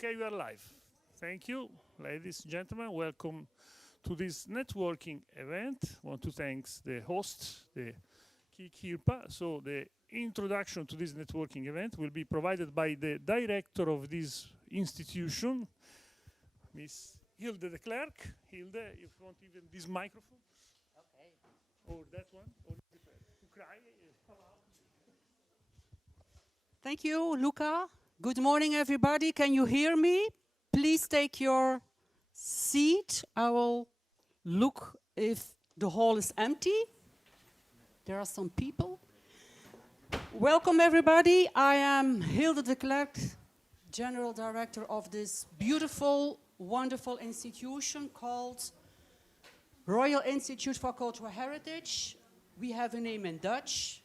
Okay, we are live. Thank you, ladies and gentlemen. Welcome to this networking event. I want to thank the host, the KIK-IRPA. So the introduction to this networking event will be provided by the director of this institution, Miss Hilde de Klerk. Hilde, if you want even this microphone. Okay. Or that one. Or Thank you, Luca. Good morning, everybody. Can you hear me? Please take your seat. I will look if the hall is empty. There are some people. Welcome, everybody. I am Hilde de Klerk, General Director of this beautiful, wonderful institution called Royal Institute for Cultural Heritage. We have a name in Dutch.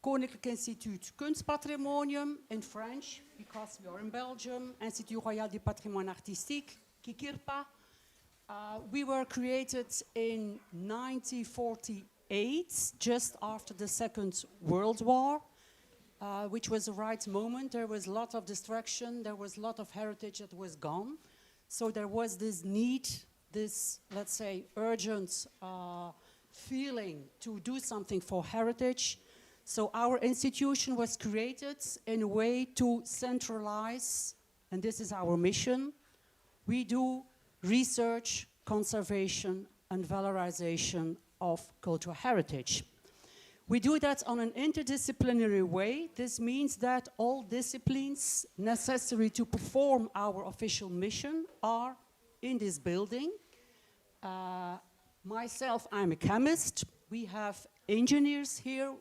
Koninklijk Instituut Kunstpatrimonium in French, because we are in Belgium. Institut Royal du Patrimoine Artistique, KIK-IRPA. We were created in 1948, just after the Second World War, which was the right moment. There was a lot of destruction, there was a lot of heritage that was gone. So there was this need, this, let's say, urgent feeling to do something for heritage. So our institution was created in a way to centralize, and this is our mission. We do research, conservation, and valorization of cultural heritage. We do that on an interdisciplinary way. This means that all disciplines necessary to perform our official mission are in this building. Myself, I'm a chemist. We have engineers here.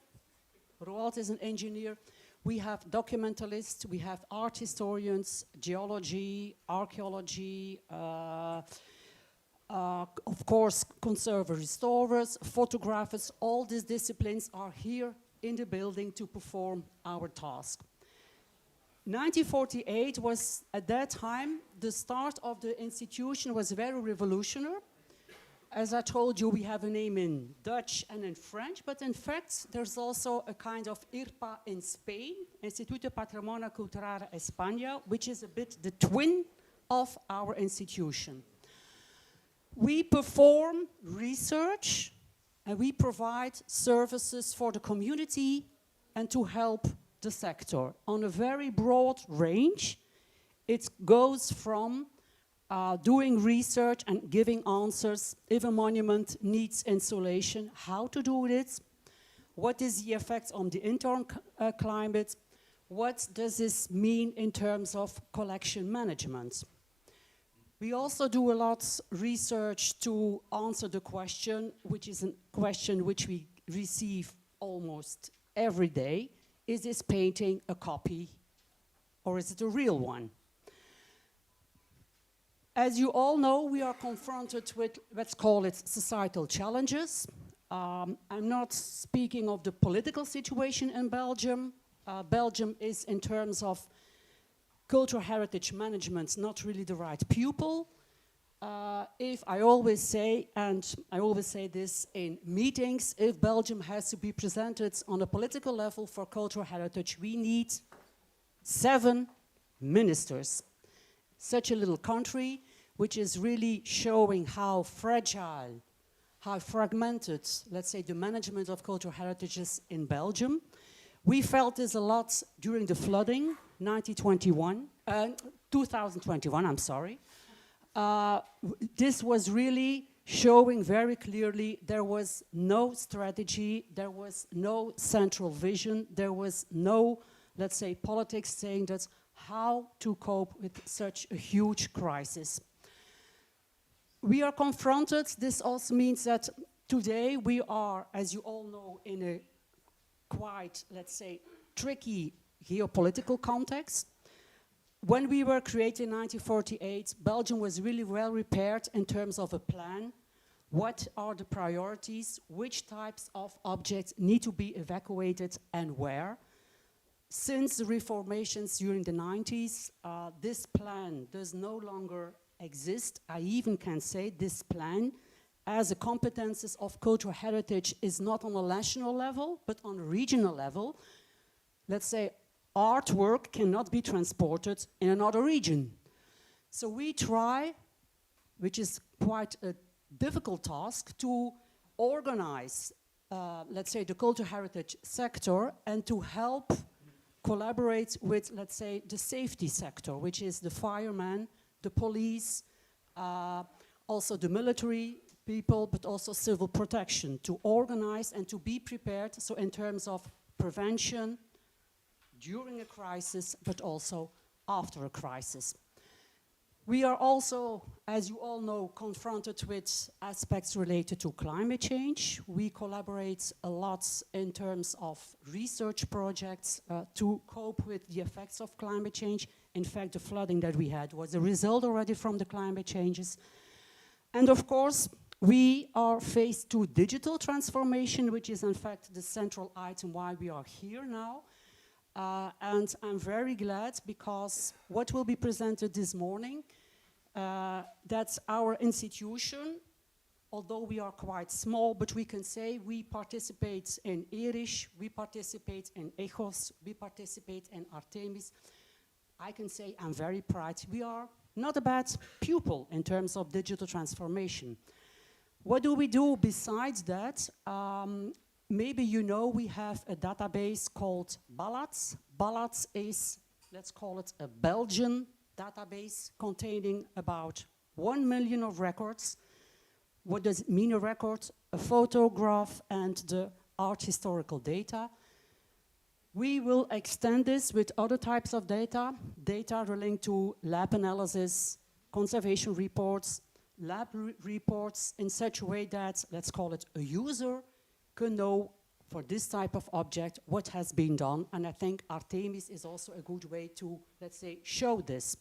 Roald is an engineer. We have documentalists, we have art historians, geology, archaeology, of course, conservators, restorers, photographers. All these disciplines are here in the building to perform our task. 1948 was, at that time, the start of the institution was very revolutionary. As I told you, we have a name in Dutch and in French, but in fact, there's also a kind of IRPA in Spain, Instituto Patrimonio Cultural España, which is a bit the twin of our institution. We perform research and we provide services for the community and to help the sector on a very broad range. It goes from doing research and giving answers if a monument needs insulation, how to do it, what is the effect on the internal climate, what does this mean in terms of collection management. We also do a lot of research to answer the question, which is a question which we receive almost every day: is this painting a copy or is it a real one? As you all know, we are confronted with, let's call it, societal challenges. I'm not speaking of the political situation in Belgium. Belgium is, in terms of cultural heritage management, not really the right pupil. If I always say, and I always say this in meetings, if Belgium has to be presented on a political level for cultural heritage, we need 7 ministers. Such a little country, which is really showing how fragile, how fragmented, let's say, the management of cultural heritage is in Belgium. We felt this a lot during the flooding, 2021, I'm sorry. This was really showing very clearly there was no strategy, there was no central vision, there was no, let's say, politics saying that how to cope with such a huge crisis. We are confronted, this also means that today we are, as you all know, in a quite, let's say, tricky geopolitical context. When we were created in 1948, Belgium was really well prepared in terms of a plan. What are the priorities? Which types of objects need to be evacuated and where? Since the reformations during the 90s, this plan does no longer exist. I even can say this plan, as the competences of cultural heritage, is not on a national level, but on a regional level. Let's say artwork cannot be transported in another region. So we try, which is quite a difficult task, to organize, let's say, the cultural heritage sector and to help collaborate with, let's say, the safety sector, which is the firemen, the police, also the military people, but also civil protection, to organize and to be prepared, so in terms of prevention during a crisis, but also after a crisis. We are also, as you all know, confronted with aspects related to climate change. We collaborate a lot in terms of research projects to cope with the effects of climate change. In fact, the flooding that we had was a result already from the climate changes. And of course, we are faced to digital transformation, which is in fact the central item why we are here now. And I'm very glad because what will be presented this morning, that's our institution, although we are quite small, but we can say we participate in E-RIHS, we participate in HSDS, we participate in ARTEMIS. I can say I'm very proud. We are not a bad pupil in terms of digital transformation. What do we do besides that? Maybe you know we have a database called BALATS. BALATS is, let's call it a Belgian database containing about 1 million of records. What does it mean, a record? A photograph and the art historical data. We will extend this with other types of data relating to lab analysis, conservation reports, lab reports in such a way that, let's call it a user, can know for this type of object what has been done. And I think ARTEMIS is also a good way to, let's say, show this.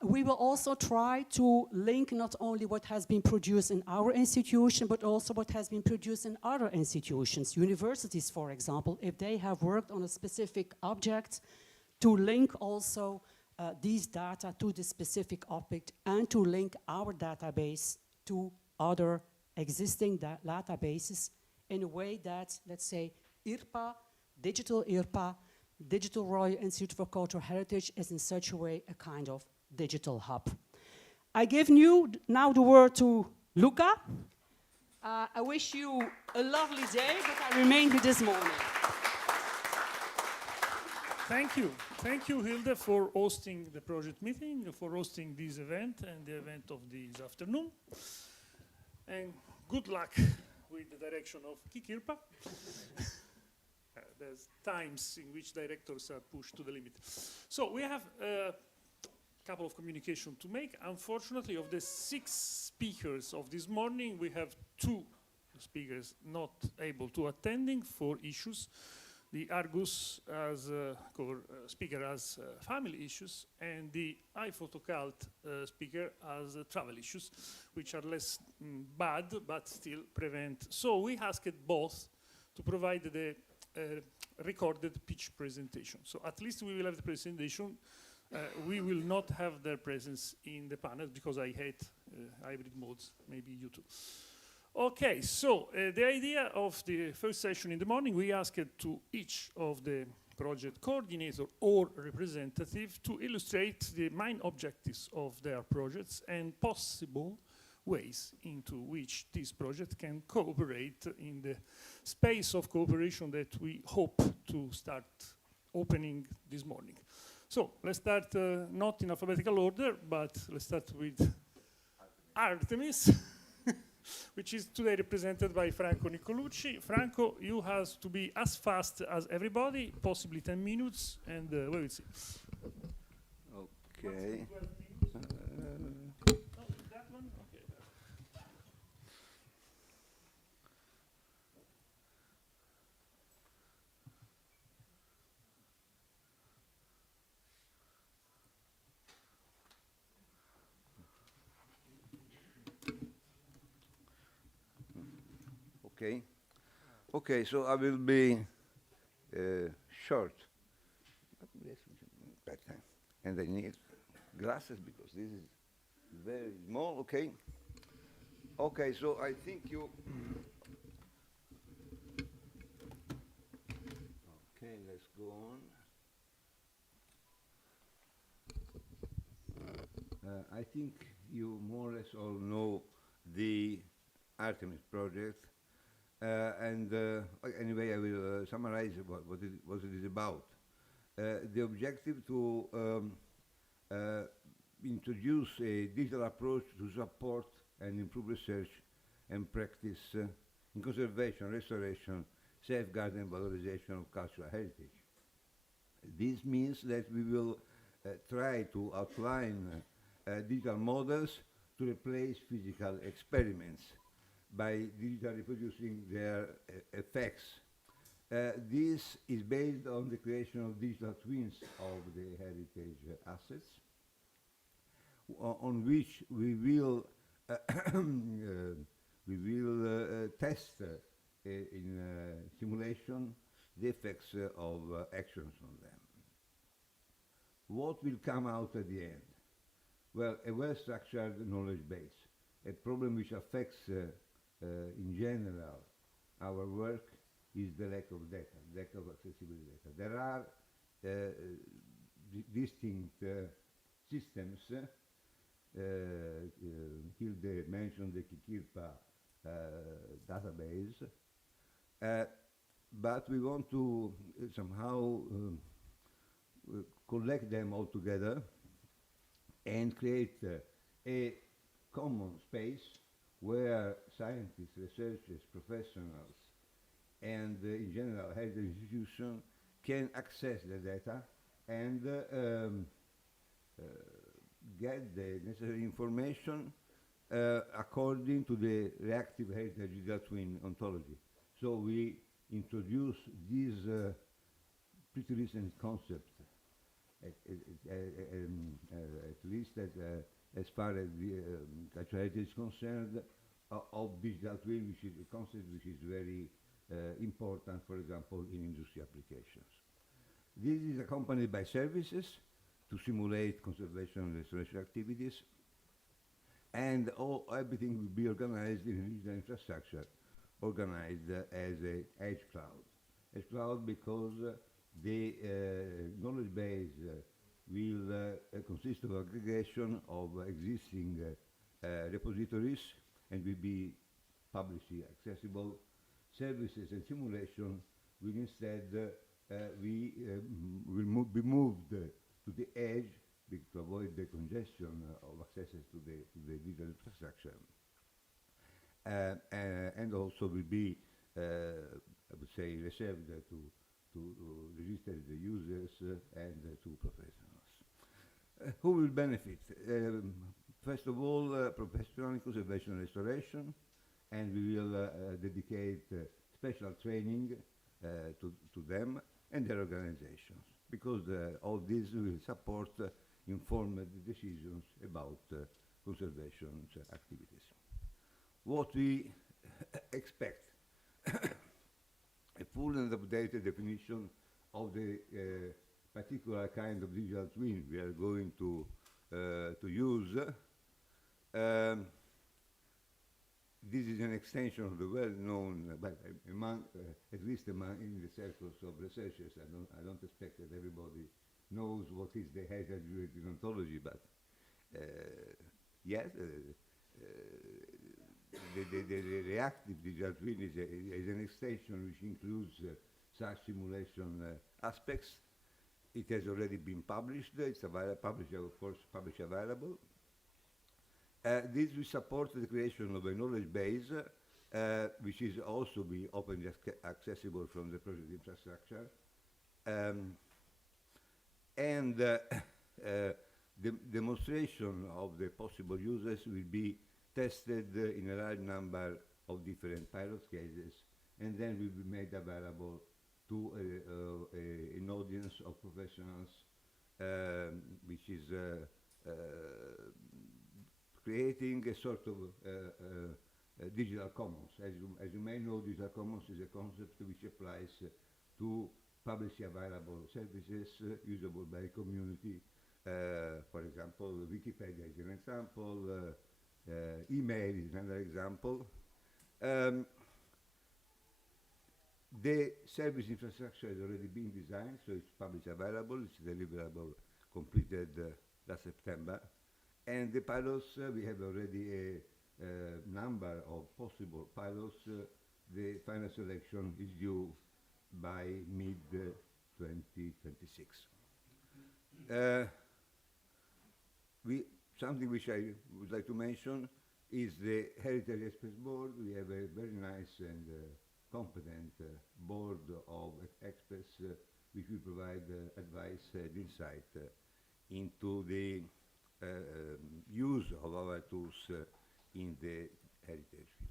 We will also try to link not only what has been produced in our institution, but also what has been produced in other institutions, universities, for example, if they have worked on a specific object, to link also these data to the specific object and to link our database to other existing databases in a way that, let's say, IRPA, Digital Royal Institute for Cultural Heritage, is in such a way a kind of digital hub. I give you now the word to Luca. I wish you a lovely day, but I remain here this morning. Thank you. Thank you, Hilde, for hosting the project meeting, for hosting this event and the event of this afternoon. And good luck with the direction of KIK-IRPA. There's times in which directors are pushed to the limit. So we have a couple of communications to make. Unfortunately, of the 6 speakers of this morning, we have 2 speakers not able to attending for issues. The Argus as speaker has family issues, and the IPHOTOCULT speaker has travel issues, which are less bad, but still prevent. So we asked both to provide the recorded pitch presentation. So at least we will have the presentation. We will not have their presence in the panel because I hate hybrid modes, maybe you too. Okay, so the idea of the first session in the morning, we asked to each of the project coordinator or representative to illustrate the main objectives of their projects and possible ways into which this project can cooperate in the space of cooperation that we hope to start opening this morning. So let's start not in alphabetical order, but let's start with Artemis. Which is today represented by Franco Nicolucci. Franco, you have to be as fast as everybody, possibly 10 minutes, and we will see. Okay. That one? Okay. Okay. Okay, so I will be short. And I need glasses because this is very small, okay? Okay, so I think you... Okay, let's go on. I think you more or less all know the ARTEMIS project. Anyway, I will summarize what it is about. The objective to introduce a digital approach to support and improve research and practice in conservation, restoration, safeguard and valorization of cultural heritage. This means that we will try to outline digital models to replace physical experiments by digitally reproducing their effects. This is based on the creation of digital twins of the heritage assets, on which we will test in simulation the effects of actions on them. What will come out at the end? Well, a well-structured knowledge base, a problem which affects in general our work is the lack of data, lack of accessible data. There are distinct systems. Hilde mentioned the KIK-IRPA database, but we want to somehow collect them all together and create a common space where scientists, researchers, professionals, and in general heritage institutions can access the data and get the necessary information according to the reactive heritage digital twin ontology. So we introduce this pretty recent concept, at least as far as the cultural heritage is concerned, of digital twin, which is a concept which is very important, for example, in industry applications. This is accompanied by services to simulate conservation and restoration activities, and everything will be organized in a digital infrastructure, organized as a edge cloud. Edge cloud because the knowledge base will consist of aggregation of existing repositories and will be publicly accessible. Services and simulation will instead be moved to the edge to avoid the congestion of accesses to the digital infrastructure. And also will be, I would say, reserved to registered users and to professionals. Who will benefit? First of all, professional conservation and restoration, and we will dedicate special training to them and their organizations, because all this will support informed decisions about conservation activities. What we expect, a full and updated definition of the particular kind of digital twin we are going to use. This is an extension of the well-known, but among, at least among in the circles of researchers. I don't expect that everybody knows what is the heritage ontology, but yes, the reactive digital twin is an extension which includes such simulation aspects. It has already been published. It's published available. This will support the creation of a knowledge base, which is also be openly accessible from the project infrastructure. And the demonstration of the possible users will be tested in a large number of different pilot cases, and then will be made available to an audience of professionals, which is creating a sort of digital commons. As you may know, digital commons is a concept which applies to publicly available services usable by the community. For example, Wikipedia is an example, email is another example. The service infrastructure has already been designed, so it's publicly available, it's deliverable, completed last September. And the pilots, we have already a number of possible pilots. The final selection is due by mid-2026. Something which I would like to mention is the Heritage Experts Board. We have a very nice and competent board of experts which will provide advice and insight into the use of our tools in the heritage field.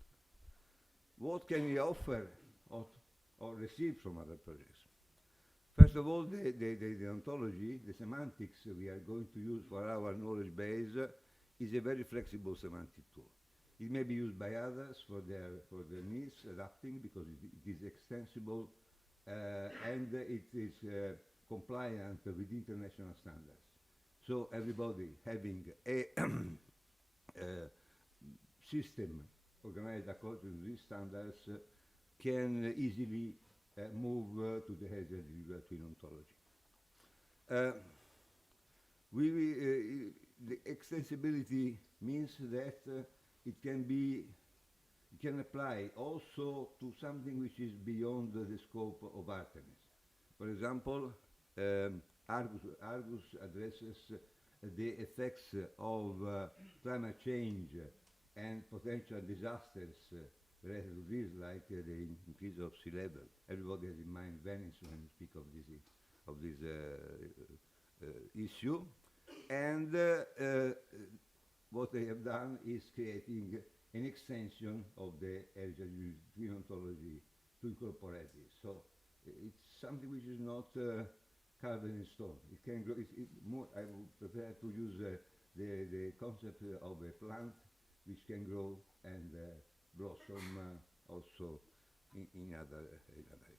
What can we offer or receive from other projects? First of all, the ontology, the semantics we are going to use for our knowledge base is a very flexible semantic tool. It may be used by others for their needs, adapting, because it is extensible and it is compliant with international standards. So everybody having a system organized according to these standards can easily move to the heritage twin ontology. The extensibility means that it can apply also to something which is beyond the scope of ARTEMIS. For example, Argus addresses the effects of climate change and potential disasters related to this, like the increase of sea level. Everybody has in mind Venice when we speak of this issue. And what they have done is creating an extension of the heritage twin ontology to incorporate this. So it's something which is not carved in stone. It can grow. I would prefer to use the concept of a plant which can grow and blossom also in other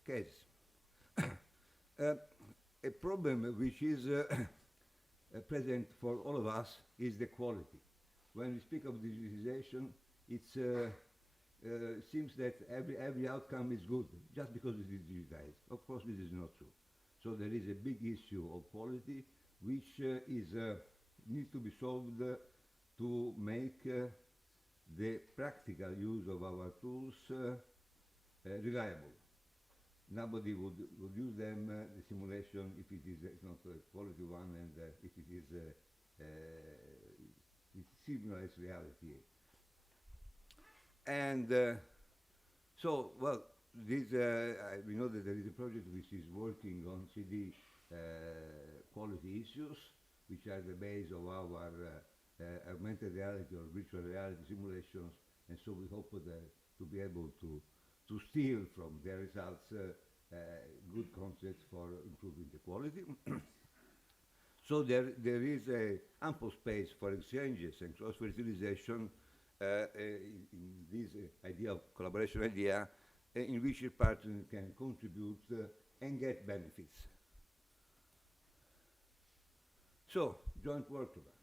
cases. A problem which is present for all of us is the quality. When we speak of digitization, it seems that every outcome is good just because it is digitized. Of course, this is not true. So there is a big issue of quality which needs to be solved to make the practical use of our tools reliable. Nobody would use them, the simulation, if it is not a quality one, and if it is it simulates reality. And so, well, this, we know that there is a project which is working on 3D quality issues, which are the base of our augmented reality or virtual reality simulations, and so we hope to be able to steal from their results good concepts for improving the quality. So there is a ample space for exchanges and cross-fertilization in this idea of collaboration idea, in which a partner can contribute and get benefits. So, joint work program.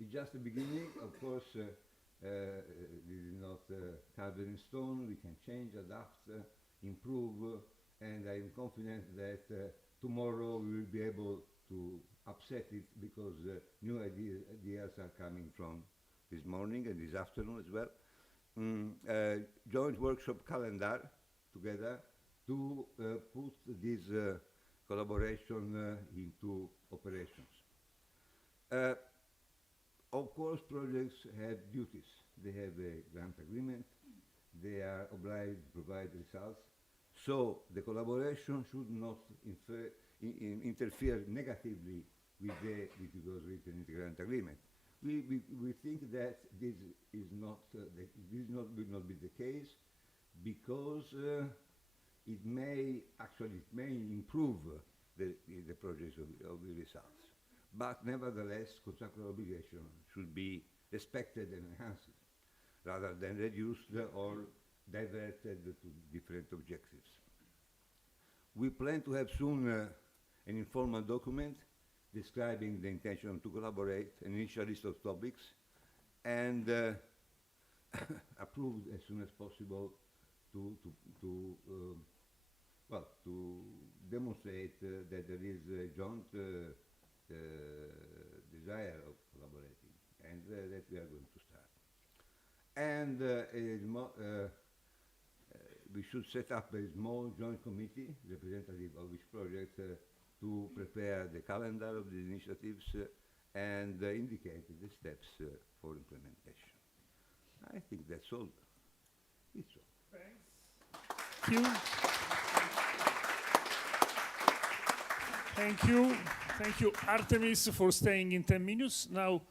It's just the beginning. Of course, this is not carved in stone. We can change, adapt, improve, and I'm confident that tomorrow we will be able to upset it, because new ideas are coming from this morning and this afternoon as well. Joint workshop calendar together to put this collaboration into operations. Of course, projects have duties. They have a grant agreement. They are obliged to provide results. So the collaboration should not interfere negatively with those written in the grant agreement. We think that this will not be the case, because it may improve the projects of the results. But nevertheless, contractual obligation should be respected and enhanced, rather than reduced or diverted to different objectives. We plan to have soon an informal document describing the intention to collaborate, an initial list of topics, and approved as soon as possible to demonstrate that there is a joint desire of collaborating. And that we are going to start. And we should set up a small joint committee, representative of each project, to prepare the calendar of the initiatives and indicate the steps for implementation. I think that's all. It's all. Thank you. Thank you. Thank you, Artemis, for staying in 10 minutes. Now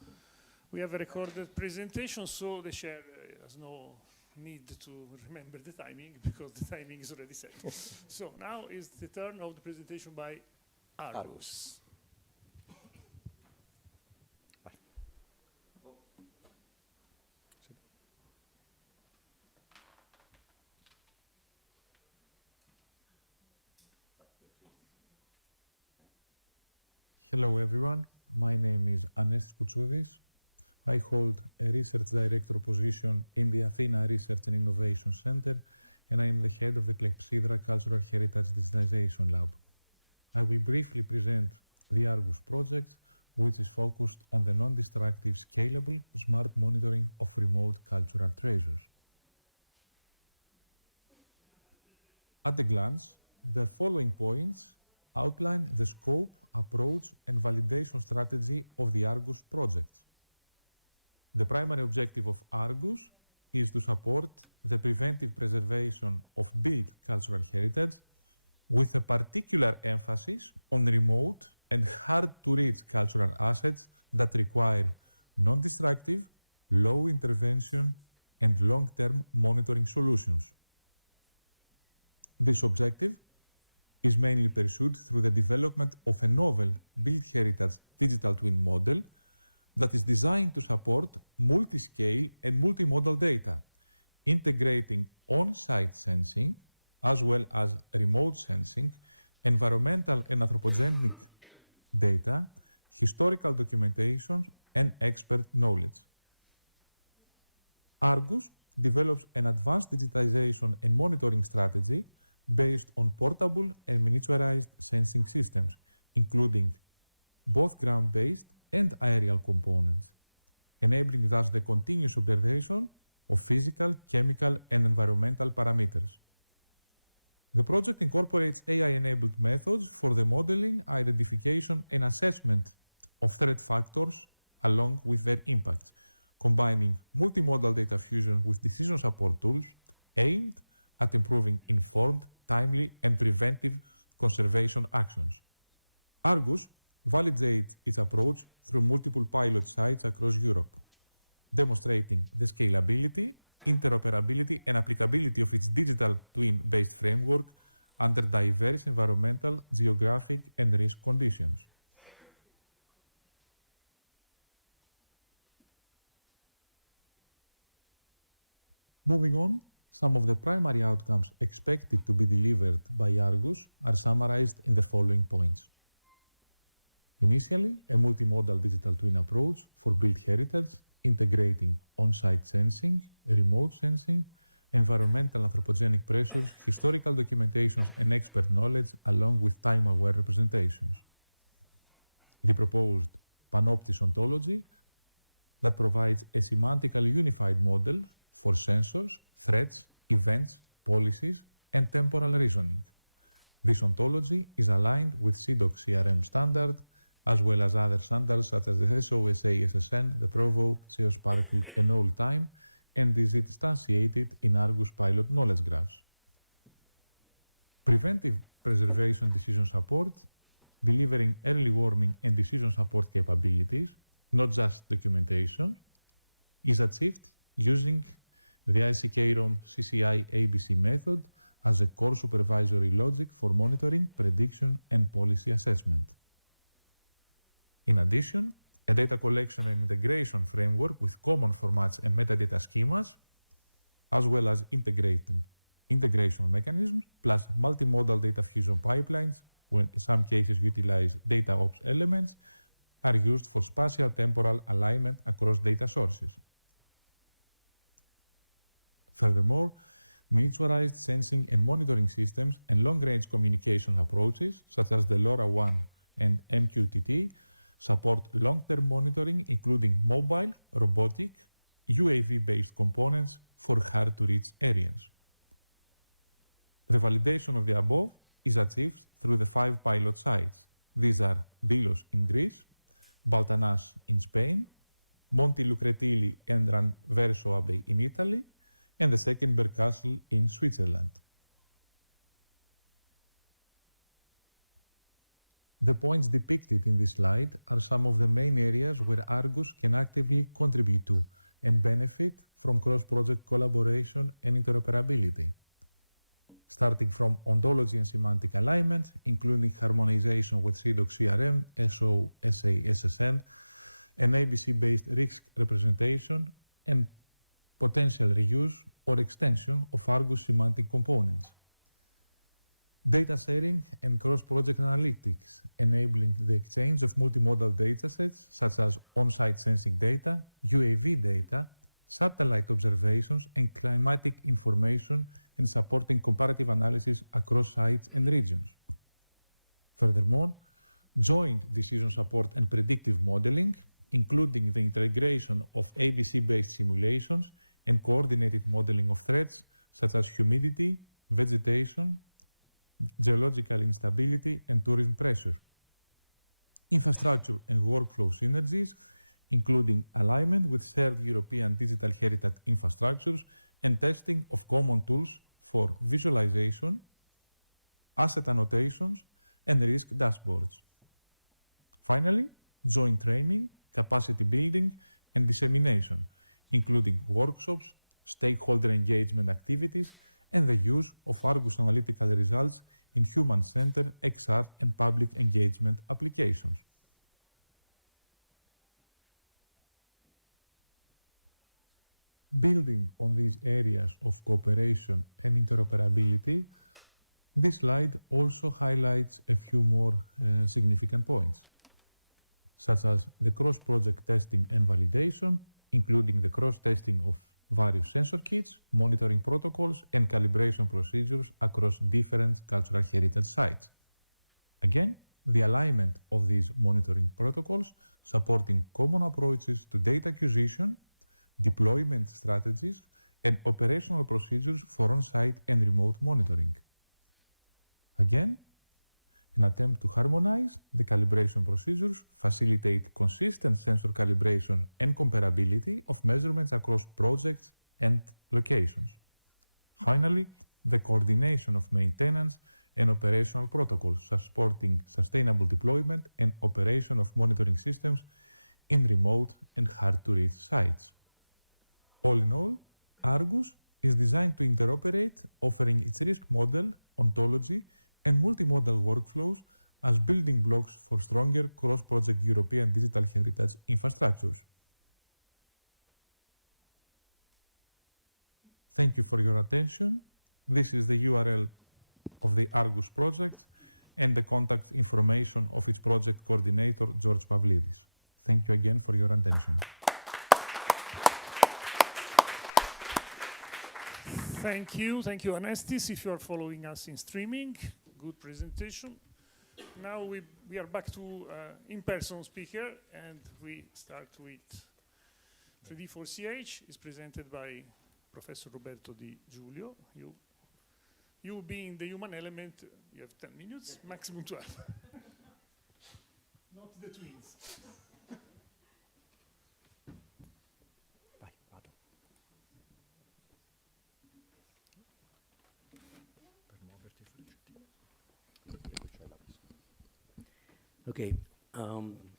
we have a recorded presentation, so the chair has no need to remember the timing because the timing is already set. So now is the turn of the presentation by Argus. Hello everyone, my name is Anestis Koutsoudis. I hold a research director position in the Athena Research and Innovation Center, and I am the head of the Clepsydra Cultural Heritage Digitization Lab. I will briefly present the Argus project, which is focused on the non-destructive, scalable, smart monitoring of remote cultural treasures. At a glance, the following points outline the scope, approach, and validation strategy of the Argus project. The primary objective of Argus is to support the preventive preservation of built cultural heritage with a particular emphasis on remote and hard-to-reach cultural assets that require non-destructive, low intervention, and long-term monitoring solutions. This objective is mainly pursued through the development of a novel built heritage digital twin model that is designed to support multi-scale and multimodal data, integrating on-site sensing as well as remote sensing, environmental and anthropogenic data, historical documentation, and expert knowledge. Argus develops an advanced digitization and monitoring strategy based on portable and miniaturized sensing systems, including both ground-based and aerial components, enabling thus the continuous observation of physical, chemical, and environmental parameters. The project incorporates AI-enabled methods for the modeling, identification, and assessment of threat factors along with their impacts, combining multimodal data fusion with decision support tools aimed at improving informed, timely, and preventive conservation actions. Argus validates its approach through multiple pilot sites across Europe, demonstrating the scalability, interoperability, and applicability of its digital twin-based framework under diverse environmental, geographic, and risk conditions. Moving on, some of the primary outcomes expected to be delivered by Argus are summarized in the following points. Initially, a multimodal digital twin approach for built heritage, integrating on-site sensing, remote sensing, environmental anthropogenic pressures, historical documentations, and expert knowledge, along with time-aware representations. The proposed Panoptis ontology that provides a semantically unified model for sensors, threats, events, policies, and temporal reasoning. This ontology is aligned with CDOC CRM standard, as well as other standards such as the SOSA SSN, the Provo, SEOSparkle, and All-Time, and is instantiated in Argus pilot knowledge graphs. Preventive preservation decision support, delivering early warning and decision support capabilities, not just documentation, is achieved using the ICK-ROM CCI ABC method as a core supervisory logic for monitoring, prediction, and policy assessment. In addition, a data collection and integration framework with common formats and metadata schemas, as well as integration mechanisms, plus multimodal data fusion pipelines, when in some cases utilize data ops elements, are used for spatial temporal alignment across data sources. Furthermore, miniaturized sensing and monitoring systems and long-range communication approaches, such as the LoRaWAN and MQTT, support long-term monitoring, including mobile, robotic, UAV-based components for hard-to-reach areas. The validation of the above is achieved through the 5 pilot sites. These are Delos in Greece, Baltanas in Spain, Monti Lucretili and Ranverso Abbey in Italy, and the Seckenberg Castle in Switzerland. The points depicted in this slide are some of the main areas where Argus can actively contribute to and benefit from cross-project collaboration and interoperability. Starting from ontology and semantic alignment, including harmonization with CDOC CRM, SO, SA, SSN, and ABC-based risk representation, and potential reuse or extension of Argus semantic components. Data sharing and cross-project analytics, enabling the exchange of multimodal datasets such as on-site sensing data, UAV data, satellite observations, and climatic information, and supporting comparative analysis across sites and regions. Furthermore, joint decision support and predictive modeling, including the integration of ABC-based simulations and coordinated modeling of threats such as humidity, vegetation, geological instability, and tourism pressure. Infrastructure and workflow synergies, including alignment with shared European digital heritage infrastructures and testing of common tools for visualization, asset annotations, and risk dashboards. Finally, joint training, capacity building, and dissemination, including workshops, stakeholder engagement activities, and the use of Argus analytical results in human-centered XR and public engagement applications. Building on these areas of cooperation and interoperability, this slide also highlights a few more significant points, such as the cross-project testing and validation, including the cross-testing of various sensor kits, monitoring protocols, and calibration procedures across different cultural heritage sites. Again, the alignment of these monitoring protocols supporting common approaches to data acquisition, deployment strategies, and operational procedures for on-site and remote monitoring. Again, an attempt to harmonize the calibration procedures, facilitate consistent sensor calibration and comparability of measurements across projects and locations. Finally, the coordination of maintenance and operational protocols supporting sustainable deployment and operation of monitoring systems in remote and hard-to-reach sites. All in all, Argus is designed to interoperate, offering its risk model, ontology, and multimodal workflows as building blocks for stronger cross-project European digital heritage infrastructures. Thank you for your attention. This is the URL of the Argus project and the contact information of its project coordinator, George Pavlidis. Thank you again for your attention. Thank you, Anestis, if you are following us in streaming. Good presentation. Now we are back to in-person speaker, and we start with 3D4CH. It's presented by Professor Roberto Di Giulio. You being the human element, you have 10 minutes, maximum 12. Not the twins. Okay,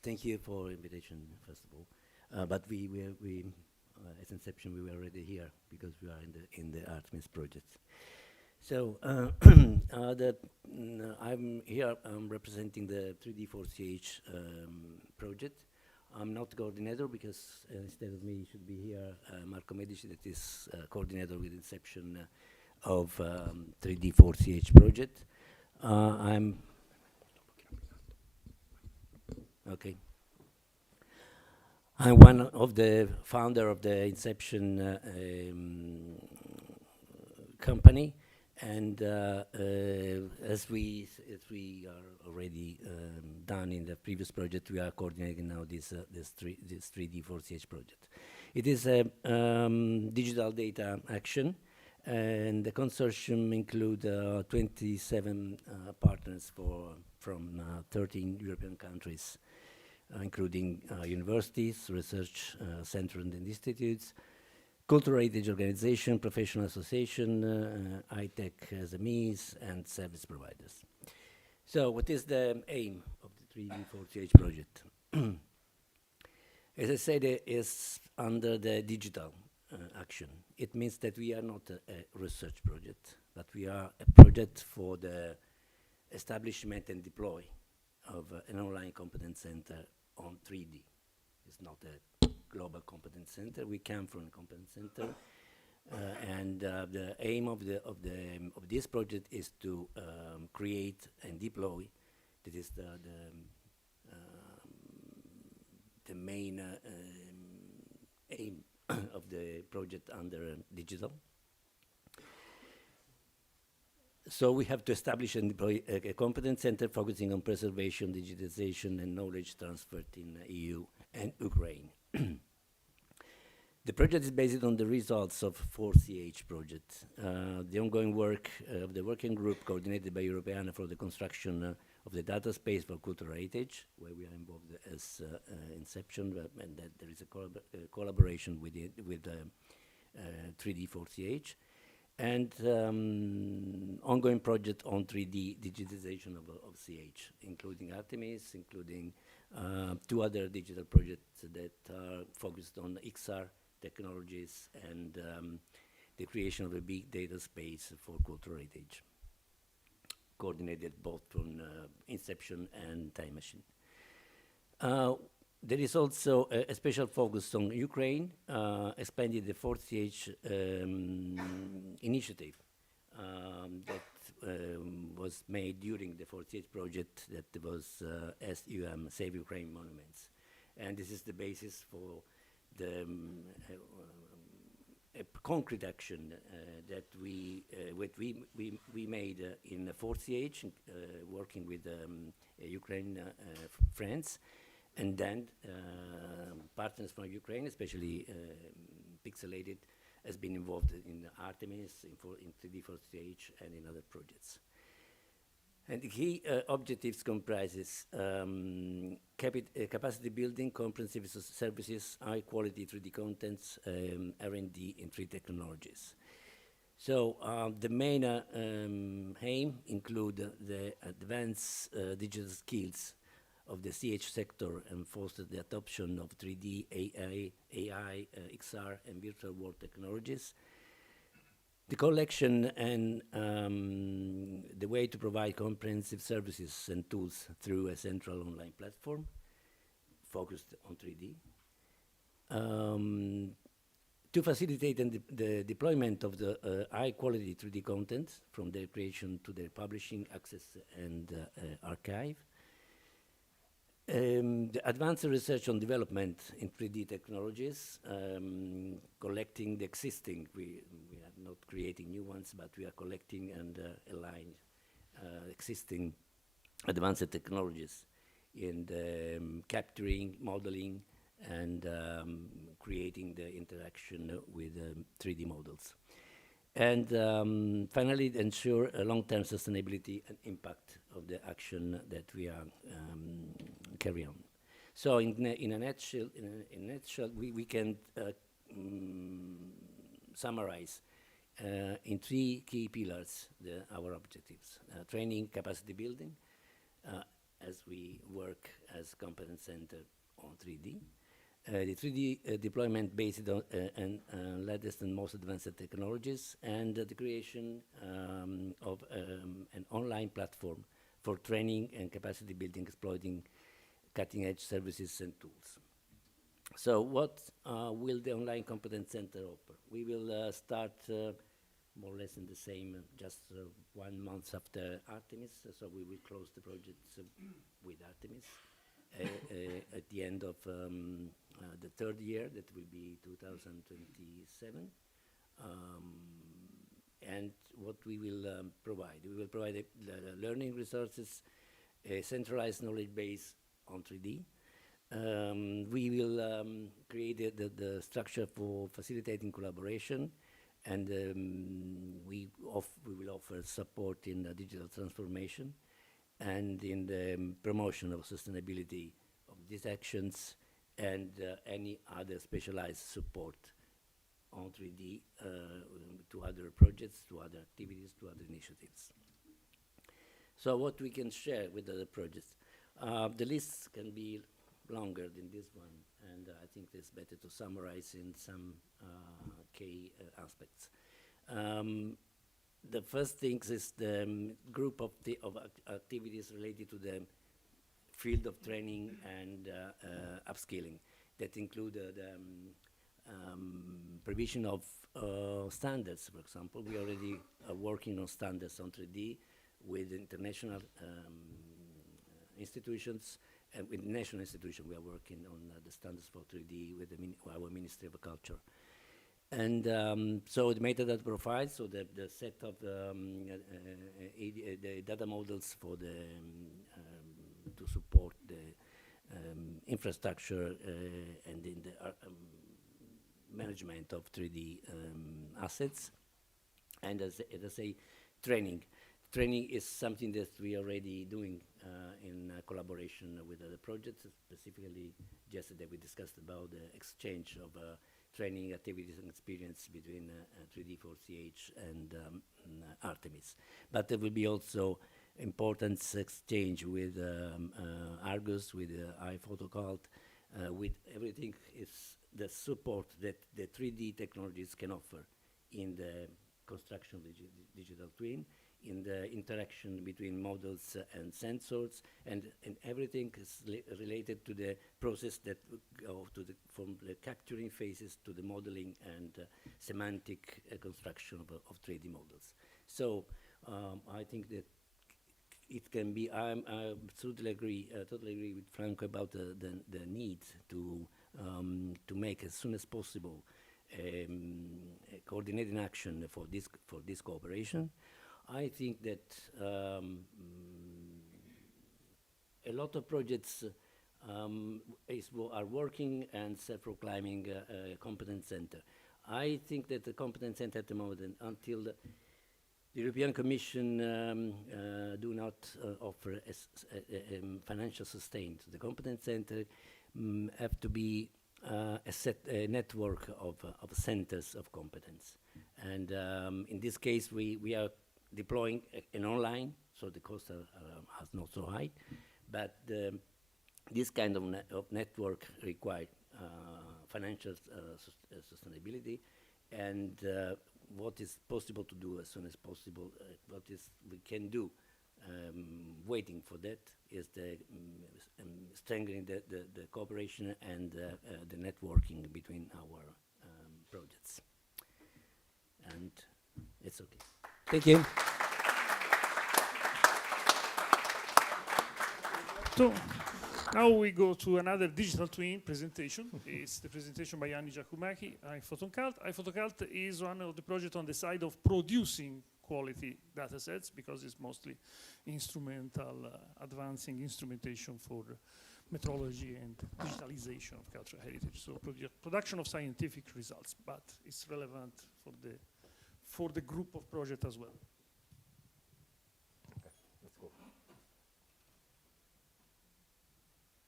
thank you for the invitation, first of all. But we as inception, we were already here because we are in the ARTEMIS project. So I'm here. I'm representing the 3D4CH project. I'm not coordinator because instead of me should be here Marco Medici, that is coordinator with inception of 3D4CH project. Okay. I'm one of the founder of the Inception company, And as we are already done in the previous project, we are coordinating now this 3D 4CH project. It is a digital data action, and the consortium include 27 partners from 13 European countries, including universities, research centers and institutes, cultural heritage organization, professional association, high-tech SMEs, and service providers. So what is the aim of the 3D 4CH project? As I said, it is under the digital action. It means that we are not a research project, but we are a project for the establishment and deploy of an online competence center on 3D. It's not a global competence center. We come from a competence center, and the aim of this project is to create and deploy. That is the main aim of the project under digital. So we have to establish and deploy a competence center focusing on preservation, digitization, and knowledge transfer in EU and Ukraine. The project is based on the results of 4CH project. The ongoing work of the working group coordinated by Europeana for the construction of the data space for cultural heritage, where we are involved as inception, and that there is a collaboration with 3D 4CH, and ongoing project on 3D digitization of CH, including ARTEMIS, including 2 other digital projects that are focused on XR technologies and the creation of a big data space for cultural heritage, coordinated both from Inception and Time Machine. There is also a special focus on Ukraine, expanded the 4CH initiative that was made during the 4CH project, that was SUM, Save Ukraine Monuments. And this is the basis for the a concrete action that we made in the 4CH, working with Ukraine friends, and then partners from Ukraine, especially Pixelated, has been involved in ARTEMIS, in 3D 4CH, and in other projects. And the key objectives comprises capacity building, comprehensive services, high quality 3D contents, R&D in 3D technologies. So the main aim include the advanced digital skills of the CH sector and foster the adoption of 3D, AI, XR, and virtual world technologies. The collection and the way to provide comprehensive services and tools through a central online platform focused on 3D. To facilitate the deployment of the high-quality 3D content from their creation to their publishing, access, and archive. The advanced research on development in 3D technologies, collecting the existing, we are not creating new ones, but we are collecting and aligning existing advanced technologies in the capturing, modeling, and creating the interaction with 3D models. And finally, ensure a long-term sustainability and impact of the action that we are carry on. So in a nutshell, we can summarize in 3 key pillars our objectives: training, capacity building, as we work as competence center on 3D. The 3D deployment based on latest and most advanced technologies, and the creation of an online platform for training and capacity building, exploiting cutting-edge services and tools. So what will the online competence center offer? We will start more or less in the same, just 1 month after ARTEMIS, so we will close the project with ARTEMIS. At the end of the 3rd year, that will be 2027. And what we will provide? We will provide learning resources, a centralized knowledge base on 3D. We will create the structure for facilitating collaboration, and we will offer support in digital transformation and in the promotion of sustainability of these actions, and any other specialized support on 3D to other projects, to other activities, to other initiatives. So what we can share with other projects. The lists can be longer than this one, and I think it's better to summarize in some key aspects. The first thing is the group of activities related to the field of training and upskilling that include the provision of standards. For example, we already are working on standards on 3D with international institutions, and with national institutions. We are working on the standards for 3D with our Ministry of Culture. And so the metadata profiles, so the set of the data models for the to support the infrastructure and in the management of 3D assets. And as I say, training. Training is something that we are already doing in collaboration with other projects. Specifically, yesterday we discussed about the exchange of training activities and experience between 3D4CH and ARTEMIS. But there will be also important exchange with Argus, with IPHOTOCULT, with everything is the support that the 3D technologies can offer in the construction of the digital twin, in the interaction between models and sensors, and everything is related to the process that go to from the capturing phases to the modeling and semantic construction of 3D models. So I think that it can be. I totally agree with Franco about the need to make as soon as possible a coordinated action for this cooperation. I think that a lot of projects are working and self-proclaiming a competence center. I think that the competence center at the moment, until the European Commission do not offer a financial sustain to the competence center, have to be a network of centers of competence. And in this case, we are deploying an online, so the costs are not so high, but this kind of network requires financial sustainability, and what is possible to do as soon as possible, we can do waiting for that is the strengthening the cooperation and the networking between our projects. And it's okay. Thank you. So now we go to another digital twin presentation. It's the presentation by Anni Giacomacchi, IPHOTOCULT. IPHOTOCULT is one of the projects on the side of producing quality data sets, because it's mostly instrumental, advancing instrumentation for metrology and digitalization of cultural heritage. So production of scientific results, but it's relevant for the group of project as well. Okay, let's go.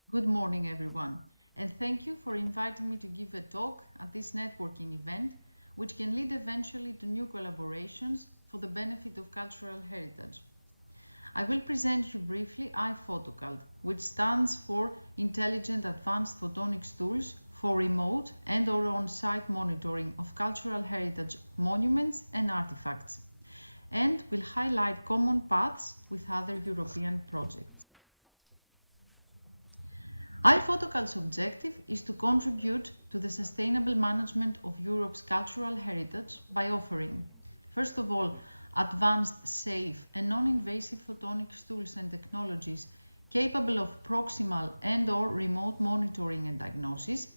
Good morning, everyone, and thank you for inviting me to give a talk at this networking event, which can lead eventually to new collaborations for the benefit of cultural heritage. I will present you briefly IPHOTOCULT, which stands for Intelligent Advanced Photonics Tools for remote and or on-site monitoring of cultural heritage monuments and artifacts, and will highlight common paths with other European projects. IPHOTOCULT's objective is to contribute to the sustainable management of Europe's cultural heritage by offering, first of all, advanced, safe and non-invasive photonics tools and technologies capable of proximal and or remote monitoring and diagnosis,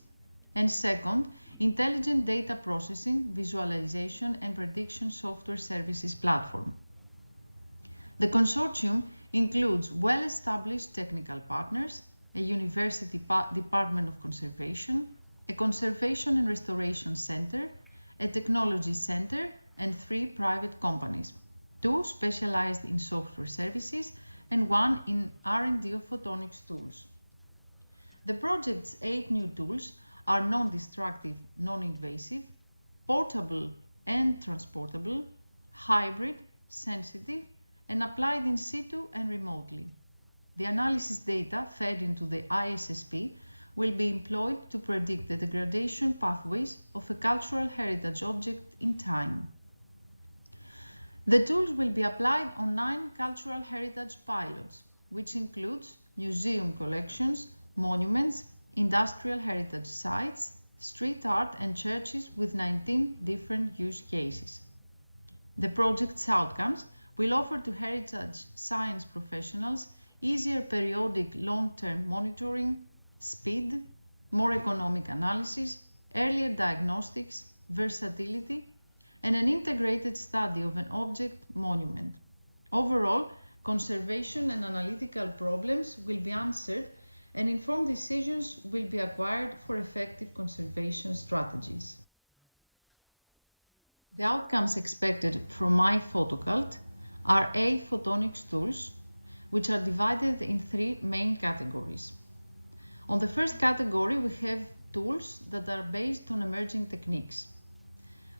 and second, intelligent data processing, visualization and prediction software services platform. The consortium includes well-established technical partners, a university department of conservation, a conservation and restoration center, a technology center, and 3 private companies, 2 specialized in software services and 1 in R&D of photonics tools. The project's 8 new tools are non-destructive, non-invasive, portable and transportable, hybrid, sensitive, and applied in situ and remotely. The analysis data fed into the ISSP will be employed to predict the degradation pathways of a cultural heritage object in time. The tools will be applied on 9 cultural heritage pilots, which includes museum collections, monuments, industrial heritage sites, street art and churches with 19 different use cases. The project's outcomes will offer to heritage science professionals easier periodic long-term monitoring, speed, more economic analysis, earlier diagnostics, versatility, and an integrated study of an object monument. Overall, conservation and analytical problems will be answered and informed decisions will be acquired for effective conservation strategies. The outcomes expected from IPHOTOCULT are photonics tools, which are divided in 3 main categories. On the first category, we have tools that are based on emerging techniques.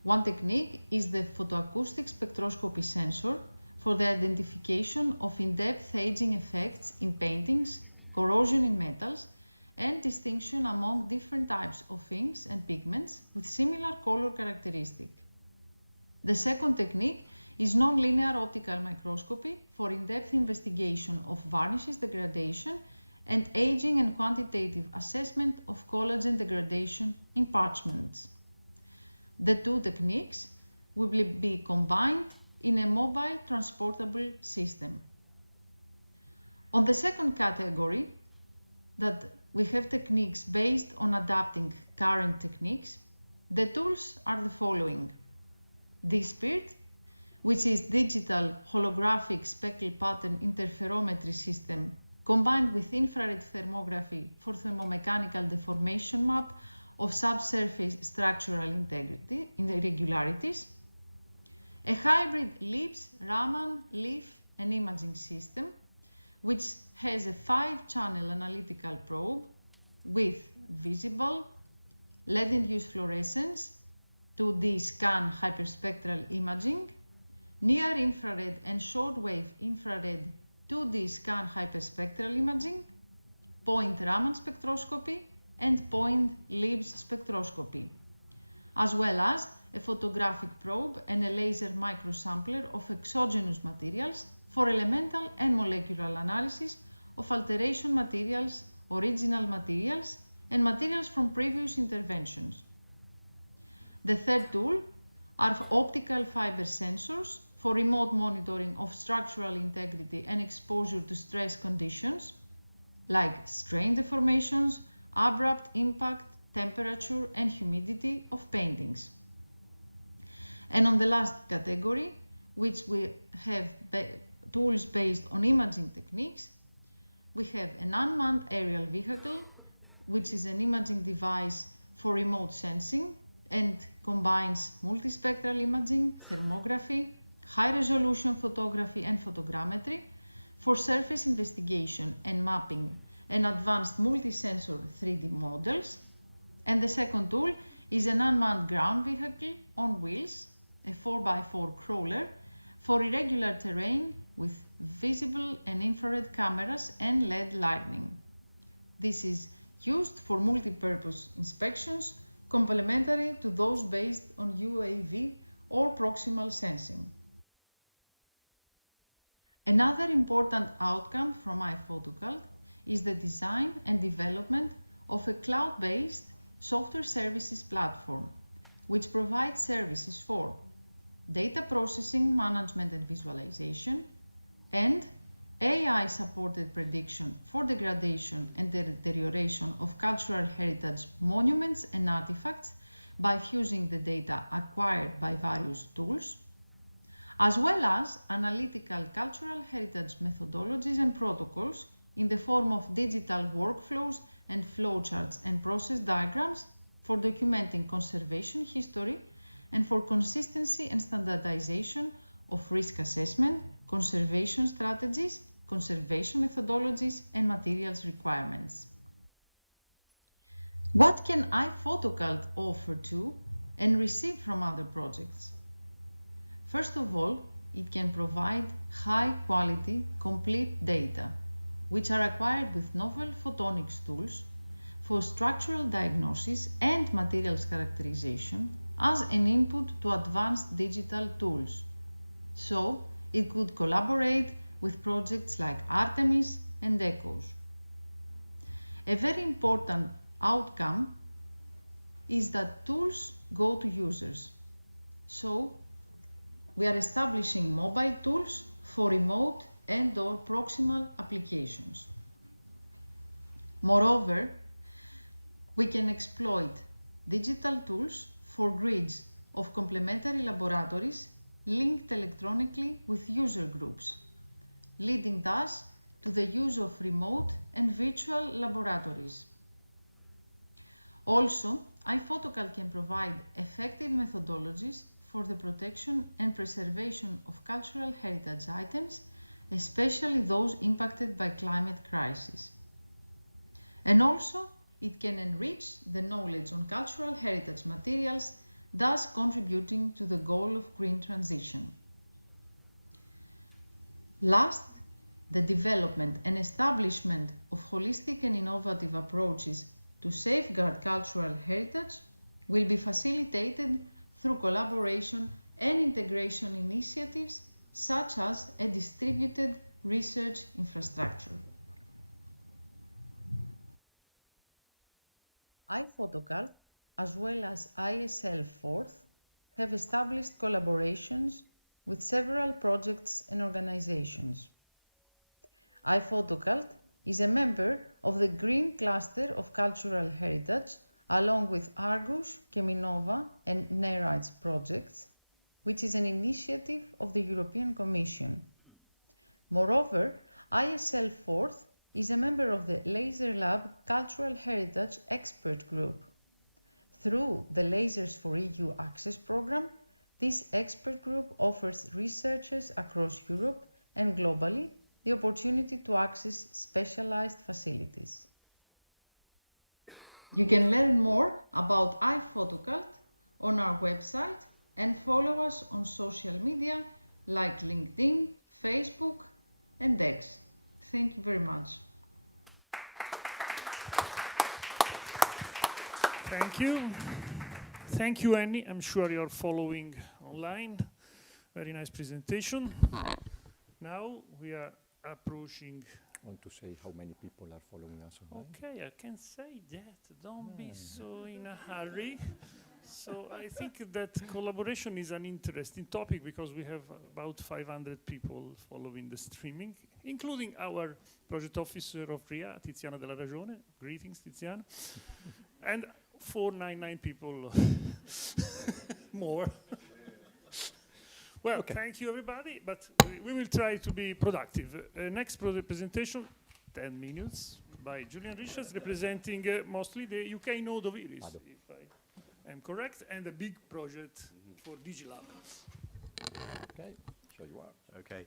One technique is the photoacoustic spectroscopy sensor for the identification of in-depth aging effects in paintings, corrosion in metals, and distinction among different types of inks and pigments with similar color characteristics. The second technique is non-linear optical microscopy for in-depth investigation of varnishes degradation and aging and quantitative assessment of collagen degradation in parchments. The 2 techniques will be combined in a mobile transportable system. On the second category, that we have techniques based on adapting current techniques, the tools are the following: D-SPIRT, which is digital holographic speckle pattern interferometry system combined with infrared thermography for thermomechanical deformation map of subsurface structural irregularities, a hybrid LIBS, Raman, LIF and imaging system, which has a 5-channel analytical probe with visible, LED-induced fluorescence, 2D scan hyperspectral imaging, near-infrared and shortwave infrared 2D scan hyperspectral imaging, point Raman spectroscopy, and point LIBS spectroscopy, as well as a photographic probe and a laser microsampler of exogenous materials for elemental and molecular analysis of alteration materials, original materials, and materials from previous interventions. The third tool are optical fiber sensors for remote monitoring of structural integrity and exposure to stress conditions like strain deformations, abrupt impact, temperature and humidity of paintings. And on the last category, which we have tools based on imaging techniques, we have an unmanned aerial vehicle, which is an imaging device for remote sensing and combines multispectral imaging, thermography, high-resolution photography and photogrammetry for surface investigation and mapping and advanced multi-sensor 3D models. And the second tool is an unmanned ground vehicle on wheels, a 4x4 crawler for irregular terrain with visible and infrared cameras and LED lighting. This is used for multi-purpose inspections complementary to those based on UAV or proximal sensing. Another important outcome from IPHOTOCULT is the design and development of a cloud-based software services platform, which provides services for data processing, management and visualization, and AI-supported prediction for degradation and deterioration of cultural heritage monuments and artifacts by fusing the data acquired by various tools, as well as analytical cultural heritage methodologies and protocols in the form of digital workflows and flowcharts and process diagrams for documenting conservation history and for consistency and standardization of risk assessment, conservation strategies, conservation methodologies, and materials requirements. What can IPHOTOCULT offer to and receive from other projects? First of all, it can provide high-quality, complete data, which are acquired with novel photonics tools for structural diagnosis and materials characterization as an input to advanced digital tools. So, it could collaborate with projects like ARTEMIS and ECHOS. A very important outcome is that tools go to users. So, we are establishing mobile tools for remote and/or proximal applications. Moreover, we can exploit digital tools for grids of complementary laboratories linked electronically with user groups, leading thus to the use of remote and virtual laboratories. Also, IPHOTOCULT can provide effective methodologies for the protection and preservation of cultural heritage items, especially those impacted by climate crisis. And also, it can enrich the knowledge on cultural heritage materials, thus contributing to the goal of green transition. Last, the development and establishment of holistic and innovative approaches to safeguard cultural heritage will be facilitated through collaboration and integration initiatives such as a distributed research infrastructure. IPHOTOCULT, as well as ISL Forth, have established collaborations with several projects and organizations. IPHOTOCULT is a member of the Green Cluster of Cultural Heritage, along with Argus, Keminova and E-RIHS projects, which is an initiative of the European Commission. Moreover, ISL Forth is a member of the Laser Lab Cultural Heritage Expert Group. Through the Lasers for EU Access program, this expert group offers researchers across Europe and globally the opportunity to access specialized facilities. You can learn more about IPHOTOCULT on our website and follow us on social media like LinkedIn, Facebook and X. Thank you very much. Thank you. Thank you, Annie. I'm sure you're following online. Very nice presentation. Now we are approaching. I want to say how many people are following us online. Okay, I can say that. Don't be so in a hurry. So I think that collaboration is an interesting topic because we have about 500 people following the streaming, including our project officer of RIA, Tiziana Della Ragione. Greetings, Tiziana. And 499 people more. Well, okay. Thank you, everybody, but we will try to be productive. Next presentation, 10 minutes, by Julian Riches, representing mostly the UK node of E-RIHS, if I am correct, and a big project for DigiLab. Okay, so you are. Okay,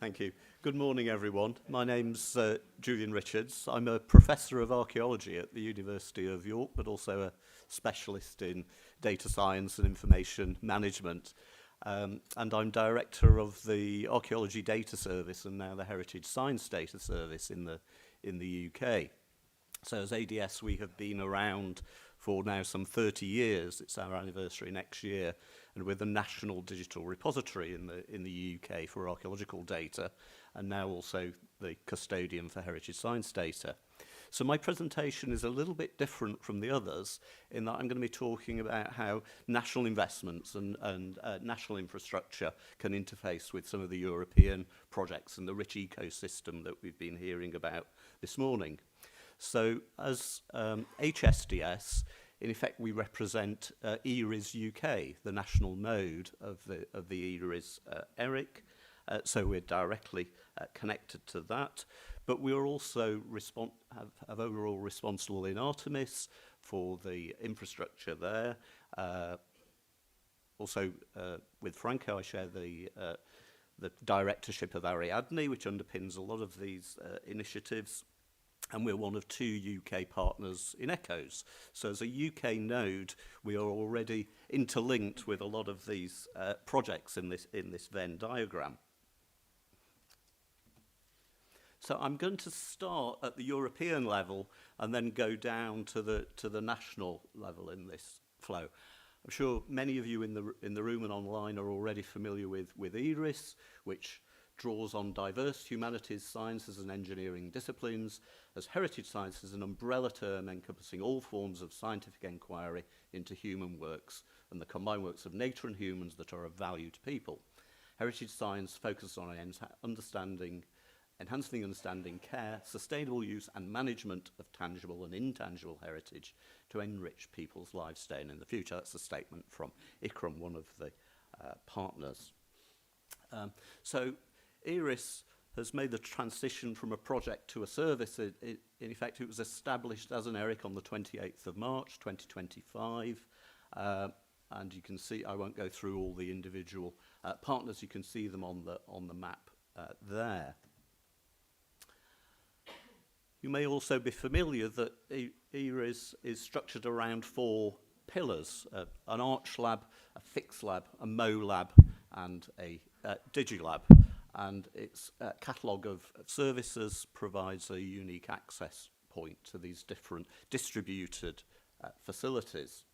thank you. Good morning, everyone. My name's Julian Richards. I'm a professor of archaeology at the University of York, but also a specialist in data science and information management. And I'm director of the Archaeology Data Service and now the Heritage Science Data Service in the UK. So as ADS, we have been around for now some 30 years. It's our anniversary next year, and we're the national digital repository in the UK for archaeological data, and now also the custodian for heritage science data. So my presentation is a little bit different from the others in that I'm going to be talking about how national investments and national infrastructure can interface with some of the European projects and the rich ecosystem that we've been hearing about this morning. So as HSDS, in effect, we represent E-RIHS UK, the national node of the E-RIHS ERIC. So we're directly connected to that. But we are also have overall responsible in ARTEMIS for the infrastructure there. Also, with Franco, I share the directorship of Ariadne, which underpins a lot of these initiatives. And we're one of 2 UK partners in ECHOS. So as a UK node, we are already interlinked with a lot of these projects in this Venn diagram. So I'm going to start at the European level and then go down to the national level in this flow. I'm sure many of you in the room and online are already familiar with E-RIHS, which draws on diverse humanities, sciences and engineering disciplines as heritage science is an umbrella term encompassing all forms of scientific enquiry into human works and the combined works of nature and humans that are of value to people. Heritage science focuses on enhancing understanding, care, sustainable use and management of tangible and intangible heritage to enrich people's lives today and in the future. That's a statement from ICRAM, one of the partners. So E-RIHS has made the transition from a project to a service. In effect, it was established as an ERIC on the 28th of March, 2025. And you can see, I won't go through all the individual partners, you can see them on the map there. You may also be familiar that E-RIHS is structured around 4 pillars, an Arch lab, a Fix lab, a Mo lab, and a Digilab. And its catalogue of services provides a unique access point to these different distributed facilities.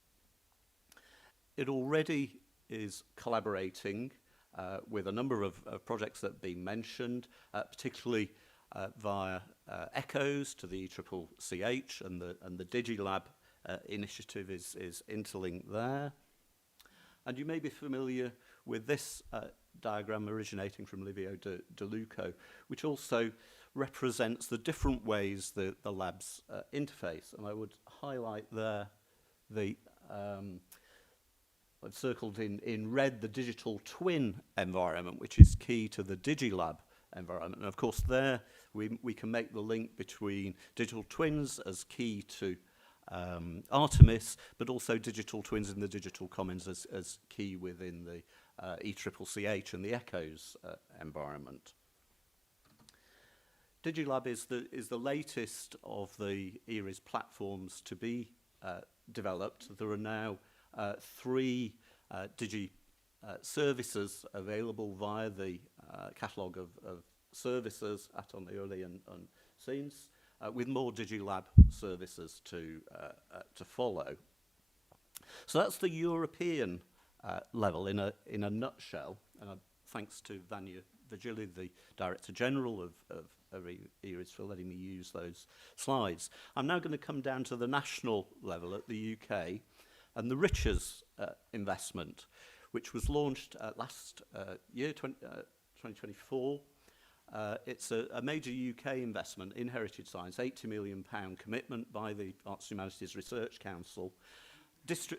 It already is collaborating with a number of projects that have been mentioned, particularly via ECHOS to the E-RIHS and the Digilab initiative is interlinked there. And you may be familiar with this diagram originating from Livio De Luco, which also represents the different ways the labs interface. And I would highlight there I've circled in red the digital twin environment, which is key to the Digilab environment. And of course there we can make the link between digital twins as key to ARTEMIS, but also digital twins in the digital commons as key within the E-RIHS and the ECHOS environment. Digilab is the latest of the E-RIHS platforms to be developed. There are now 3 services available via the catalogue of services at on the early and scenes, with more Digilab services to follow. So that's the European level in a nutshell. Thanks to Vanya Virgili, the Director General of E-RIHS, for letting me use those slides. I'm now going to come down to the national level at the UK and the RICHeS investment, which was launched last year, 2024. It's a major UK investment in heritage science, £80 million commitment by the Arts and Humanities Research Council,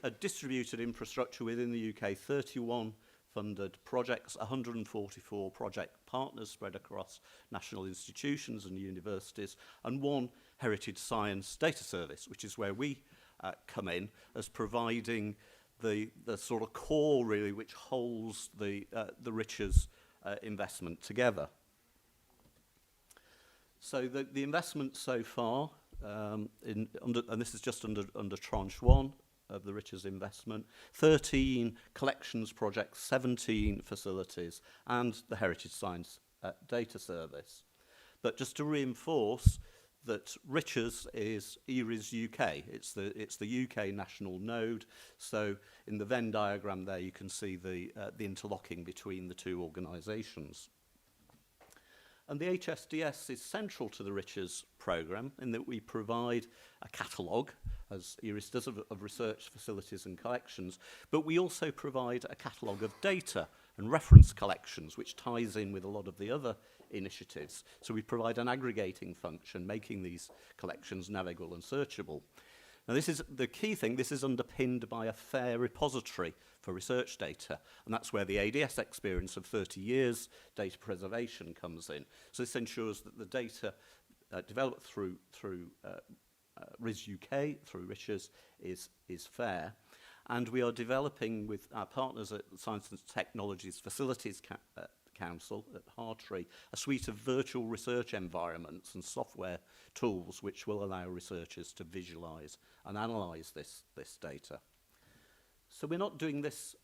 a distributed infrastructure within the UK, 31 funded projects, 144 project partners spread across national institutions and universities, and 1 heritage science data service, which is where we come in as providing the sort of core, really, which holds the RICHeS investment together. So the investment so far, and this is just under tranche 1 of the RICHeS investment, 13 collections projects, 17 facilities, and the Heritage Science Data Service. But just to reinforce that RICHeS is E-RIHS UK. It's the UK national node. So in the Venn diagram there, you can see the interlocking between the 2 organisations. And the HSDS is central to the RICHeS programme in that we provide a catalogue, as E-RIHS does, of research facilities and collections, but we also provide a catalogue of data and reference collections, which ties in with a lot of the other initiatives. So we provide an aggregating function, making these collections navigable and searchable. Now, this is the key thing. This is underpinned by a fair repository for research data, and that's where the ADS experience of 30 years data preservation comes in. So this ensures that the data developed through RIHS UK, through RICHeS, is fair. And we are developing with our partners at Science and Technologies Facilities Council at Hartree a suite of virtual research environments and software tools which will allow researchers to visualize and analyze this data. So we're not doing this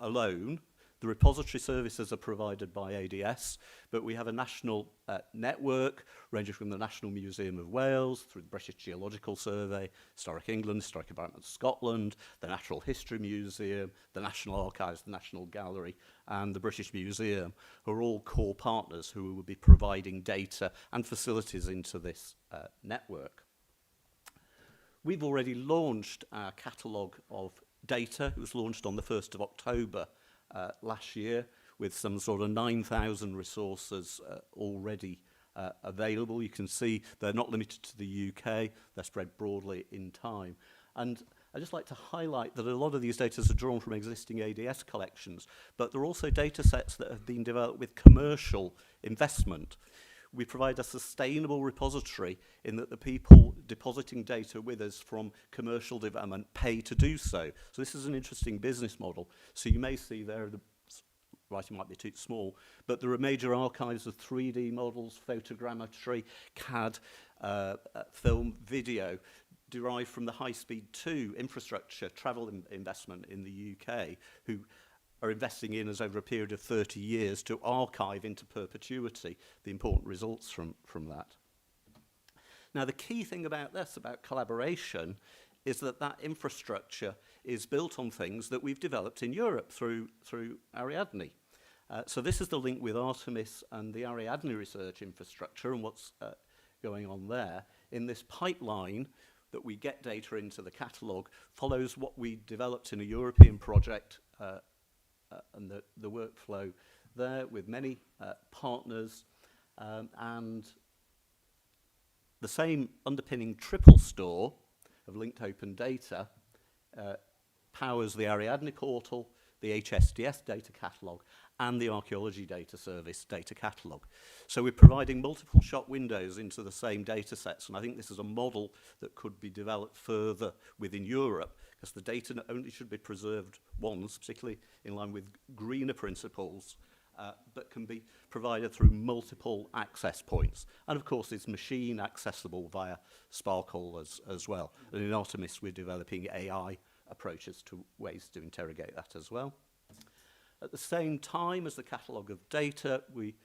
alone. The repository services are provided by ADS, but we have a national network ranging from the National Museum of Wales through the British Geological Survey, Historic England, Historic Environment Scotland, the Natural History Museum, the National Archives, the National Gallery, and the British Museum, who are all core partners who will be providing data and facilities into this network. We've already launched our catalogue of data. It was launched on the 1st of October last year, with some sort of 9,000 resources already available. You can see they're not limited to the UK, they're spread broadly in time. And I'd just like to highlight that a lot of these data are drawn from existing ADS collections, but they're also data sets that have been developed with commercial investment. We provide a sustainable repository in that the people depositing data with us from commercial development pay to do so. So this is an interesting business model. So you may see there, the writing might be too small, but there are major archives of 3D models, photogrammetry, CAD, film, video, derived from the High-Speed 2 infrastructure travel investment in the UK, who are investing in us over a period of 30 years to archive into perpetuity the important results from that. Now, the key thing about this, about collaboration, is that that infrastructure is built on things that we've developed in Europe through Ariadne. So this is the link with ARTEMIS and the Ariadne research infrastructure and what's going on there. In this pipeline that we get data into the catalogue follows what we developed in a European project and the workflow there with many partners, and the same underpinning triple store of linked open data powers the Ariadne portal, the HSDS data catalogue, and the Archaeology Data Service data catalogue. So we're providing multiple shot windows into the same data sets, and I think this is a model that could be developed further within Europe, because the data not only should be preserved once, particularly in line with greener principles, but can be provided through multiple access points. And of course, it's machine accessible via Sparkle as well. And in ARTEMIS, we're developing AI approaches to ways to interrogate that as well. At the same time as the catalogue of data, we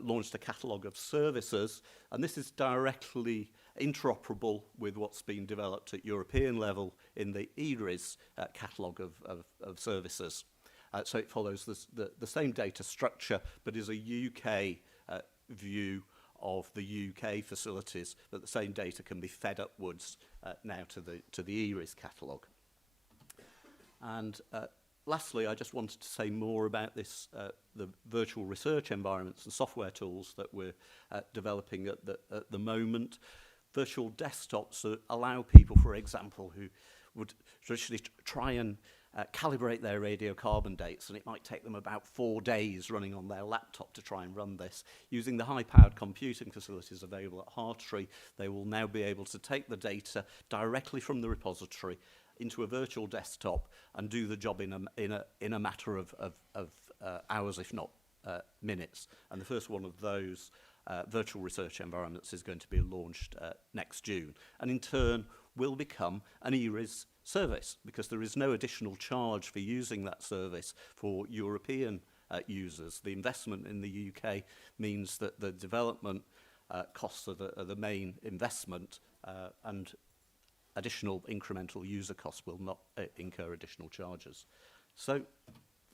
launched a catalogue of services, and this is directly interoperable with what's been developed at European level in the E-RIHS catalogue of services. So it follows the same data structure, but is a UK view of the UK facilities, but the same data can be fed upwards now to the E-RIHS catalogue. And lastly, I just wanted to say more about this, the virtual research environments and software tools that we're developing at the moment. Virtual desktops that allow people, for example, who would traditionally try and calibrate their radiocarbon dates, and it might take them about 4 days running on their laptop to try and run this. Using the high-powered computing facilities available at Hartree, they will now be able to take the data directly from the repository into a virtual desktop and do the job in a matter of hours, if not minutes. And the first one of those virtual research environments is going to be launched next June, and in turn will become an E-RIHS service, because there is no additional charge for using that service for European users. The investment in the UK means that the development costs are the main investment, and additional incremental user costs will not incur additional charges. So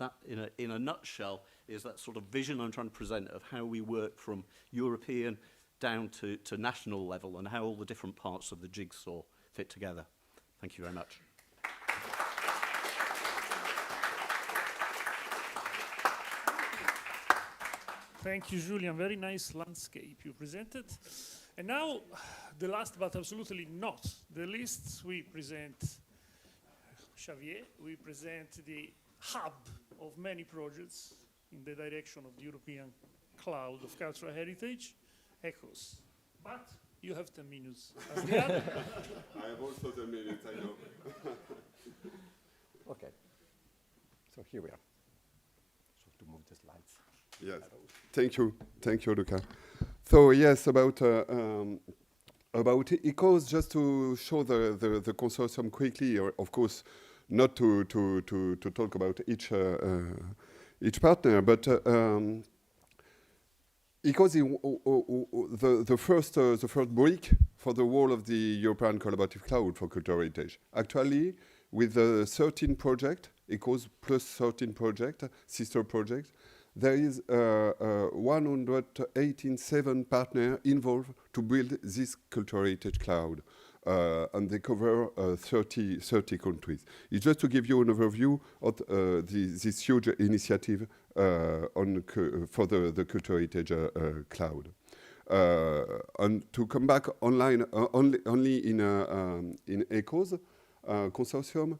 that, in a nutshell, is that sort of vision I'm trying to present of how we work from European down to national level and how all the different parts of the jigsaw fit together. Thank you very much. Thank you, Julian. Very nice landscape you presented. And now, the last but absolutely not the least, we present Xavier. We present the hub of many projects in the direction of the European cloud of cultural heritage, ECHOS. But you have 10 minutes. I have also 10 minutes, I know. Okay. So here we are. So to move the slides. Yes. Thank you, Luca. So yes, about ECHOS, just to show the consortium quickly, or of course, not to talk about each partner, but ECHOS is the first brick for the whole of the European collaborative cloud for cultural heritage. Actually, with 13 projects, ECHOS plus 13 projects, sister projects, there is 187 partners involved to build this cultural heritage cloud, and they cover 30 countries. It's just to give you an overview of this huge initiative for the cultural heritage cloud. And to come back online only in ECHOS consortium,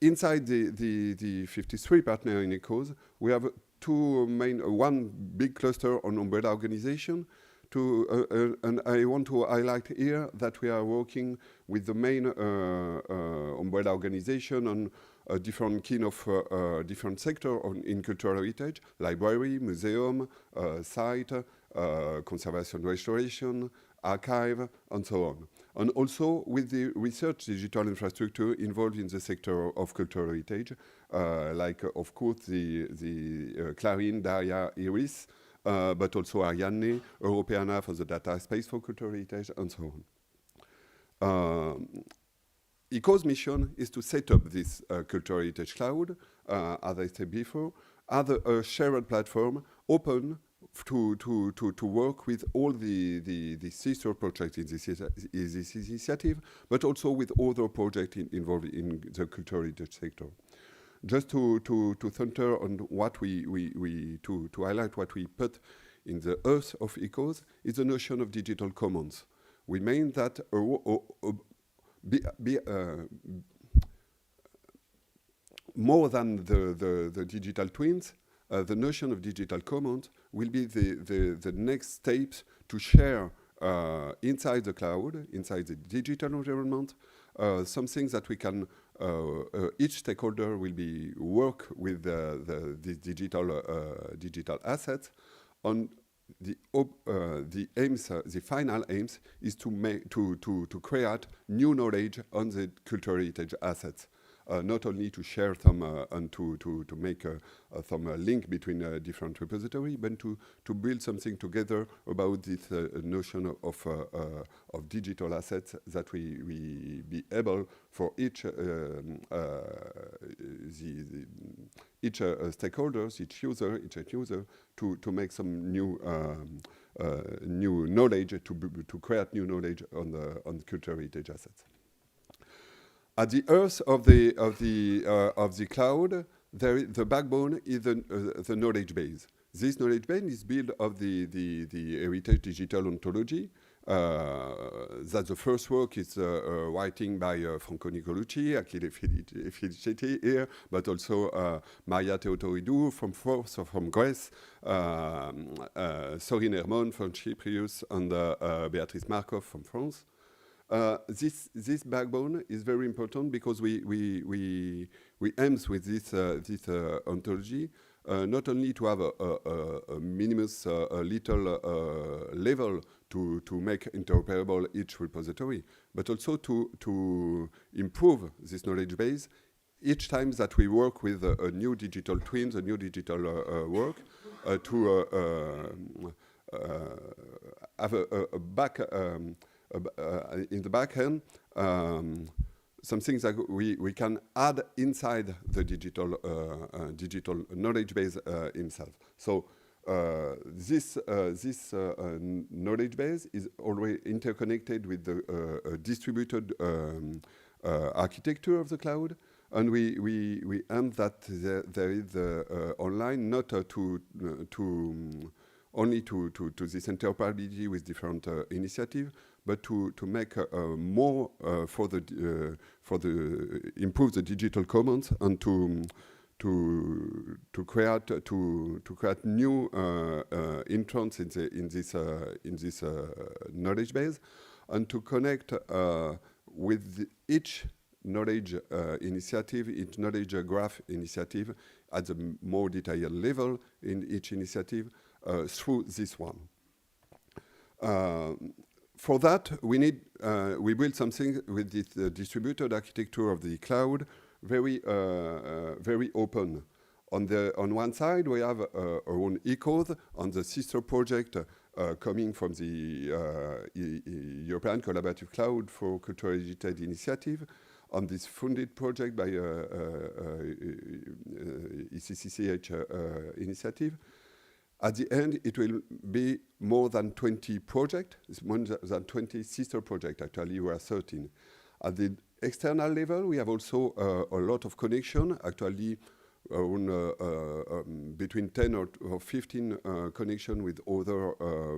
inside the 53 partners in ECHOS, we have one big cluster on umbrella organization. And I want to highlight here that we are working with the main umbrella organization on a different kind of different sector in cultural heritage: library, museum, site, conservation, restoration, archive, and so on. And also with the research digital infrastructure involved in the sector of cultural heritage, like of course the Clarin, Daria, E-RIHS, but also Ariadne, Europeana for the data space for cultural heritage, and so on. ECHOS' mission is to set up this cultural heritage cloud, as I said before, as a shared platform open to work with all the sister projects in this initiative, but also with other projects involved in the cultural heritage sector. Just to center on what to highlight what we put in the earth of ECHOS is the notion of digital commons. We mean that more than the digital twins, the notion of digital commons will be the next steps to share inside the cloud, inside the digital environment, something that we can, each stakeholder will be work with the digital assets on the aims, the final aims is to create new knowledge on the cultural heritage assets. Not only to share some and to make some link between different repositories, but to build something together about this notion of digital assets that we be able for each stakeholders, each user to make some new knowledge, to create new knowledge on cultural heritage assets. At the earth of the cloud, the backbone is the knowledge base. This knowledge base is built of the heritage digital ontology. That the first work is writing by Franco Nicolucci, Achille Felicetti here, but also Maria Teodoridou from Greece, Sorin Hermon from Cyprus, and Beatrice Markov from France. This backbone is very important because we aim with this ontology not only to have a minimum little level to make interoperable each repository, but also to improve this knowledge base each time that we work with a new digital twins, a new digital work, to have a back in the back end something that we can add inside the digital knowledge base itself. So this knowledge base is already interconnected with the distributed architecture of the cloud, and we aim that there is online not only to this interoperability with different initiatives, but to make more for the improve the digital commons and to create new entrants in this knowledge base, and to connect with each knowledge initiative, each knowledge graph initiative at the more detailed level in each initiative through this one. For that, we built something with this distributed architecture of the cloud, very open. On one side, we have our own ecos on the sister project coming from the European Collaborative Cloud for Cultural Heritage Initiative, on this funded project by ECCCH initiative. At the end, it will be more than 20 projects, more than 20 sister projects. Actually, we are 13. At the external level, we have also a lot of connection. Actually, between 10 or 15 connection with other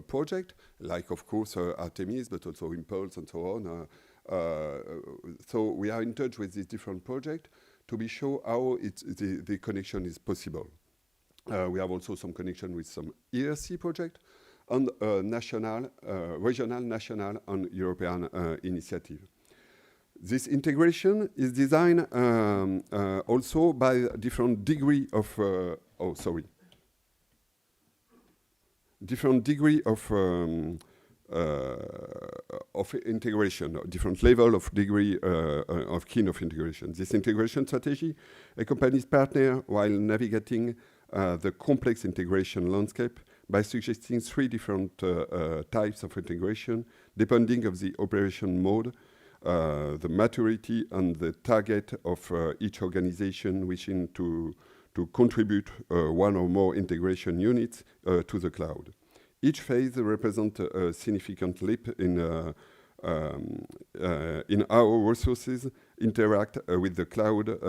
projects, like, of course, ARTEMIS, but also Impulse and so on. So we are in touch with these different projects to be sure how the connection is possible. We have also some connection with some ERC project and national, regional, national, and European initiative. This integration is designed also by different degree of different degree of integration, different level of degree of keen of integration. This integration strategy accompanies partner while navigating the complex integration landscape by suggesting 3 different types of integration, depending of the operation mode, the maturity and the target of each organization wishing to contribute one or more integration units to the cloud. Each phase represents a significant leap in how resources interact with the cloud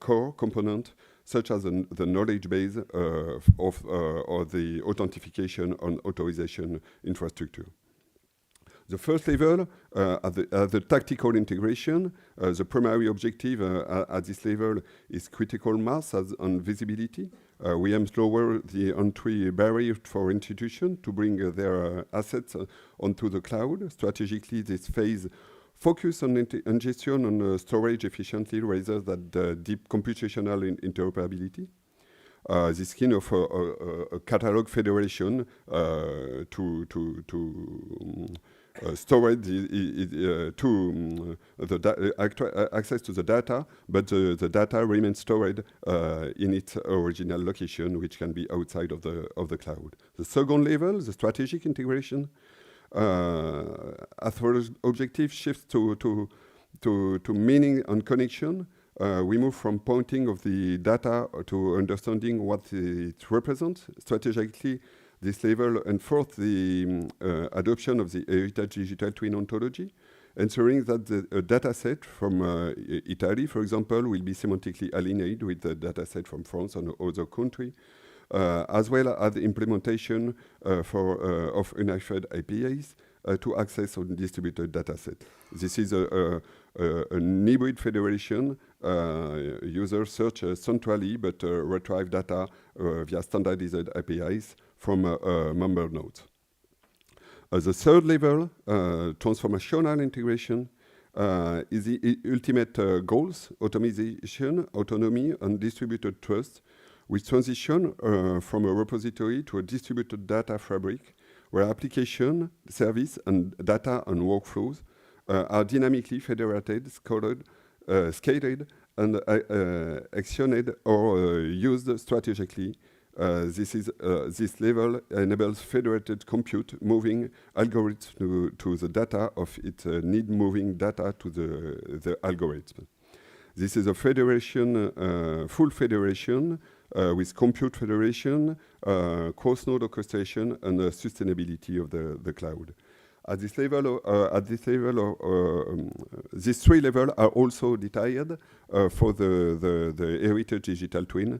core component, such as the knowledge base or the authentication and authorization infrastructure. The first level, at the tactical integration, the primary objective at this level is critical mass and visibility. We aim to lower the entry barrier for institutions to bring their assets onto the cloud. Strategically, this phase focus on ingestion and storage efficiently rather than deep computational interoperability. This kind of a catalog federation to storage access to the data, but the data remains stored in its original location, which can be outside of the cloud. The second level, the strategic integration, as far as objective shifts to meaning and connection. We move from pointing of the data to understanding what it represents. Strategically, this level enforces the adoption of the heritage digital twin ontology, ensuring that the data set from Italy, for example, will be semantically aligned with the data set from France and other countries, as well as the implementation of unified APIs to access on distributed data set. This is a hybrid federation. Users search centrally but retrieve data via standardized APIs from member nodes. The third level, transformational integration, is the ultimate goals: automation, autonomy, and distributed trust, with transition from a repository to a distributed data fabric, where application, service, and data and workflows are dynamically federated, scaled, and actioned or used strategically This level enables federated compute, moving algorithms to the data of it need moving data to the algorithm. This is a federation, full federation with compute federation, cross-node orchestration, and sustainability of the cloud. At this level, these three levels are also detailed for the heritage digital twin,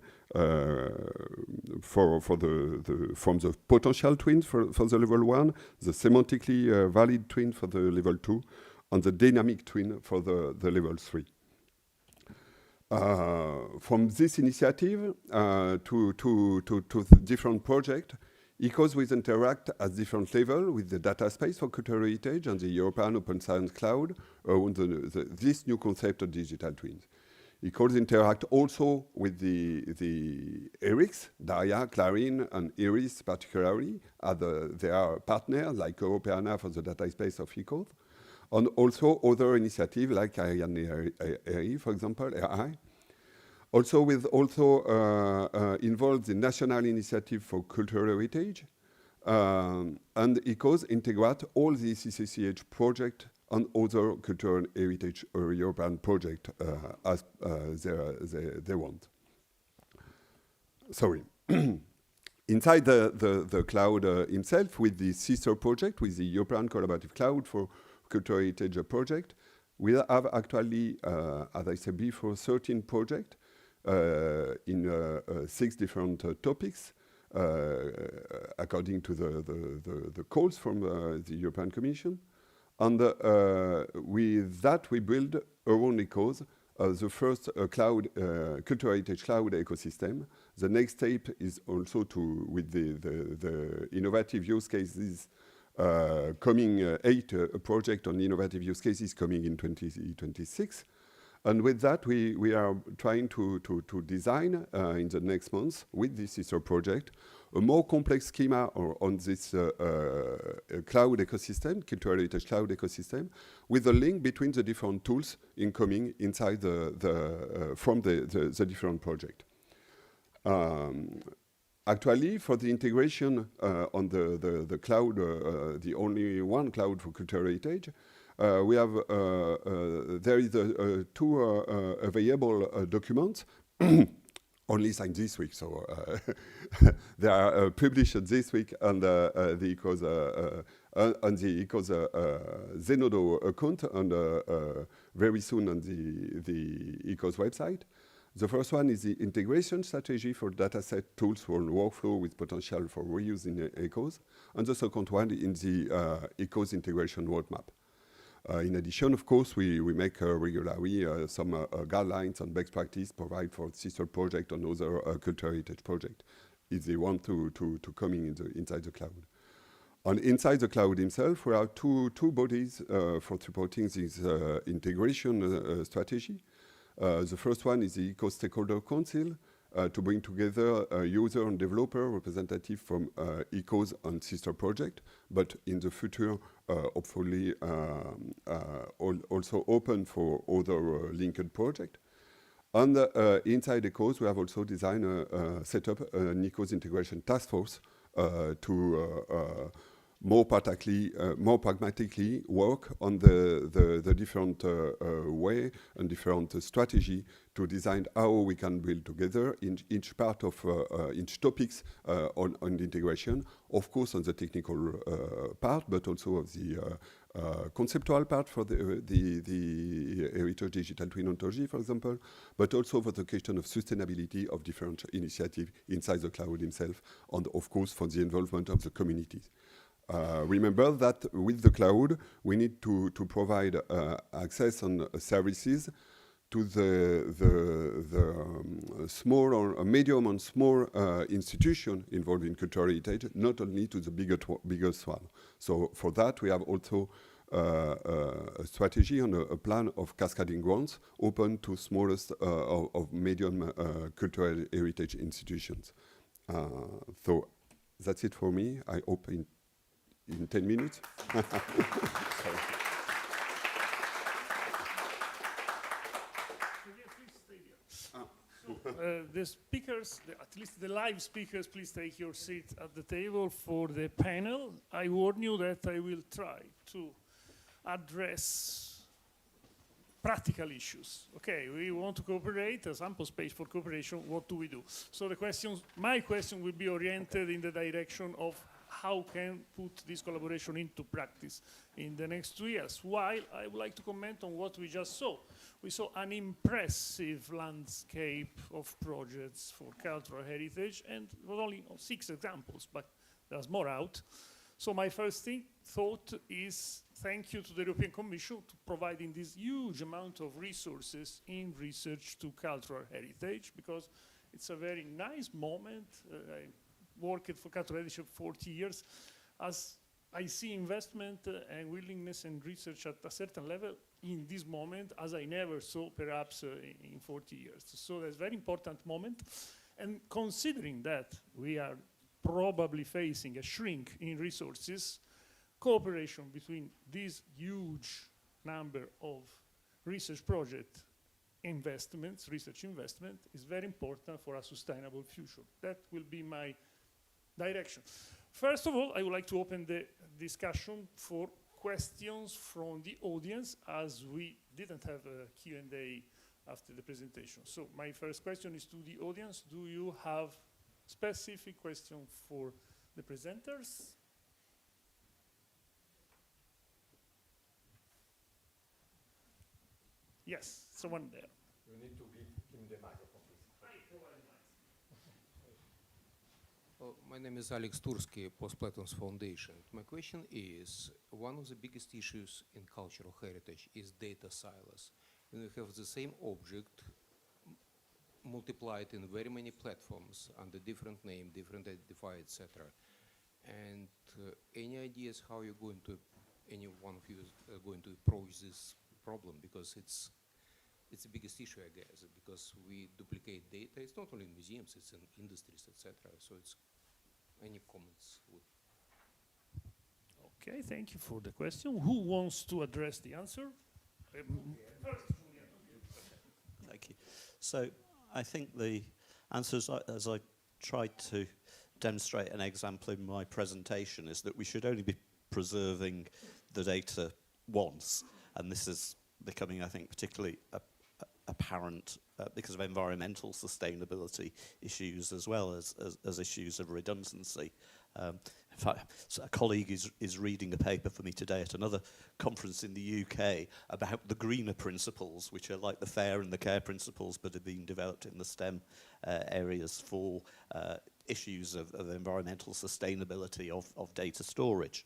from the potential twin for the level 1, the semantically valid twin for the level 2, and the dynamic twin for the level 3. From this initiative to the different projects, E-RIHS will interact at different levels with the data space for cultural heritage and the European Open Science Cloud around this new concept of digital twins. E-RIHS interact also with the E-RIHS, DARIA, Clarin, and E-RIHS particularly, they are partners like Europeana for the data space of E-RIHS, and also other initiatives like Ariane, for example, AI. Also involved the National Initiative for Cultural Heritage, and E-RIHS integrate all the CCCH project and other cultural heritage or European project as they want. Sorry. Inside the cloud itself, with the sister project, with the European Collaborative Cloud for Cultural Heritage project, we have actually, as I said before, 13 projects in 6 different topics, according to the calls from the European Commission. And with that, we build around E-RIHS the first cloud, cultural heritage cloud ecosystem. The next step is also with the innovative use cases coming, 8 project on innovative use cases coming in 2026. And with that, we are trying to design in the next months with this sister project a more complex schema on this cloud ecosystem, cultural heritage cloud ecosystem, with a link between the different tools incoming inside from the different project. Actually, for the integration on the cloud, the only one cloud for cultural heritage, we have there is 2 available documents only signed this week, so they are published this week on the E-RIHS Zenodo account and very soon on the E-RIHS website. The first one is the integration strategy for dataset tools for workflow with potential for reuse in E-RIHS, and the second one in the E-RIHS integration roadmap. In addition, of course, we make regularly some guidelines and best practice provide for sister project and other cultural heritage project if they want to coming inside the cloud. And inside the cloud itself, we have two bodies for supporting this integration strategy. The first one is the E-RIHS Stakeholder Council, to bring together user and developer representative from E-RIHS and sister project, but in the future, hopefully also open for other linked project. And inside E-RIHS, we have also designed set up an E-RIHS integration task force to more pragmatically work on the different way and different strategy to design how we can build together in each part of each topics on the integration, of course on the technical part, but also of the conceptual part for the heritage digital twin ontology, for example, but also for the question of sustainability of different initiatives inside the cloud itself, and of course for the involvement of the communities. Remember that with the cloud, we need to provide access and services to the small or medium and small institution involved in cultural heritage, not only to the biggest one. So for that, we have also a strategy and a plan of cascading grants open to smallest of medium cultural heritage institutions. So that's it for me. I hope in 10 minutes. The speakers, at least the live speakers, please take your seat at the table for the panel. I warn you that I will try to address practical issues. Okay, we want to cooperate, there's ample space for cooperation, what do we do? So the questions, my question will be oriented in the direction of how can put this collaboration into practice in the next 2 years. While I would like to comment on what we just saw. We saw an impressive landscape of projects for cultural heritage, and not only 6 examples, but there's more out. So my first thought is thank you to the European Commission to providing this huge amount of resources in research to cultural heritage, because it's a very nice moment. I worked for cultural heritage for 40 years. As I see investment and willingness and research at a certain level in this moment, as I never saw perhaps in 40 years. So that's a very important moment. And considering that we are probably facing a shrink in resources, cooperation between this huge number of research project investments, research investment, is very important for a sustainable future. That will be my direction. First of all, I would like to open the discussion for questions from the audience, as we didn't have a Q&A after the presentation. So my first question is to the audience. Do you have specific question for the presenters? Yes, someone there. You need to give him the microphone, please. My name is Alex Tursky, Post-Platons Foundation. My question is, one of the biggest issues in cultural heritage is data silos. When you have the same object multiplied in very many platforms under different name, different identifier, etc. And any ideas how you're going to, any one of you is going to approach this problem? Because it's the biggest issue, I guess, because we duplicate data. It's not only in museums, it's in industries, etc. So it's any comments? Okay, thank you for the question. Who wants to address the answer? Thank you. So I think the answers, as I tried to demonstrate an example in my presentation, is that we should only be preserving the data once, and this is becoming, I think, particularly apparent because of environmental sustainability issues as well as issues of redundancy. In fact, so a colleague is reading a paper for me today at another conference in the UK about the greener principles, which are like the fair and the care principles, but are being developed in the STEM areas for issues of environmental sustainability of data storage.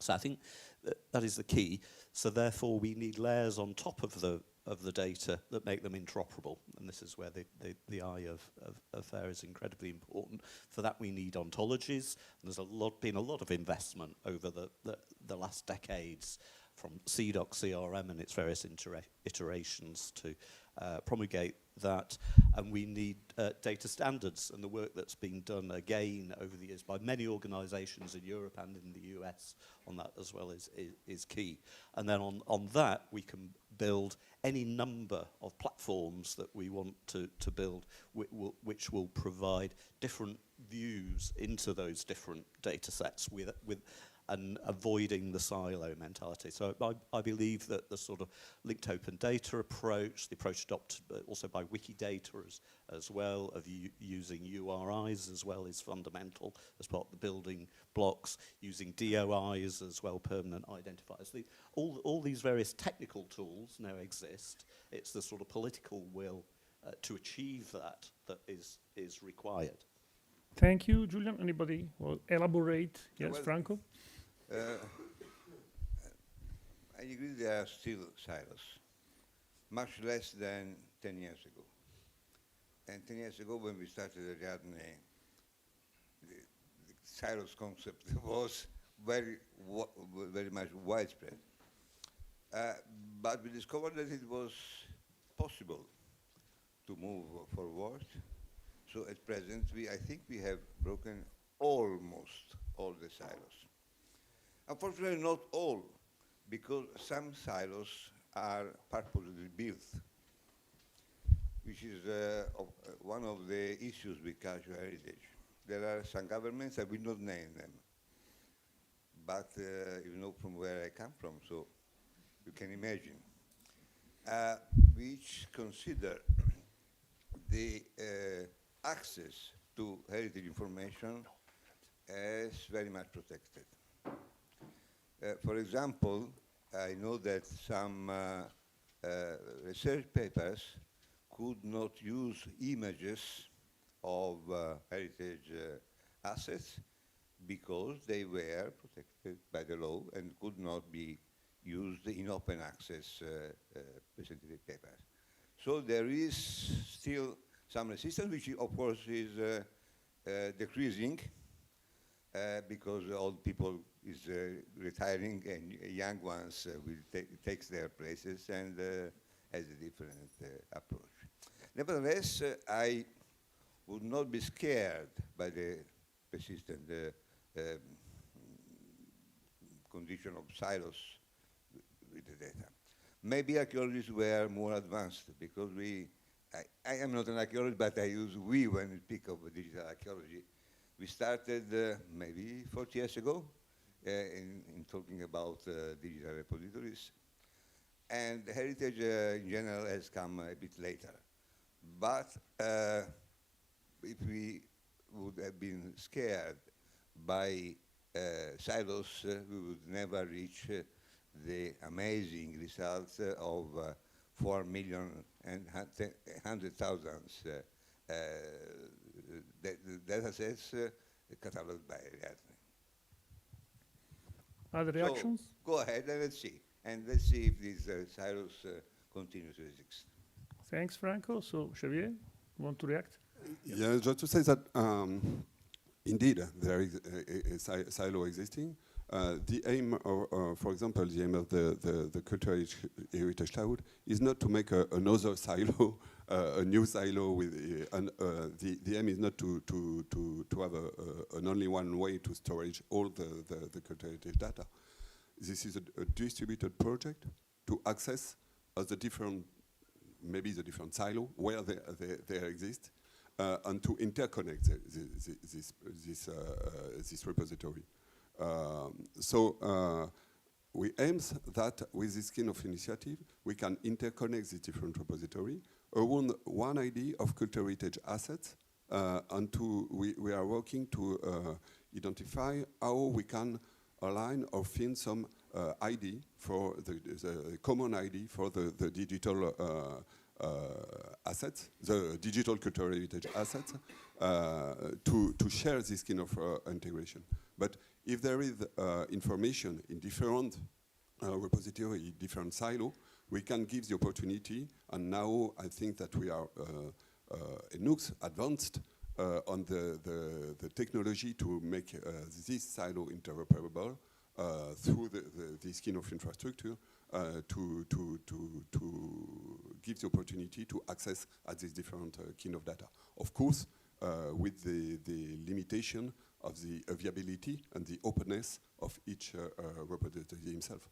So I think that is the key. So therefore, we need layers on top of the data that make them interoperable, and this is where the eye of FAIR is incredibly important. For that, we need ontologies, and there's been a lot of investment over the last decades from CDOC, CRM, and its various iterations to promulgate that, and we need data standards, and the work that's been done again over the years by many organisations in Europe and in the US on that as well is key. And then on that we can build any number of platforms that we want to build, which will provide different views into those different data sets with and avoiding the silo mentality. So I believe that the sort of linked open data approach, the approach adopted also by Wikidata as well, of using URIs as well, is fundamental as part of the building blocks, using DOIs as well, permanent identifiers. All these various technical tools now exist. It's the sort of political will to achieve that is required. Thank you, Julian. Anybody will elaborate? Yes, well, Franco? I agree there are still silos, much less than 10 years ago. And 10 years ago, when we started Ariadne, the silos concept was very much widespread. But we discovered that it was possible to move forward. So at present, I think we have broken almost all the silos. Unfortunately, not all, because some silos are purposely built. which is one of the issues with cultural heritage. There are some governments, I will not name them, but you know from where I come from, so you can imagine, which consider the access to heritage information as very much protected. For example, I know that some research papers could not use images of heritage assets because they were protected by the law and could not be used in open access presentative papers. So there is still some resistance, which of course is decreasing because old people is retiring and young ones will take their places and has a different approach. Nevertheless, I would not be scared by the persistent condition of silos with the data. Maybe archaeologists were more advanced because I am not an archaeologist, but I use we when we speak of digital archaeology. We started maybe 40 years ago in talking about digital repositories. And heritage in general has come a bit later. But if we would have been scared by silos, we would never reach the amazing results of 4 million and 100,000 data sets cataloged by ARTEMIS. Other reactions? So go ahead and let's see. And let's see if these silos continue to exist. Thanks, Franco. So, Xavier, you want to react? Yeah, just to say that indeed there is a silo existing. The aim, for example, the aim of the cultural heritage cloud is not to make another silo, a new silo with, the aim is not to have an only one way to storage all the cultural heritage data. This is a distributed project to access the different, maybe the different silo where they exist, and to interconnect this repository. We aim that with this kind of initiative, we can interconnect the different repository around one idea of cultural heritage assets, and we are working to identify how we can align or find some ID for the common ID for the digital assets, the digital cultural heritage assets, to share this kind of integration. But if there is information in different repository, different silo, we can give the opportunity, and now I think that we are advanced on the technology to make this silo interoperable through this kind of infrastructure to give the opportunity to access at these different kind of data. Of course, with the limitation of the viability and the openness of each repository himself.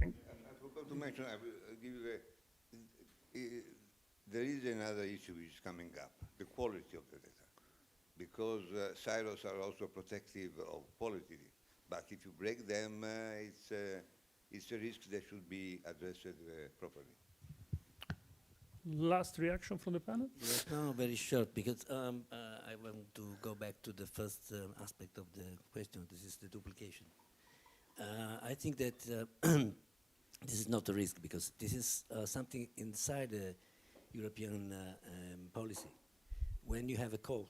I forgot to mention, I will give you there is another issue which is coming up, the quality of the data. Because silos are also protective of quality, but if you break them, it's a risk that should be addressed properly. Last reaction from the panel? Yes, no, very short, because I want to go back to the first aspect of the question. This is the duplication. I think that this is not a risk, because this is something inside the European policy. When you have a call,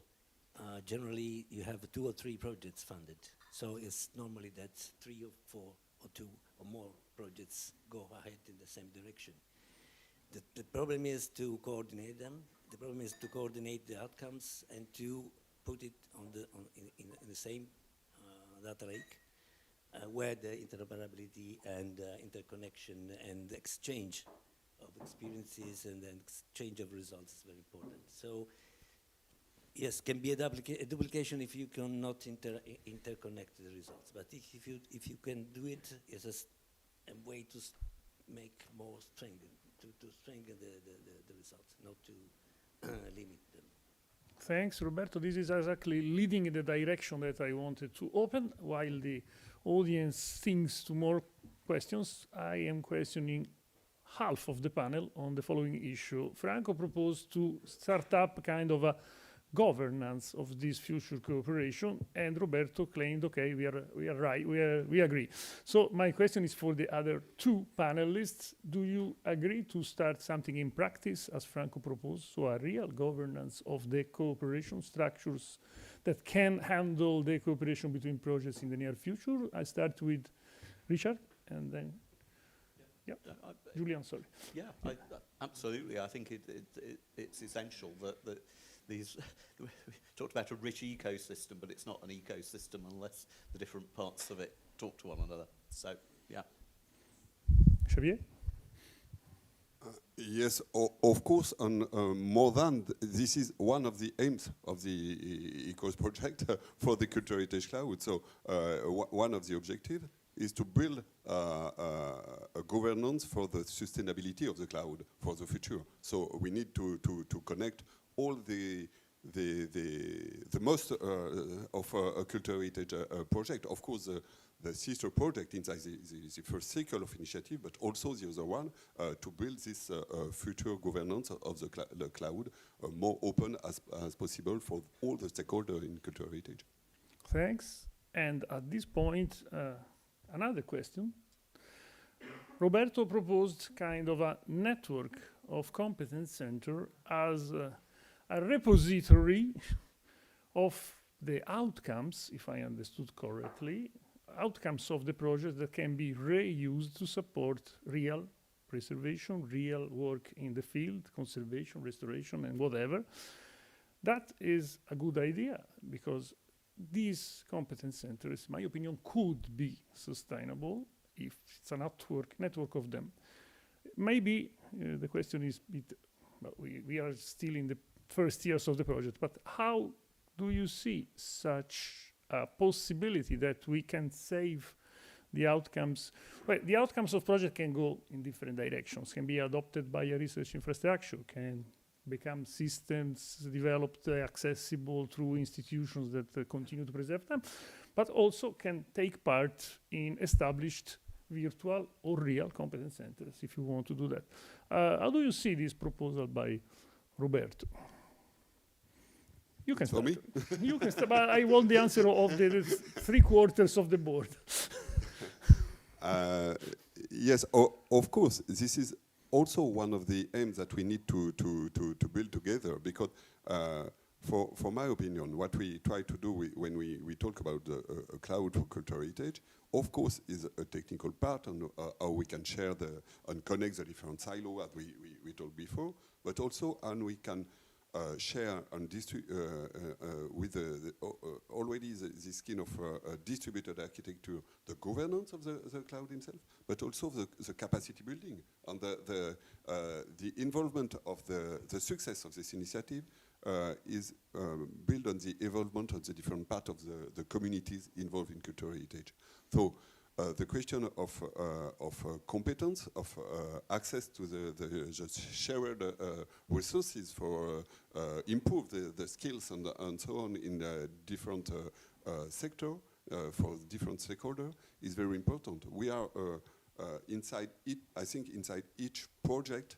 generally you have 2 or 3 projects funded. So it's normally that 3 or 4 or 2 or more projects go ahead in the same direction. The problem is to coordinate them. The problem is to coordinate the outcomes and to put it in the same data lake where the interoperability and interconnection and exchange of experiences and then exchange of results is very important. So yes, can be a duplication if you cannot interconnect the results. But if you can do it, it's a way to make more strength, to strengthen the results, not to limit them. Thanks, Roberto. This is exactly leading in the direction that I wanted to open. While the audience thinks to more questions, I am questioning half of the panel on the following issue. Franco proposed to start up kind of a governance of this future cooperation, and Roberto claimed, okay, we are right, we agree. So my question is for the other two panelists: do you agree to start something in practice, as Franco proposed, so a real governance of the cooperation structures that can handle the cooperation between projects in the near future? I start with Richard, and then Julian, sorry. Yeah, absolutely. I think it's essential that these we talked about a rich ecosystem, but it's not an ecosystem unless the different parts of it talk to one another. So, yeah. Xavier? Yes, of course, and more than this is one of the aims of the ECOS project for the Cultural Heritage Cloud. So one of the objectives is to build a governance for the sustainability of the cloud for the future. So we need to connect all the most of a cultural heritage project. Of course, the sister project inside the first cycle of initiative, but also the other one to build this future governance of the cloud more open as possible for all the stakeholders in cultural heritage. Thanks. And at this point, another question. Roberto proposed kind of a network of competence center as a repository of the outcomes, if I understood correctly, outcomes of the project that can be reused to support real preservation, real work in the field, conservation, restoration, and whatever. That is a good idea, because these competence centers, in my opinion, could be sustainable if it's a network of them. Maybe the question is, we are still in the first years of the project, but how do you see such a possibility that we can save the outcomes? Well, the outcomes of project can go in different directions, can be adopted by a research infrastructure, can become systems developed, accessible through institutions that continue to preserve them, but also can take part in established virtual or real competence centers, if you want to do that. How do you see this proposal by Roberto? You can start. Me? You can start, but I want the answer of the 3/4 of the board. Yes, of course, this is also one of the aims that we need to build together, because for my opinion, what we try to do when we talk about a cloud for cultural heritage, of course, is a technical part, and how we can share and connect the different silos, as we told before, but also, and we can share and with already this kind of distributed architecture, the governance of the cloud itself, but also the capacity building and the involvement of the success of this initiative is built on the involvement of the different part of the communities involved in cultural heritage. So the question of competence, of access to the shared resources for improve the skills and so on in different sector for different stakeholders is very important. We are inside it. I think inside each project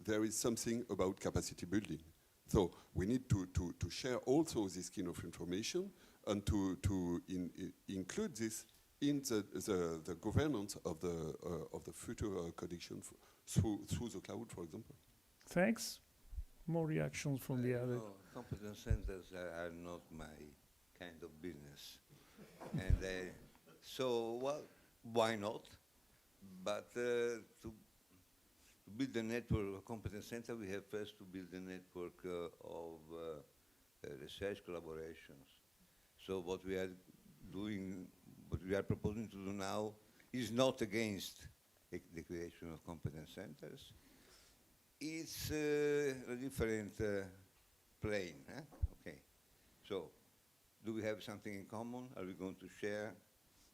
there is something about capacity building. So we need to share also this kind of information and to include this in the governance of the future connection through the cloud, for example. Thanks. More reactions from the other. No, competence centers are not my kind of business. And so, well, why not? But to build a network of competence center, we have first to build a network of research collaborations. So what we are doing, what we are proposing to do now is not against the creation of competence centers. It's a different plane. Okay. So, do we have something in common? Are we going to share?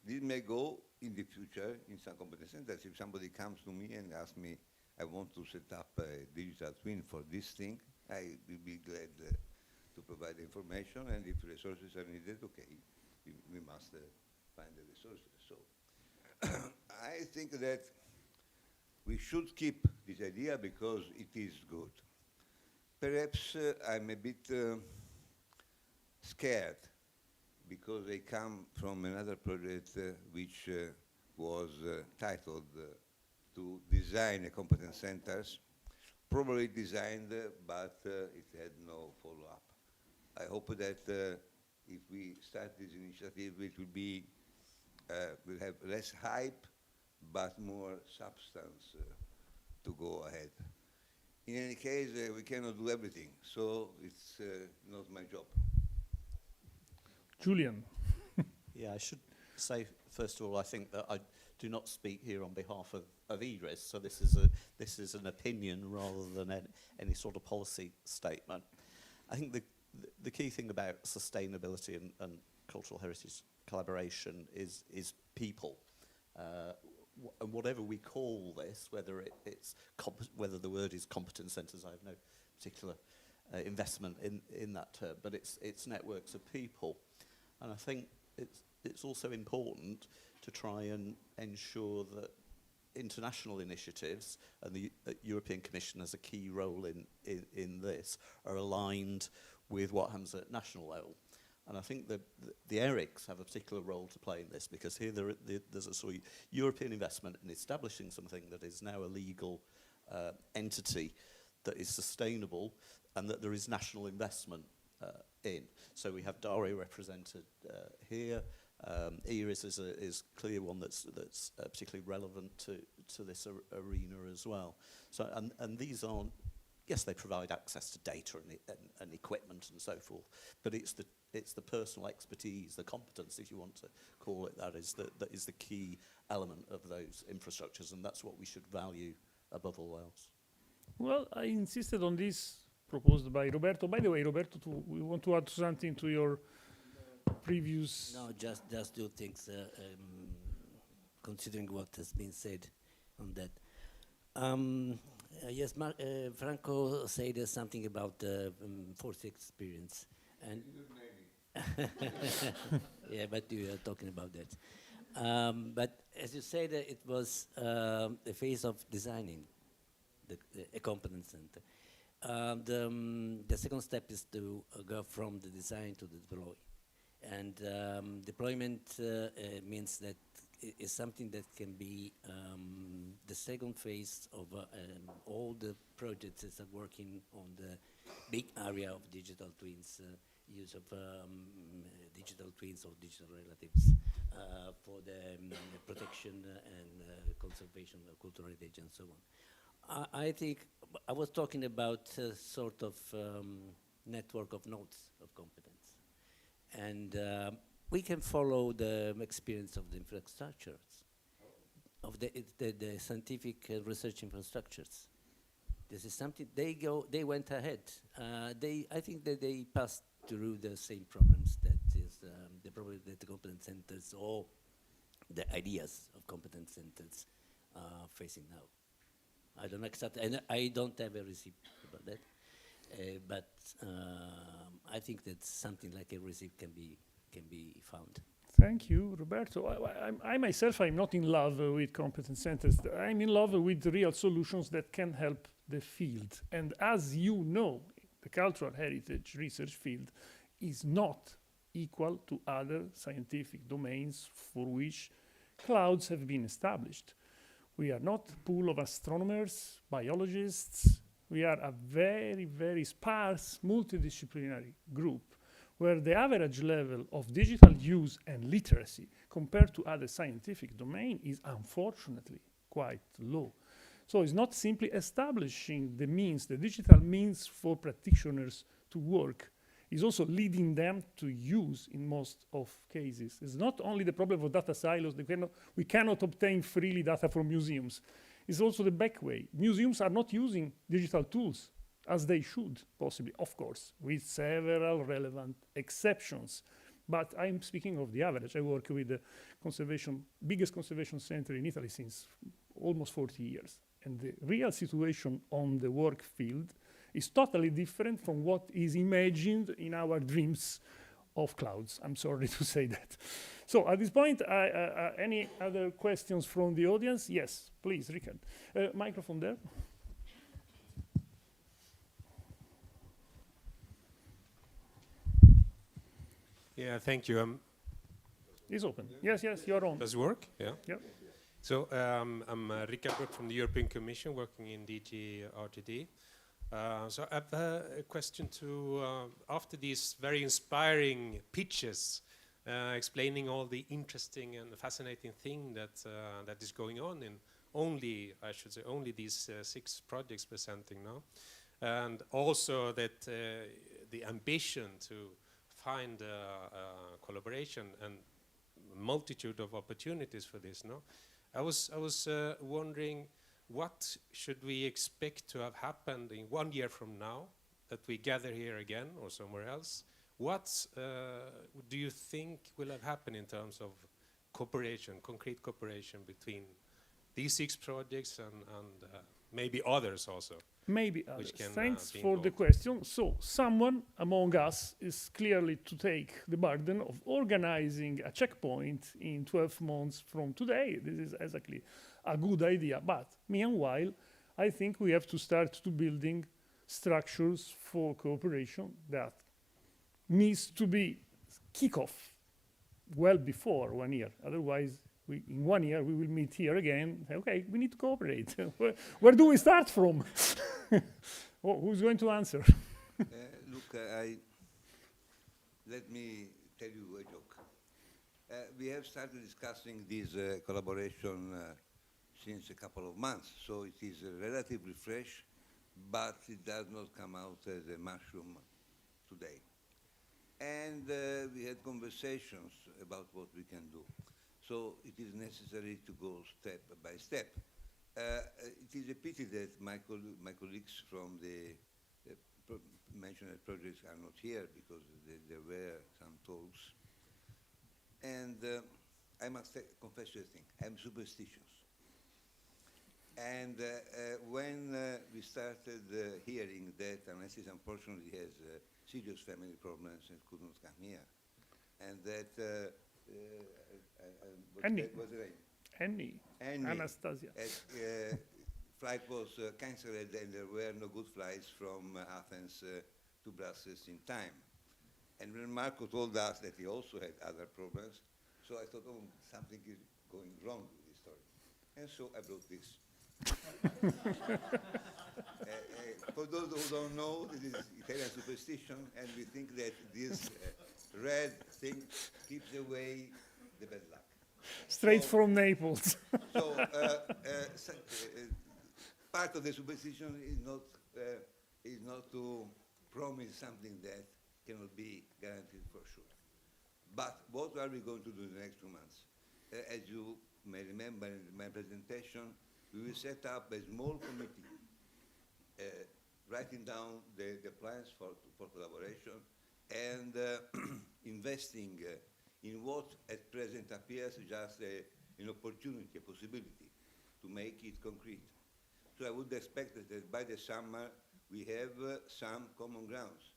This may go in the future in some competence centers. If somebody comes to me and asks me, I want to set up a digital twin for this thing, I will be glad to provide the information, and if resources are needed, okay, we must find the resources. So I think that we should keep this idea because it is good. Perhaps I'm a bit scared because I come from another project which was titled to design a competence centers, probably designed, but it had no follow-up. I hope that if we start this initiative, it will be, will have less hype, but more substance to go ahead. In any case, we cannot do everything, so it's not my job. Julian. Yeah, I should say, first of all, I think that I do not speak here on behalf of E-RIHS, so this is an opinion rather than any sort of policy statement. I think the key thing about sustainability and cultural heritage collaboration is people. And whatever we call this, whether whether the word is competence centres, I have no particular investment in that term, but it's networks of people. And I think it's also important to try and ensure that international initiatives, and the European Commission has a key role in this, are aligned with what happens at national level. And I think that the ERICs have a particular role to play in this, because here there's a sort of European investment in establishing something that is now a legal entity that is sustainable and that there is national investment in. So we have Daria represented here. E-RIHS is clear one that's particularly relevant to this arena as well. So and these aren't, yes, they provide access to data and equipment and so forth, but it's the personal expertise, the competence, if you want to call it that is the key element of those infrastructures, and that's what we should value above all else. Well, I insisted on this proposed by Roberto. By the way, Roberto, we want to add something to your previous... No, just two things, considering what has been said on that. Yes, Franco said something about the forced experience. And yeah, but you are talking about that. But as you said, it was the phase of designing a competence center. The second step is to go from the design to the deploy. And deployment means that is something that can be the second phase of all the projects that are working on the big area of digital twins, use of digital twins or digital relatives for the protection and conservation of cultural heritage and so on. I think I was talking about a sort of network of nodes of competence. And we can follow the experience of the infrastructures, of the scientific research infrastructures. This is something they went ahead. I think that they passed through the same problems that is the problem that the competence centers or the ideas of competence centers are facing now. I don't know exactly, and I don't have a receipt about that, but I think that something like a receipt can be found. Thank you, Roberto. I myself, I'm not in love with competence centers. I'm in love with real solutions that can help the field. And as you know, the cultural heritage research field is not equal to other scientific domains for which clouds have been established. We are not a pool of astronomers, biologists. We are a very, very sparse multidisciplinary group where the average level of digital use and literacy compared to other scientific domains is unfortunately quite low. So it's not simply establishing the means, the digital means for practitioners to work. It's also leading them to use in most of cases. It's not only the problem of data silos. We cannot obtain freely data from museums. It's also the back way. Museums are not using digital tools as they should, possibly, of course, with several relevant exceptions. But I'm speaking of the average. I work with the biggest conservation center in Italy since almost 40 years. and the real situation on the work field is totally different from what is imagined in our dreams of clouds. I'm sorry to say that. So at this point, any other questions from the audience? Yes, please, Richard. Microphone there. Yeah, thank you. It's open. Yes, yes, you're on. Does it work? Yeah. Yep. So I'm Richard Brook from the European Commission, working in DG RTD. So I have a question to, after these very inspiring pitches, explaining all the interesting and fascinating thing that that is going on in only, I should say, only these 6 projects presenting now, and also that the ambition to find collaboration and multitude of opportunities for this. No, I was wondering, what should we expect to have happened in 1 year from now, that we gather here again or somewhere else? What do you think will have happened in terms of cooperation, concrete cooperation between these 6 projects and maybe others also? Maybe others. Can, Thanks be for the involved. question. So someone among us is clearly to take the burden of organizing a checkpoint in 12 months from today. This is exactly a good idea. But meanwhile, I think we have to start to building structures for cooperation that needs to be kick off well before 1 year. Otherwise, in 1 year, we will meet here again. Okay, we need to cooperate. Where do we start from? Oh, who's going to answer? Look, let me tell you a joke. We have started discussing this collaboration since a couple of months, so it is relatively fresh, but it does not come out as a mushroom today. And we had conversations about what we can do. So it is necessary to go step by step. It is a pity that my colleagues from the mentioned projects are not here, because there were some talks. And I must confess to a thing, I'm superstitious. And when we started hearing that Anastasia unfortunately has serious family problems and could not come here, and that Annie. Anastasia. Flight was cancelled and there were no good flights from Athens to Brussels in time. And when Marco told us that he also had other problems, so I thought, oh, something is going wrong with this story. And so I brought this. For those who don't know, this is Italian superstition, and we think that this red thing keeps away the bad luck. Straight from Naples. So part of the superstition is not to promise something that cannot be guaranteed for sure. But what are we going to do in the next 2 months? As you may remember in my presentation, we will set up a small committee writing down the plans for collaboration and investing in what at present appears just an opportunity, a possibility to make it concrete. So I would expect that by the summer we have some common grounds.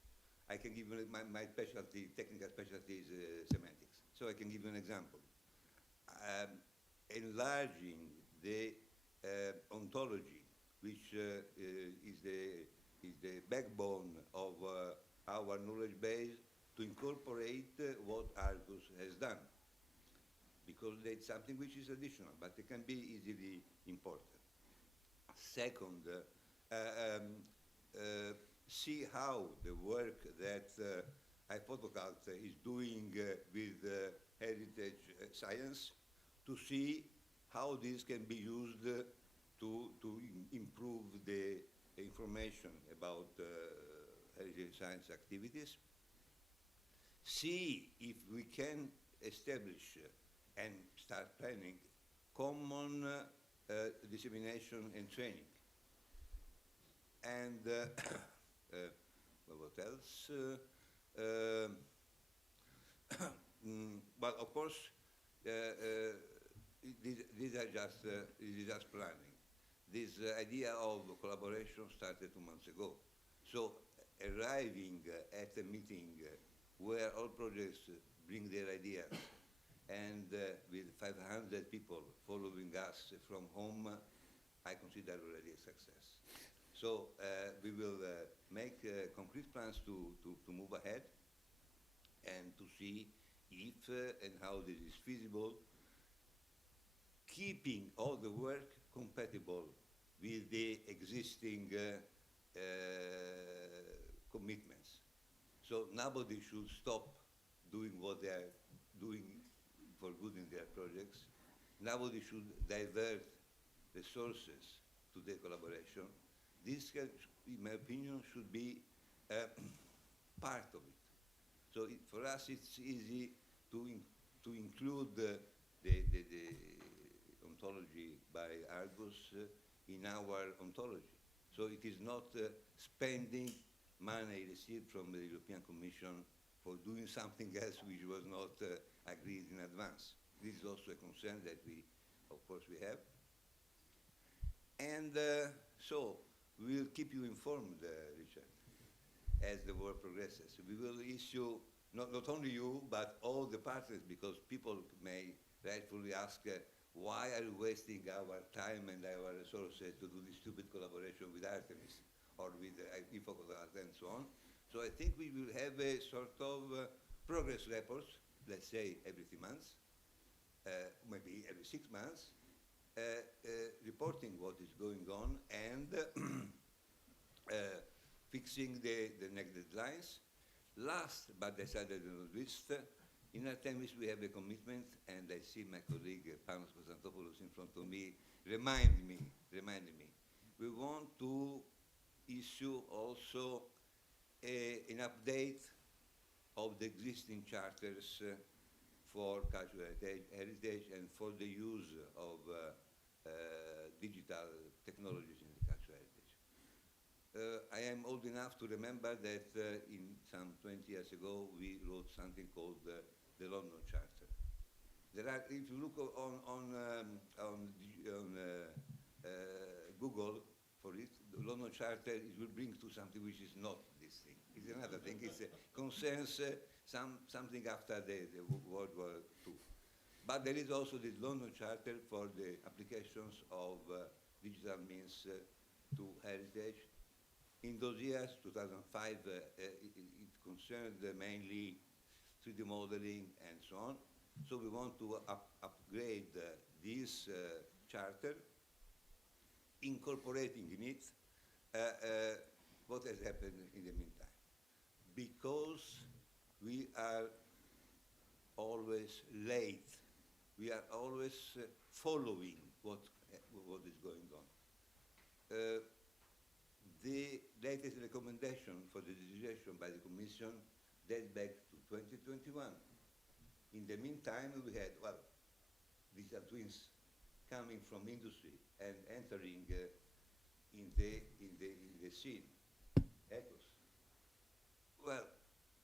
I can give you my specialty, technical specialty is semantics. So I can give you an example. Enlarging the ontology, which is the backbone of our knowledge base, to incorporate what Argus has done, because it's something which is additional, but it can be easily imported. Second, see how the work that IPHOTOCULT is doing with heritage science, to see how this can be used to improve the information about heritage science activities. See if we can establish and start planning common dissemination and training. And what else? Well, of course, these are just planning. this idea of collaboration started 2 months ago. So arriving at a meeting where all projects bring their ideas and with 500 people following us from home, I consider already a success. So we will make concrete plans to move ahead and to see if and how this is feasible, keeping all the work compatible with the existing commitments. So nobody should stop doing what they are doing for good in their projects. Nobody should divert resources to the collaboration. This, in my opinion, should be part of it. So for us, it's easy to include the ontology by Argus in our ontology. So it is not spending money received from the European Commission for doing something else which was not agreed in advance. This is also a concern that we, of course, we have. And so we'll keep you informed, Richard, as the work progresses. We will issue, not only you, but all the partners, because people may rightfully ask, why are you wasting our time and our resources to do this stupid collaboration with ARTEMIS or with IPHOTOCULT and so on? So I think we will have a sort of progress reports, let's say every 3 months, maybe every 6 months, reporting what is going on and fixing the next deadlines. Last but decidedly not least, in ARTEMIS we have a commitment, and I see my colleague Panos Konstantopoulos in front of me reminding me. We want to issue also an update of the existing charters for cultural heritage and for the use of digital technologies in the cultural heritage. I am old enough to remember that in some 20 years ago we wrote something called the London Charter. There are, if you look on Google for it, the London Charter will bring to something which is not this thing. It's another thing. It concerns something after the World War II. But there is also this London Charter for the applications of digital means to heritage. In those years, 2005, it concerned mainly 3D modeling and so on. So we want to upgrade this charter, incorporating in it what has happened in the meantime. Because we are always late, we are always following what is going on. The latest recommendation for the legislation by the Commission dates back to 2021. In the meantime, we had, well, digital twins coming from industry and entering in the scene. Ethos. Well,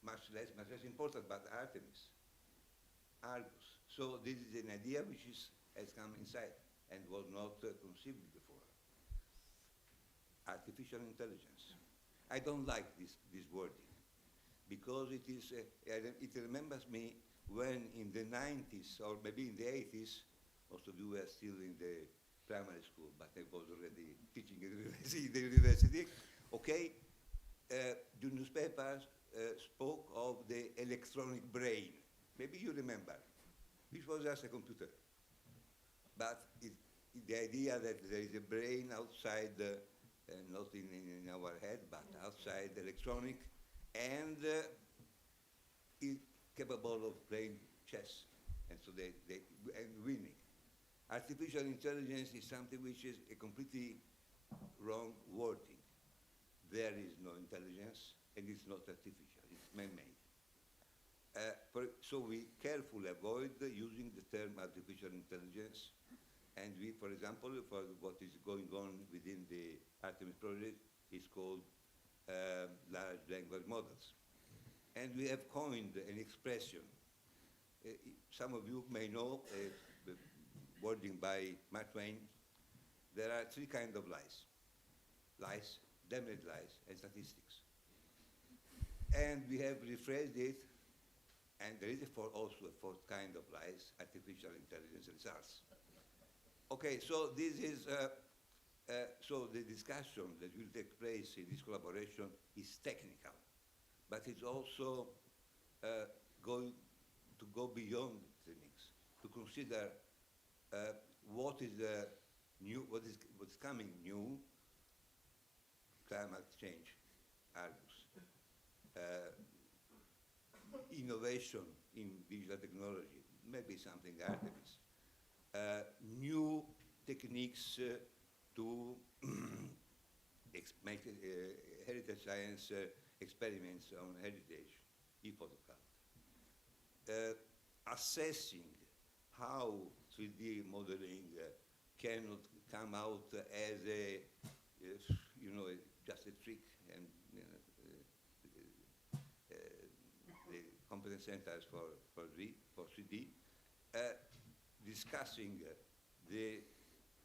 much less important, but ARTEMIS, Argus. So this is an idea which has come inside and was not conceived before. Artificial intelligence. I don't like this wording because it remembers me when in the 90s or maybe in the 80s, most of you were still in the primary school, but I was already teaching in the university. Okay, the newspapers spoke of the electronic brain. Maybe you remember, which was just a computer. But the idea that there is a brain outside not in our head, but outside electronic, and is capable of playing chess, and so and winning. Artificial intelligence is something which is a completely wrong wording. There is no intelligence, and it's not artificial, it's man-made. So we carefully avoid using the term artificial intelligence. And we, for example, for what is going on within the ARTEMIS project is called large language models. And we have coined an expression. Some of you may know wording by Mark Twain there are three kinds of lies. Lies, damaged lies, and statistics. And we have rephrased it, and there is also a fourth kind of lies, artificial intelligence results. Okay, so this is, so the discussion that will take place in this collaboration is technical, but it's also going to go beyond techniques, to consider what is new, what's coming new, climate change, ARGUS, innovation in digital technology, maybe something ARTEMIS, new techniques to make heritage science experiments on heritage, E-PHOTOCULT, assessing how 3D modeling cannot come out as a, you know, just a trick, and the competence centers for 3D, discussing the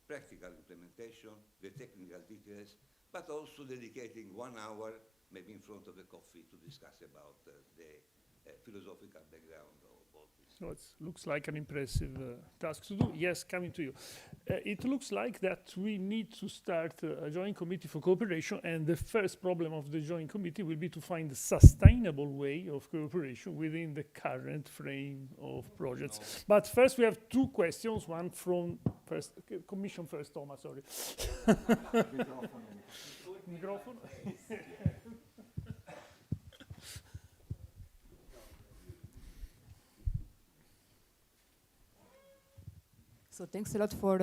practical implementation, the technical details, but also dedicating 1 hour, maybe in front of the coffee, to discuss about the philosophical background of all this. So it looks like an impressive task to do. Yes, coming to you. It looks like that we need to start a joint committee for cooperation, and the first problem of the joint committee will be to find a sustainable way of cooperation within the current frame of projects. No. But first we have two questions, one from Commission first, Thomas, sorry. Microphone. So thanks a lot for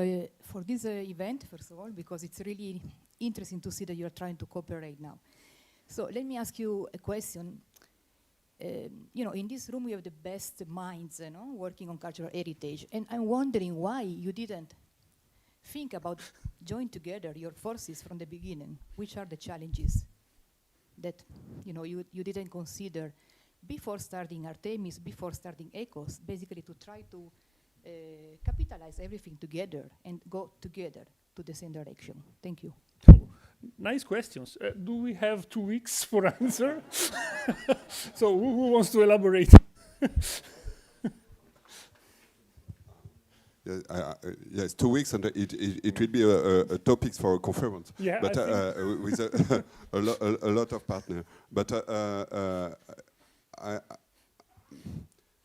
this event, first of all, because it's really interesting to see that you're trying to cooperate now. So let me ask you a question. You know, in this room we have the best minds, you know, working on cultural heritage, and I'm wondering why you didn't think about join together your forces from the beginning. Which are the challenges that, you know, you didn't consider before starting Artemis, before starting ECOS, basically to try to capitalize everything together and go together to the same direction. Thank you. Nice questions. Do we have 2 weeks for answer? So who wants to elaborate? Yes, 2 weeks, and it will be a topic for a conference. Yeah, but with a lot of partners. But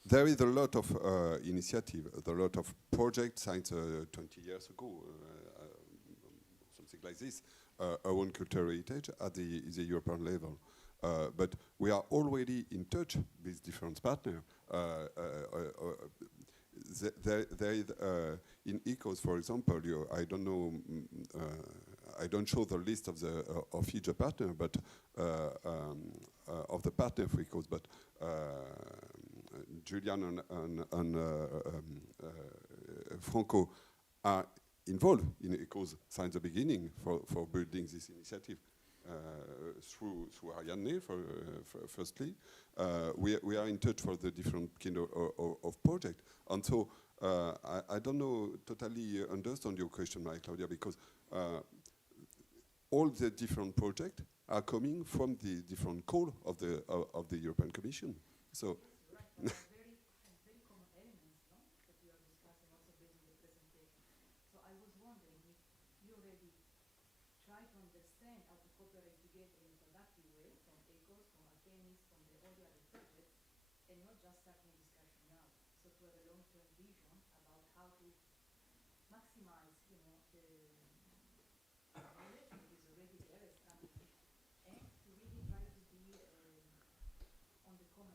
there is a lot of initiative, a lot of projects since 20 years ago, something like this, around cultural heritage at the European level. But we are already in touch with different partners. There is, in ECOS, for example, I don't know, I don't show the list of each partner, but of the partner for ECOS, but Julian and Franco are involved in ECOS since the beginning for building this initiative. Through Ariane, firstly. We are in touch for the different kind of project. And so I don't know, totally understand your question, Maria Claudia, because all the different projects are coming from the different call of the European Commission. So. Very common elements, no? That you are discussing also based on the presentation. So I was wondering if you already try to understand how to cooperate together in a productive way from ECOS, from Artemis, from all the other projects, and not just starting a discussion now. So to have a long-term vision about how to maximize, you know, the knowledge that is already there as strategy, and to really try to be on the common.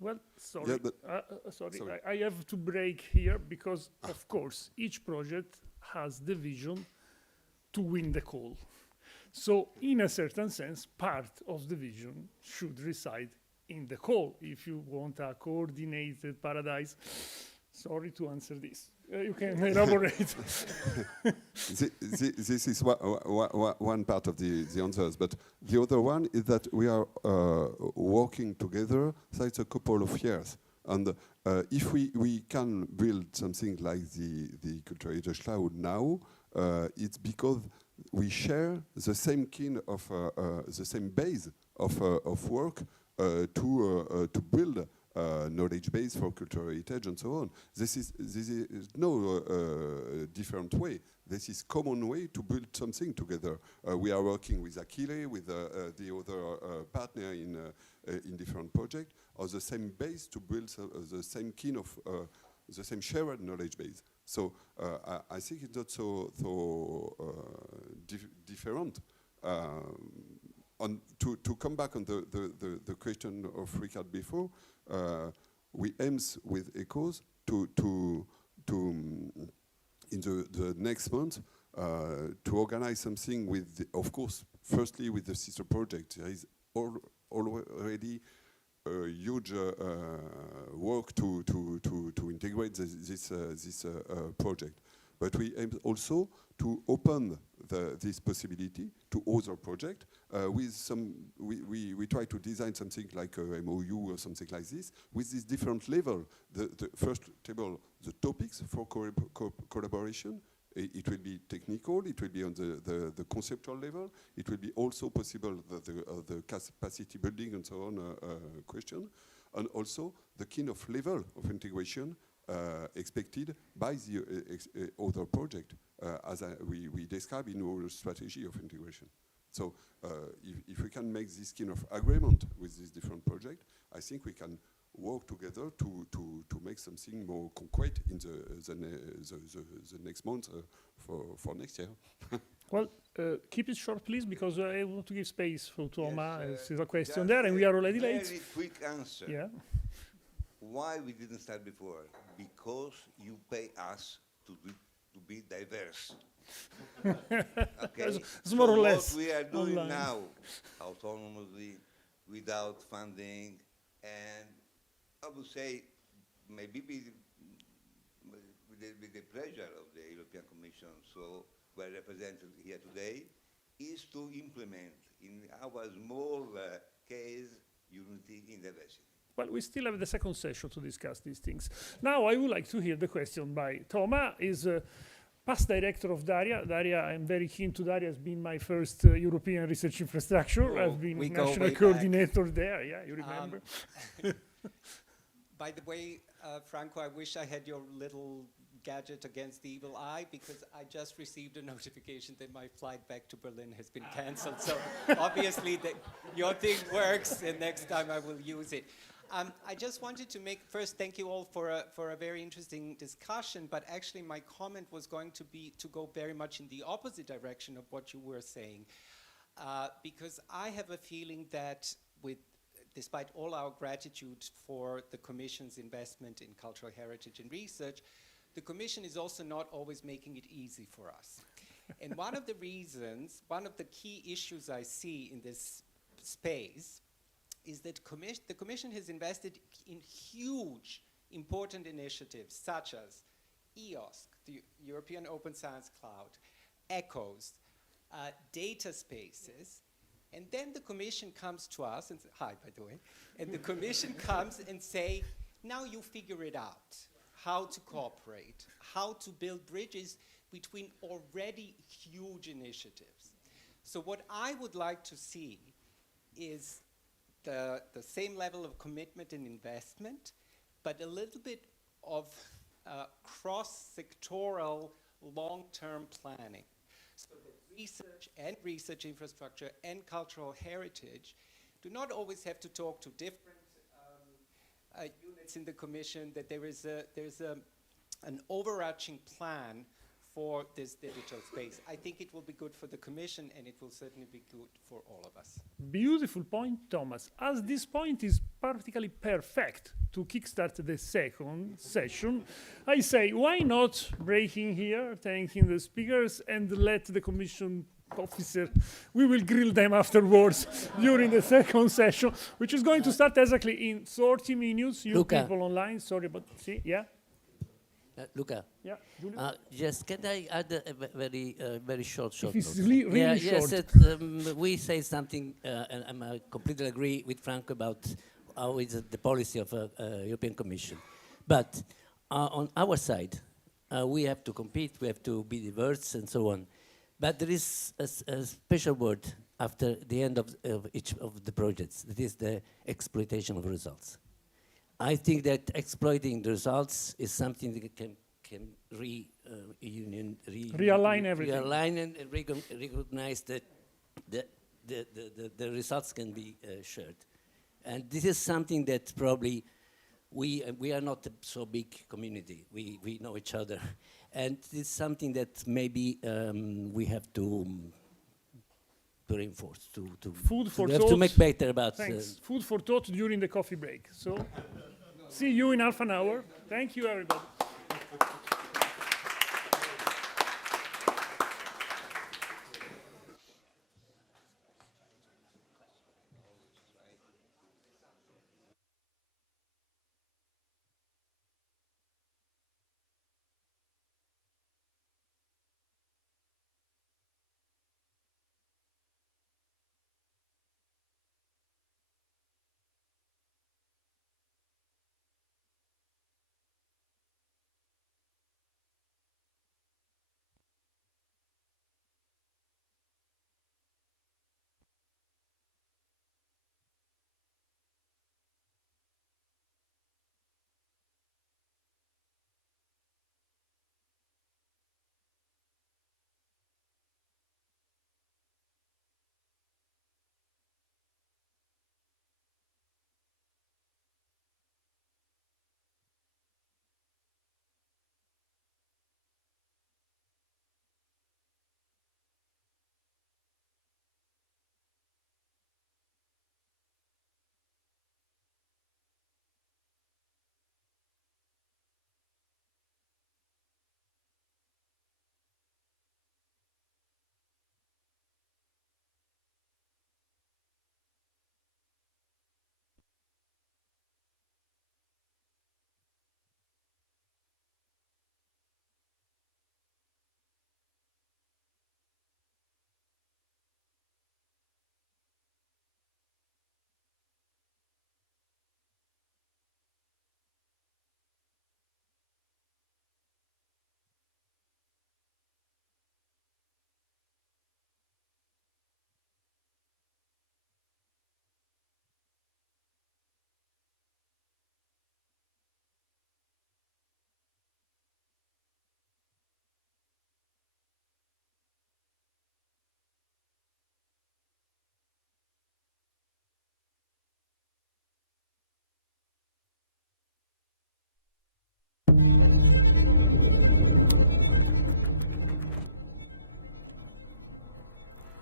Well, sorry, yeah, sorry. I have to break here because, of course, each project has the vision to win the call. So, in a certain sense, part of the vision should reside in the call if you want a coordinated paradise. Sorry to answer this. You can elaborate. This is one part of the answers, but the other one is that we are working together since a couple of years. And if we can build something like the Cultural Heritage Cloud now, it's because we share the same kind of the same base of work to build knowledge base for cultural heritage and so on. This is no different way. This is common way to build something together. We are working with Achille, with the other partner in different projects, or the same base to build the same kind of the same shared knowledge base. So I think it's not so different. To come back on the question of Richard before, we aims with ECHOS to in the next month to organize something with, of course, firstly with the sister project. There is already a huge work to integrate this project. But we aim also to open this possibility to other projects with some, we try to design something like a MOU or something like this, with this different level. The first table, the topics for collaboration, it will be technical, it will be on the conceptual level, it will be also possible the capacity building and so on question, and also the kind of level of integration expected by the other project, as we describe in our strategy of integration. So if we can make this kind of agreement with this different project, I think we can work together to make something more concrete in the next month for next year. Well, keep it short, please, because I want to give space for Thomas. There's a question there, and we are already late. Very quick answer. Yeah. Why we didn't start before? Because you pay us to be diverse. Okay? It's more or so less what we are doing online. now, autonomously, without funding, and I would say maybe with the pleasure of the European Commission, so we're represented here today, is to implement in our small case unity in diversity. Well, we still have the second session to discuss these things. Now, I would like to hear the question by Thomas. Is past director of DARIA. DARIA, I'm very keen to DARIA. Has been my first European research infrastructure. I've been national coordinator there. Yeah, you remember. By the way, Franco, I wish I had your little gadget against the evil eye, because I just received a notification that my flight back to Berlin has been cancelled. So obviously your thing works, and next time I will use it. I just wanted to first thank you all for a very interesting discussion, but actually my comment was going to be to go very much in the opposite direction of what you were saying, because I have a feeling that despite all our gratitude for the Commission's investment in cultural heritage and research, the Commission is also not always making it easy for us. And one of the reasons, one of the key issues I see in this space is that the Commission has invested in huge, important initiatives such as EOSC, the European Open Science Cloud, ECHOS, data spaces, and then the Commission comes to us and hi, by the way, and the Commission comes and say, now you figure it out, how to cooperate, how to build bridges between already huge initiatives. So what I would like to see is the same level of commitment and investment, but a little bit of cross-sectoral long-term planning. So that research infrastructure and cultural heritage do not always have to talk to different units in the Commission, that there's an overarching plan for this digital space. I think it will be good for the Commission, and it will certainly be good for all of us. Beautiful point, Thomas. As this point is practically perfect to kickstart the second session, I say, why not break in here, thanking the speakers, and let the Commission officer, we will grill them afterwards during the second session, which is going to start exactly in 30 minutes. You Luca. people online, sorry, but see, yeah? Luca. Yeah, yes, can I add a very short If it's note? really yes, short. we say something, and I completely agree with Franco about how is the policy of European Commission. But on our side, we have to compete, we have to be diverse, and so on. But there is a special word after the end of each of the projects. That is the exploitation of results. I think that exploiting the results is something that can realign everything. Realign and recognize that the results can be shared. And this is something that probably we are not a so big community. We know each other. And it's something that maybe we have to reinforce, to make better about. Thanks. Food for thought during the coffee break. So, see you in half an hour. Thank you, everybody.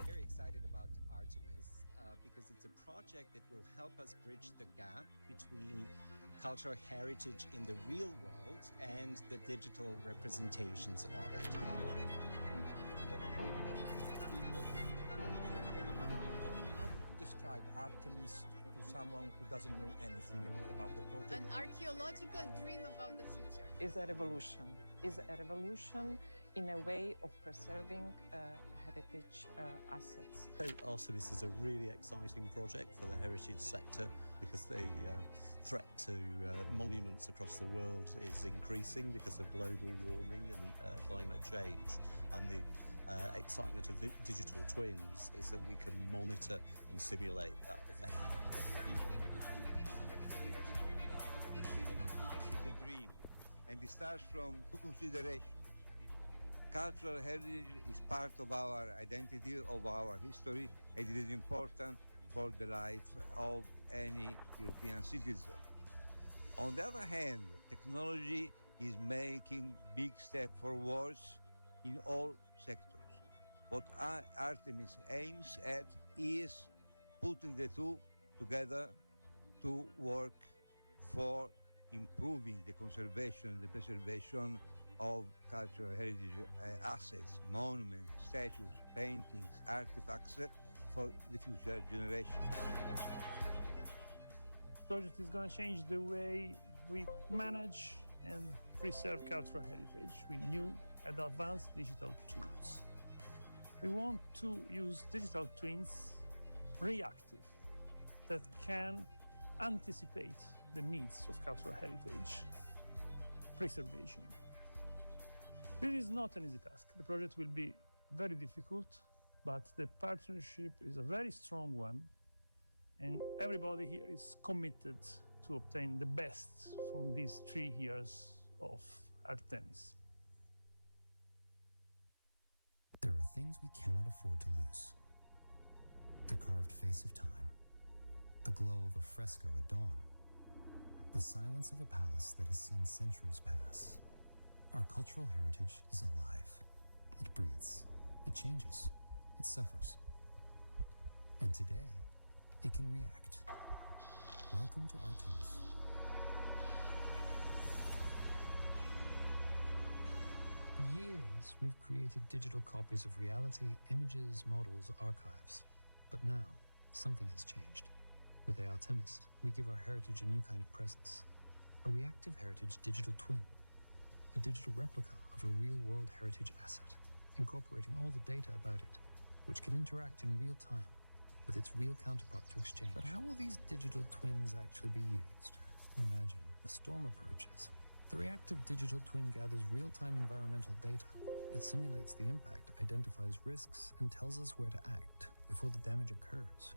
Very excited about ARTEMIS because it's a project that will help us bridge the gap between cultural heritage in the real world and the digital representations of it. How would you describe ARTEMIS to someone who doesn't know anything about the project? An archaeological dream about the future. Is a revolution. Is a revolution in a way of preserving heritage assets. ARTEMIS is a really exciting project for the heritage sector because the threat to monuments across the world is increasing because of global warming and climate change. And the excitement of digital twins is that we can monitor and simulate that effect. It's a dream, and it starts from two considerations. Cultural heritage is part of our identity, of our history, and it is important for the life of any European citizen. On the other hand, technology is making big steps forwards in all sectors. What ARTEMIS aims at is putting the two together to work for improving the conservation and the preservation of cultural heritage assets, monuments, statues, paintings, artifacts for the future generation. The project is going to change the way we manage and preserve cultural heritage with new and advanced digital tools. We want to use digital twins reactive that can anticipate the needs of cultural heritage preservation. This is not an easy task. The project will be very difficult, but the partnership is a very strong one, and everybody here is committed to obtain the best from these 3 years of ARTEMIS. There are things we cannot afford to lose. The carved face of time, the glow of a fresco at dawn, the silence of a palace that has seen centuries pass. Our cultural heritage is alive. It breathes. It changes. It suffers. And today, it can react. Welcome to ARTEMIS. For years, we've created digital copies of reality, images, models, archives. But now, something has changed. With ARTEMIS, we give our heritage a new kind of presence. A reactive heritage digital twin. A digital replica of a real-world heritage asset, incorporating all the data about it, which can interact in real time with its real counterpart to exchange. But how will these digital twins actually be used? Imagine a storm approaches. The reactive digital twin gathers real-time environmental data. It simulates the impact, identifies risks, and tells us where to act before the damage occurs.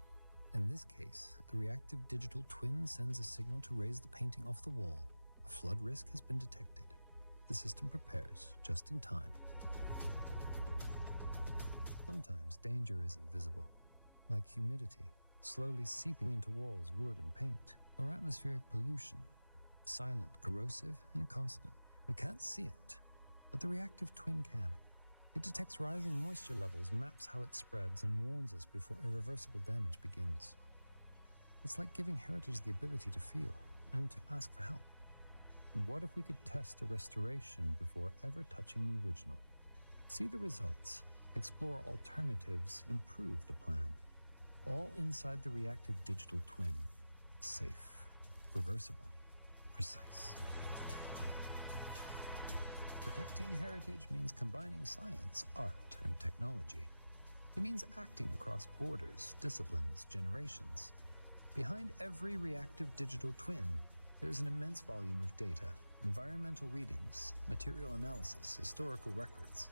In this case, the reactive digital twin sends a signal to raise the painting off the wall. A flood risk has been detected. The system prepares just in time. Sometimes danger is invisible, like humidity, slowly seeping into walls, wood, and paint, or atmospheric pollution, silent, corrosive, and constant. We can't see it, but the reactive twin can. It detects rising moisture levels, maps how it spreads, and warns us before irreversible damage begins. It's like giving heritage the ability to feel and to ask for help. What if we could test a restoration before ever touching the original? See the results, explore alternatives, improve the plan. All inside the reactive digital twin. Safe, reversible, precise. Protecting heritage means combining science, art, and technology. It means acting across borders, disciplines, generations. Behind every reactive digital twin, there's an immense volume of data, environmental readings, material analysis, historical records.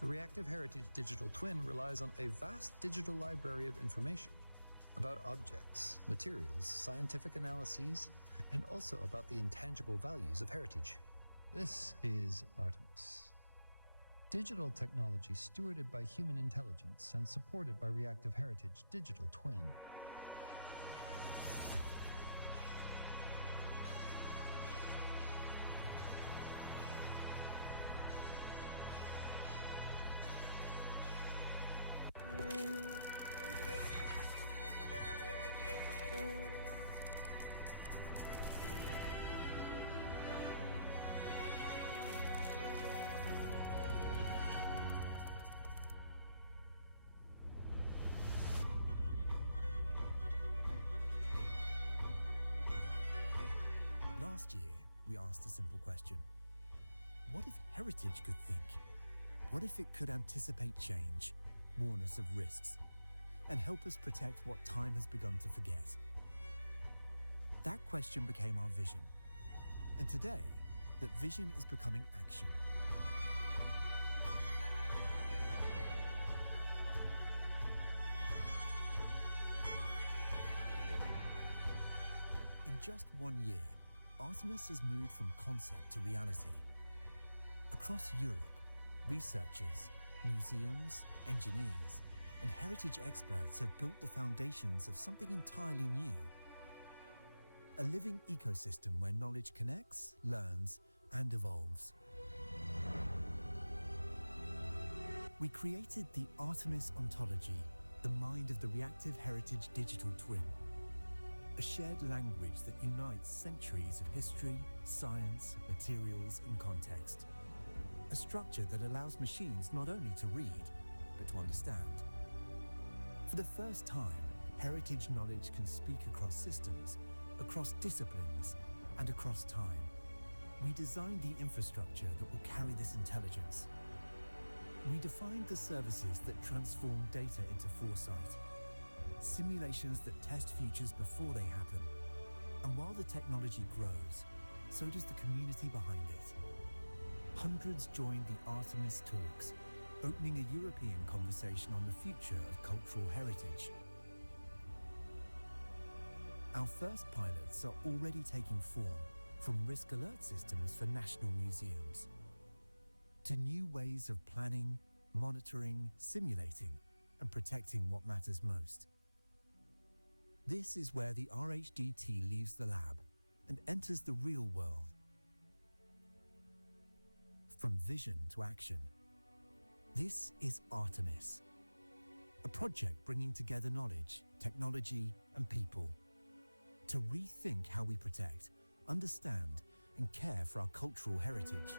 The reactive heritage digital twin relies on a vast digital library of information about objects, materials, scientific analyses, and also about the intangible values of heritage. This is ARTEMIS. Digital technology stewarded by human intelligence and supported by reactive heritage digital twin. Last year, we asked a simple question. What if heritage could think? What if it could anticipate change, warn us of risks, and help us protect what time has begun to forget? That question became our vision. And today, that vision is becoming action. In just 1 year, ARTEMIS has moved from concept to reality. Across Europe, researchers, museums, engineers, and heritage experts have built the foundations of something entirely new. A living ecosystem where knowledge connects, learns, and evolves. We created the ARTEMIS ontology, the mind of the reactive heritage digital twin. A shared language that unites centuries of history, science, materials, and context. A structure that allows machines not only to read, but to understand. For the first time, heritage knowledge can speak across systems, across disciplines, and across time. We designed the infrastructure that will carry this intelligence. We defined the services that transform data into foresight. Simulations that test futures before they happen. And while the technology grows, so does the community behind it. hundreds joined the Artemis talks, opening a European conversation on the future of cultural heritage. Our first pilots are already taking form, from risk alert systems for national museums to new ways of planning, monitoring, simulating, and protecting what matters most. This is where the RHDT leaves the lab and enters the real world. From vision to action, this is Artemis, a project bringing together knowledge, technology, and people to rethink how we protect, understand, and care for our cultural heritage.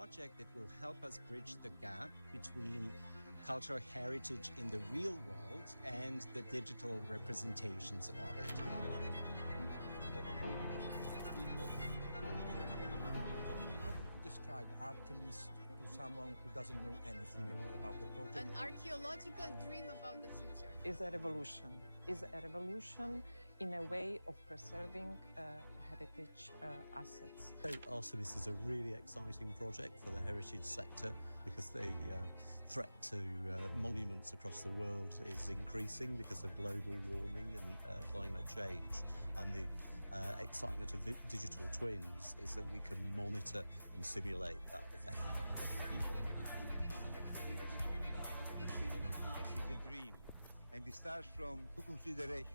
project that will help us bridge the gap between cultural heritage in the real world and the digital representations of it. Describe Artemis to someone who doesn't know anything about the project. An archaeological dream about the future. Is a revolution. Is a revolution in a way of preserving heritage assets. So ARTEMIS is a really exciting project for the heritage sector because the threat to monuments across the world is increasing because of global warming and climate change. And the excitement of digital twins is that we can monitor and simulate that effect. It's a dream, and it starts from two considerations.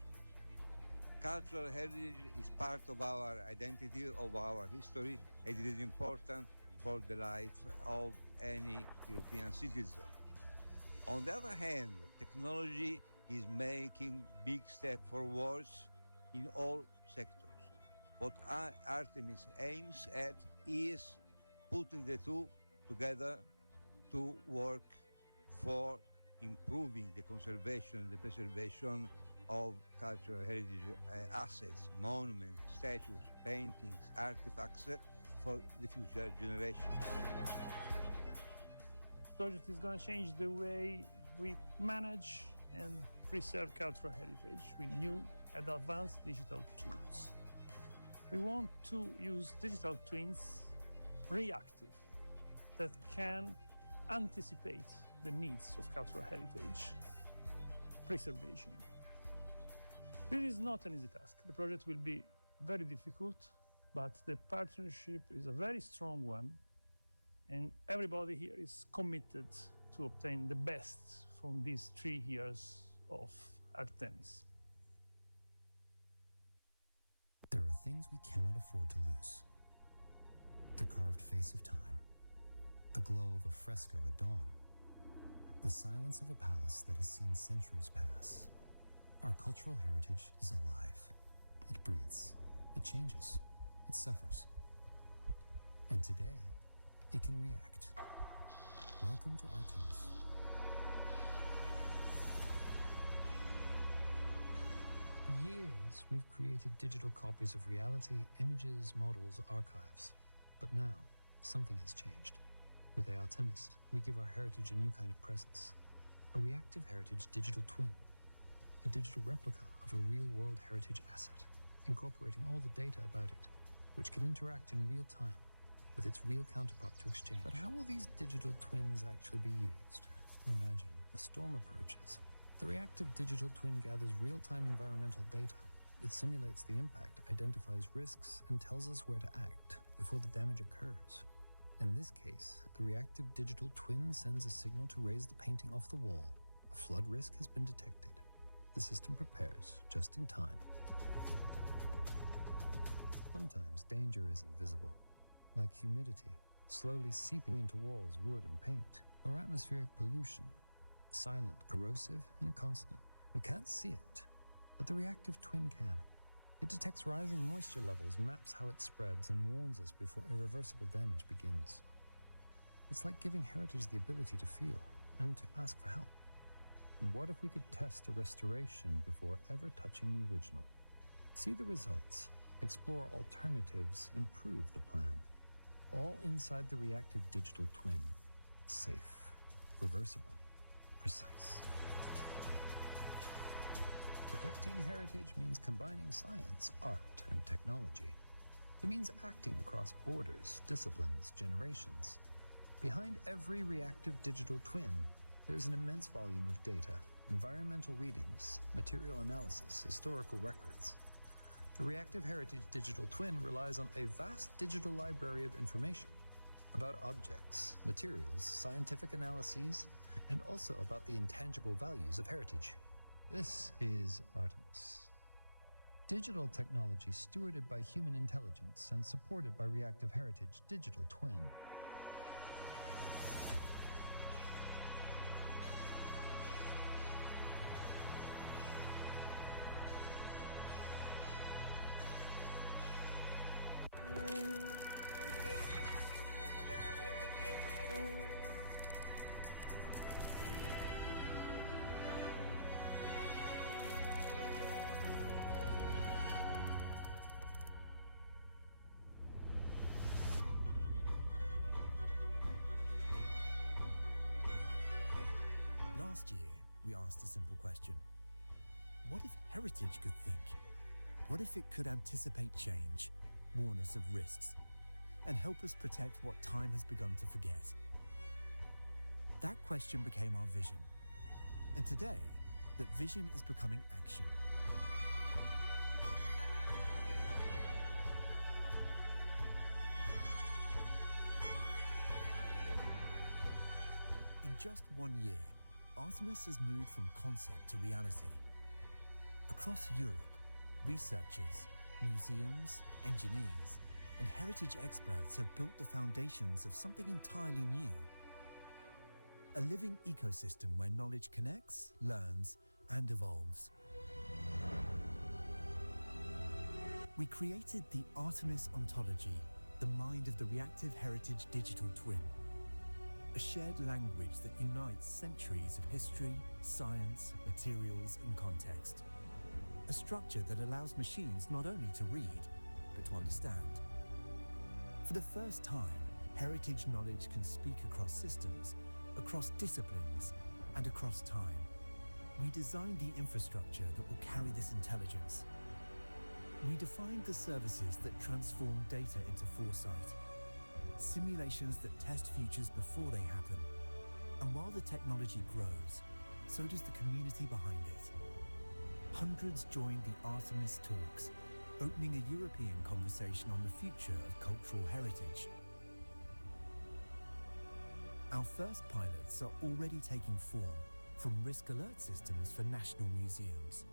Cultural heritage is part of our identity, of our history, and it is important for the life of any European citizen. On the other hand, technology is making big steps forwards in all sectors. What Artemis aims at is putting the two together to work for improving the conservation and the preservation of cultural heritage assets, monuments, statues, paintings, artifacts for the future generations. The project is going to change the way we manage and preserve cultural heritage with new and advanced digital tools. We want to use digital twins reactive that can anticipate the needs of cultural heritage preservation. This is not an easy task. The project will be very difficult, but the partnership is a very strong one, and everybody here is committed to obtain the best from these 3 years of Artemis. There are things we cannot afford to lose. The carved face of time, the glow of a fresco at dawn, the silence of a palace that has seen centuries pass. Our cultural heritage is alive. It breathes, it changes, it suffers. And today, it can react. Welcome to Artemis. For years, we've created digital copies of reality, images, models, archives. But now, something has changed. With ARTEMIS, we give our heritage a new kind of presence. A reactive heritage digital twin. A digital replica of a real-world heritage asset, incorporating all the data about it, which can interact in real time with its real counterpart to exchange. But how will these digital twins actually be used? Imagine a storm approaches. The reactive digital twin gathers real-time environmental data. It simulates the impact, identifies risks, and tells us where to act before the damage occurs. In this case, the reactive digital twin sends a signal to raise the painting off the wall. A flood risk has been detected. The system prepares just in time. Sometimes danger is invisible, like humidity slowly seeping into walls, wood, and paint, or atmospheric pollution, silent, corrosive, and constant. We can't see it, but the reactive twin can. It detects rising moisture levels, maps how it spreads, and warns us before irreversible damage begins. It's like giving heritage the ability to feel and to ask for help. What if we could test a restoration before ever touching the original? See the results, explore alternatives, improve the plan. All inside the reactive digital twin. Safe, reversible, precise. Protecting heritage means combining science, art, and technology. It means acting across borders, disciplines, generations. Behind every reactive digital twin, there's an immense volume of data, environmental readings, material analysis, historical records. The Reactive Heritage Digital Twin relies on a vast digital library of information about objects, materials, scientific analyses, and also about the intangible values of heritage. This is Artemis. Digital technology stewarded by human intelligence and supported by Reactive Heritage Digital Twin. Last year, we asked a simple question. What if heritage could think? What if it could anticipate change, warn us of risks, and help us protect what time has begun to forget? That question became our vision. And today, that vision is becoming action. In just 1 year, ARTEMIS has moved from concept to reality. Across Europe, researchers, museums, engineers, and heritage experts have built the foundations of something entirely new. A living ecosystem where knowledge connects, learns, and evolves. We created the ARTEMIS ontology, the mind of the reactive heritage digital twin. A shared language that unites centuries of history, science, materials, and context. A structure that allows machines not only to read, but to understand. For the first time, heritage knowledge can speak across systems, across disciplines, and across time. We designed the infrastructure that will carry this intelligence. We defined the services that transform data into foresight. Simulations that test futures before they happen. And while the technology grows, so does the community behind it. Hundreds joined the ARTEMIS talks, opening a European conversation on the future of cultural heritage. Our first pilots are already taking form, from risk alert systems for national museums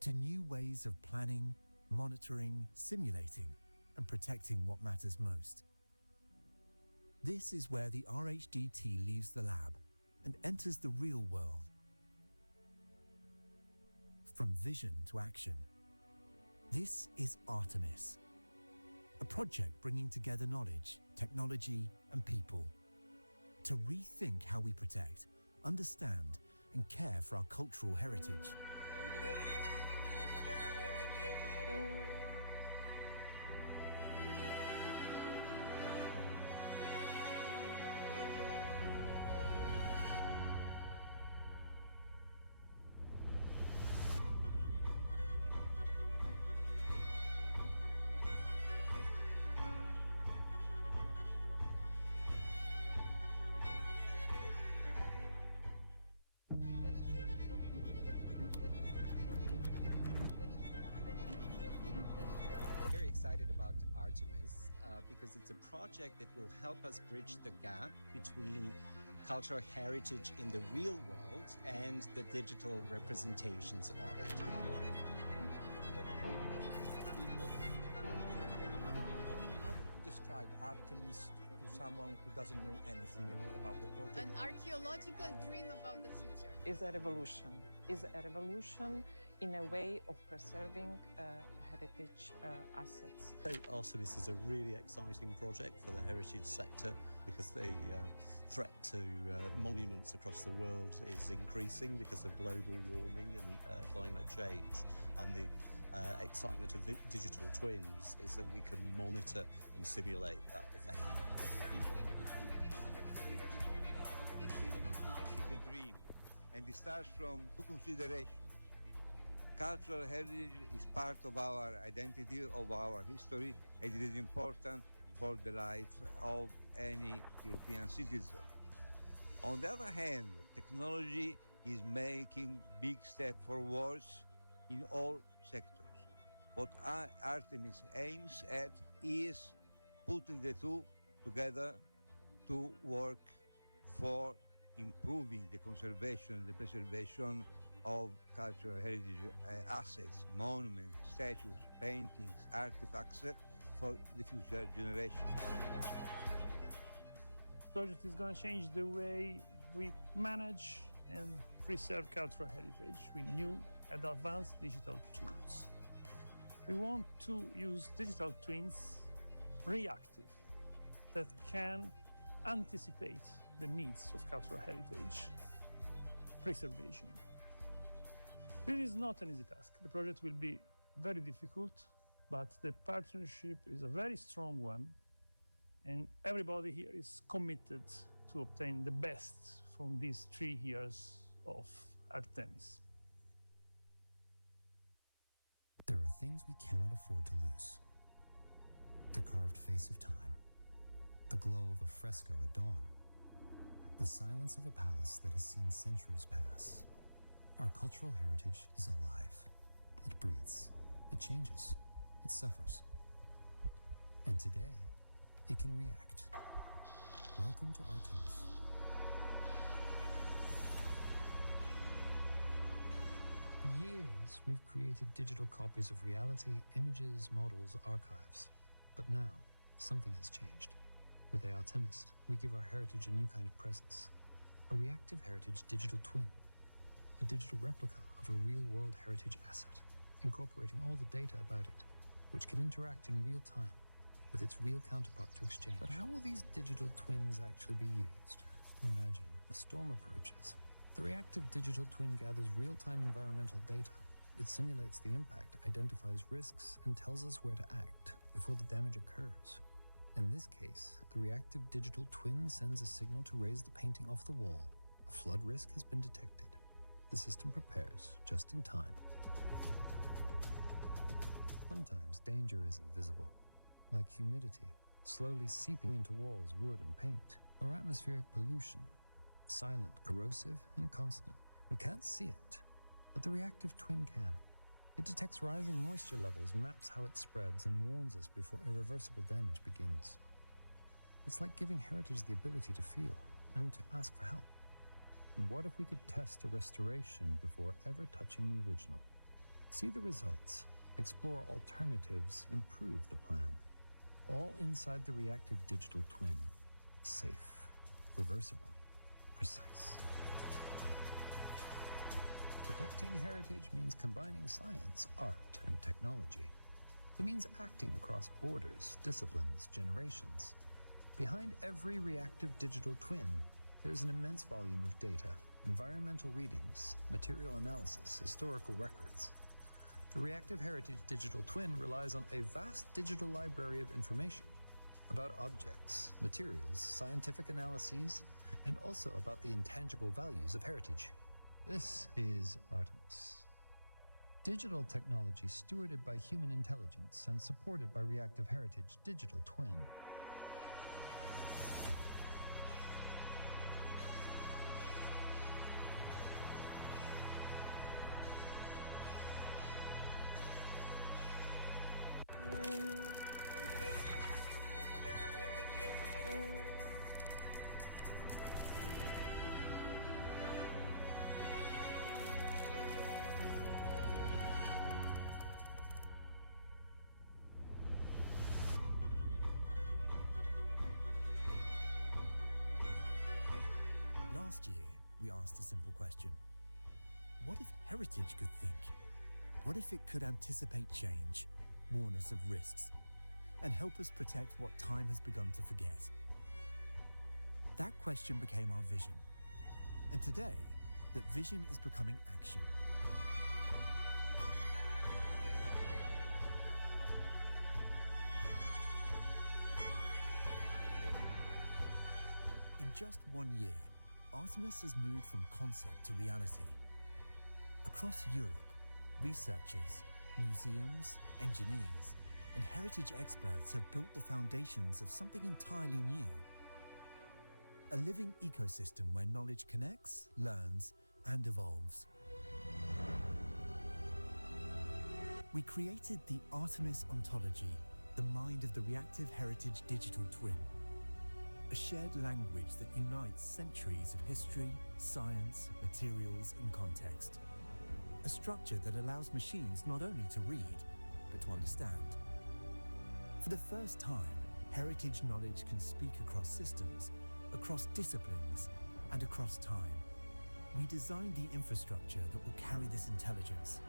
to new ways of planning, monitoring, simulating, and protecting what matters most. This is where the RHDT leaves the lab and enters the real world. From vision to action. This is ARTEMIS, a project bringing together knowledge, technology, and people to rethink how we protect, understand, and care for our cultural heritage. Very excited about ARTEMIS because it's a project that will help us bridge the gap between cultural heritage in the real world and the digital representations of it. How would you describe ARTEMIS to someone who doesn't know anything about the project? An archaeological dream about the future. Is a revolution. Is a revolution in a way of preserving heritage assets. ARTEMIS is a really exciting project for the heritage sector because the threat to monuments across the world is increasing because of global warming and climate change. And the excitement of digital twins is that we can monitor and simulate that effect. The dream, and it starts from two considerations. Cultural heritage is part of our identity, of our history, and it is important for the life of any European citizen. On the other hand, technology is making big steps forwards in all sectors. What ARTEMIS aims at is putting the two together to work for improving the conservation, the preservation of cultural heritage assets, monuments, statues, paintings, artifacts for the future generation. The project is going to change the way we manage and preserve cultural heritage with new and advanced digital tools. We want to use digital twins reactive that can anticipate the needs of cultural heritage preservation. This is not an easy task. The project will be very difficult, but the partnership is a very strong one, and everybody here is committed to obtain the best from these 3 years of Artemis. There are things we cannot afford to lose. The carved face of time, the glow of a fresco at dawn, the silence of a palace that has seen centuries pass. Our cultural heritage is alive. It breathes. It changes. It suffers. And today, it can react. Welcome to Artemis. For years, we've created digital copies of reality, images, models, archives. But now, something has changed. With ARTEMIS, we give our heritage a new kind of presence. A reactive heritage digital twin. A digital replica of a real-world heritage asset, incorporating all the data about it, which can interact in real time with its real counterpart to exchange. But how will these digital twins actually be used? Imagine a storm approaches. The reactive digital twin gathers real-time environmental data. It simulates the impact, identifies risks, and tells us where to act before the damage occurs. In this case, the reactive digital twin sends a signal to raise the painting off the wall. A flood risk has been detected. The system prepares just in time. Sometimes danger is invisible, like humidity slowly seeping into walls, wood, and paint, or atmospheric pollution, silent, corrosive, and constant. We can't see it, but the reactive twin can. It detects rising moisture levels, maps how it spreads, and warns us before irreversible damage begins. It's like giving heritage the ability to feel and to ask for help. And what if we could test a restoration before ever touching the original? See the results, explore alternatives, improve the plan. All inside the reactive digital twin. Safe, reversible, precise. Protecting heritage means combining science, art, and technology. It means acting across borders, disciplines, generations. Behind every reactive digital twin, there's an immense volume of data, environmental readings, material analysis, historical records. The reactive heritage digital twin relies on a vast digital library of information about objects, materials, scientific analyses, and also about the intangible values of heritage. This is Artemis. Digital technology stewarded by human intelligence and supported by reactive heritage digital twin. Last year, we asked a simple question. What if heritage could think? What if it could anticipate change, warn us of risks, and help us protect what time has begun to forget? That question became our vision. And today, that vision is becoming action. In just 1 year, Artemis has moved from concept to reality. Across Europe, researchers, museums, engineers, and heritage experts have built the foundations of something entirely new. A living ecosystem where knowledge connects, learns, and evolves. We created the ARTEMIS ontology, the mind of the reactive heritage digital twin. A shared language that unites centuries of history, science, materials, and context. A structure that allows machines not only to read, but to understand. For the first time, heritage knowledge can speak across systems, across disciplines, and across time. We designed the infrastructure that will carry this intelligence.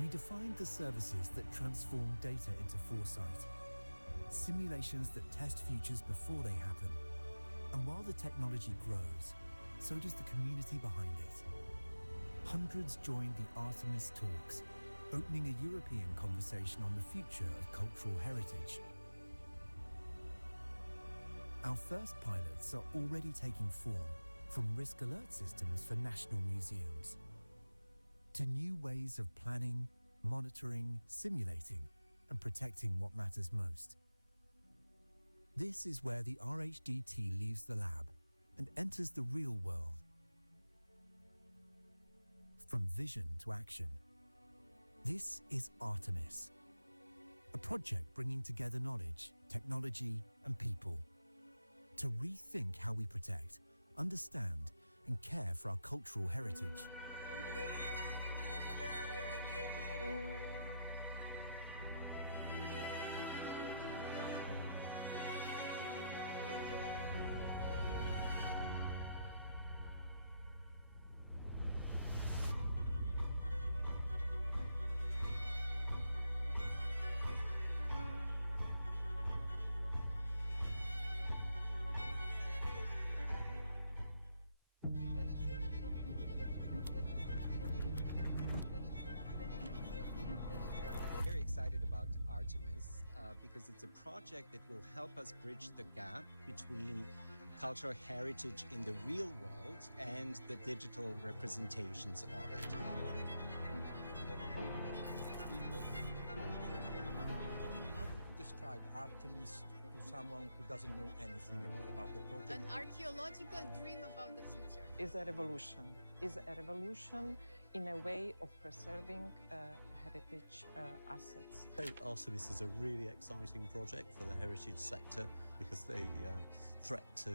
We defined the services that transform data into foresight. Simulations that test futures before they happen. And while the technology grows, so does the community behind it. Hundreds joined the Artemis talks, opening a European conversation on the future of cultural heritage. Our first pilots are already taking form, from risk alert systems for national museums to new ways of planning, monitoring, simulating, and protecting what matters most. This is where the RHDT leaves the lab and enters the real world. From vision to action, this is ARTEMIS, a project bringing together knowledge, technology, and people to rethink how we protect, understand, and care for our cultural heritage. Very excited about ARTEMIS because it's a project that will help us bridge the gap between cultural heritage in the real world and the digital representations of it. Describe ARTEMIS to someone who doesn't know anything about the project. An archaeological dream about the future. Is a revolution. Is a revolution in a way of preserving heritage assets. ARTEMIS is a really exciting project for the heritage sector because the threat to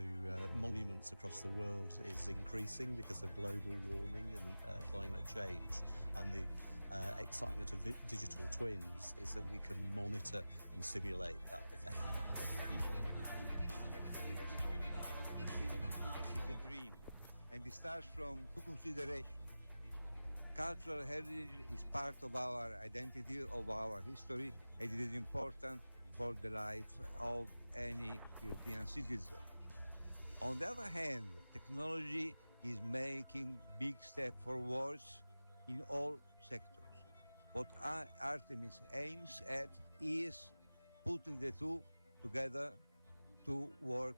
monuments across the world is increasing because of global warming and climate change. And the excitement of digital twins is that we can monitor and simulate that effect. It's a dream, and it starts from two considerations. Cultural heritage is part of our identity, of our history, and it is important for the life of any European citizen. On the other hand, technology is making big steps forwards in all sectors. What ARTEMIS aims at is putting the two together to work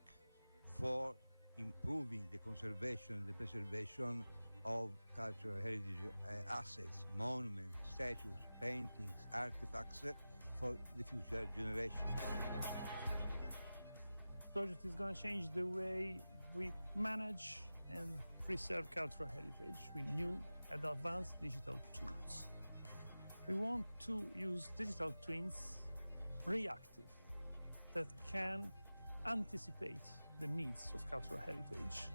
for improving the conservation, the preservation of cultural heritage assets, monuments, statues, paintings, artifacts for the future generation. The project is going to change the way we manage and preserve cultural heritage with new and advanced digital tools. We want to use digital twins reactive that can anticipate the needs of cultural heritage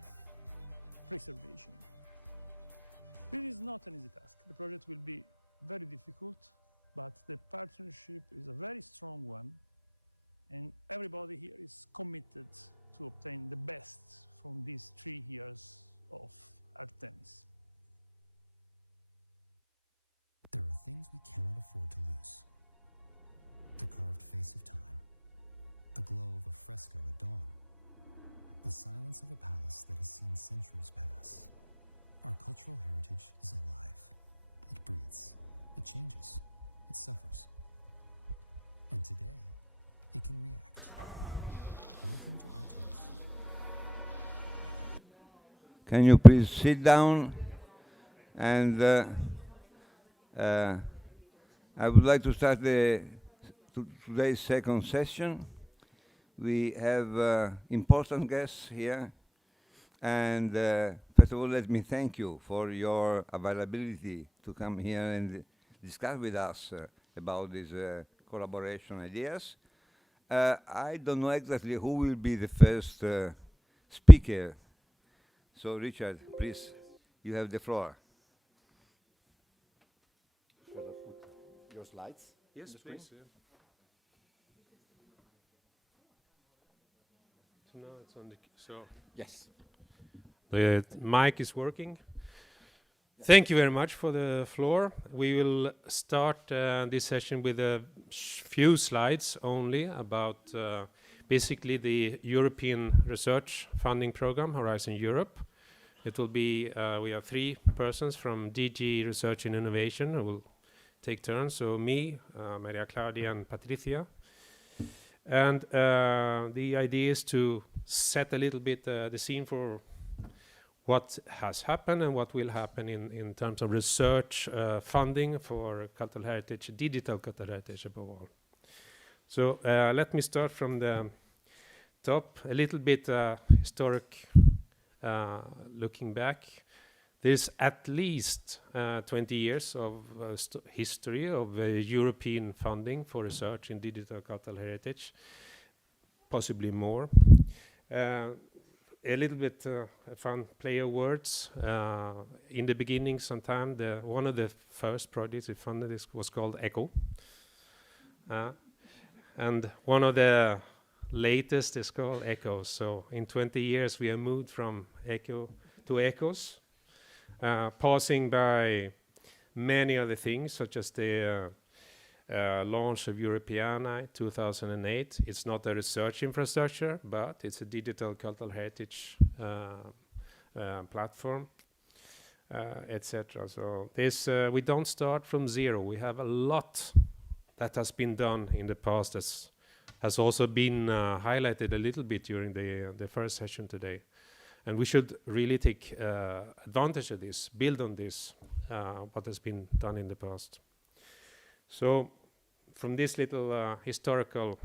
preservation. This is not an easy task. The project will be very difficult, but the partnership is a very strong one, and everybody here is committed to obtain the best from these 3 years of ARTEMIS. There are things we cannot afford to lose. The carved face of time, the glow of a fresco at dawn, the silence of a palace that has seen centuries pass. Our cultural heritage is alive. It breathes. It changes. It suffers. And today, it can react. Welcome to ARTEMIS. Can you please sit down? And I would like to start today's second session. We have important guests here. And first of all, let me thank you for your availability to come here and discuss with us about these collaboration ideas. I don't know exactly who will be the first speaker. So, Richard, please, you have the floor. Should I put your slides? Yes, please. Yeah. So now it's on the Yes. The mic is working. Thank you very much for the floor. We will start this session with a few slides only about basically the European Research Funding Program, Horizon Europe. It will be, we have 3 persons from DG Research and Innovation who will take turns. So me, Maria Claudia and Patricia. And the idea is to set a little bit the scene for what has happened and what will happen in terms of research funding for cultural heritage, digital cultural heritage above all. So let me start from the top, a little bit historic looking back. There's at least 20 years of history of European funding for research in digital cultural heritage, possibly more. A little bit fun play of words. In the beginning, sometime, one of the first projects we funded was called ECHO. And one of the latest is called ECHO. So in 20 years, we have moved from ECHO to ECHOS, passing by many other things, such as the launch of Europeana 2008. It's not a research infrastructure, but it's a digital cultural heritage platform, etc. So this we don't start from zero. We have a lot that has been done in the past, as has also been highlighted a little bit during the first session today. And we should really take advantage of this, build on this, what has been done in the past. So from this little historical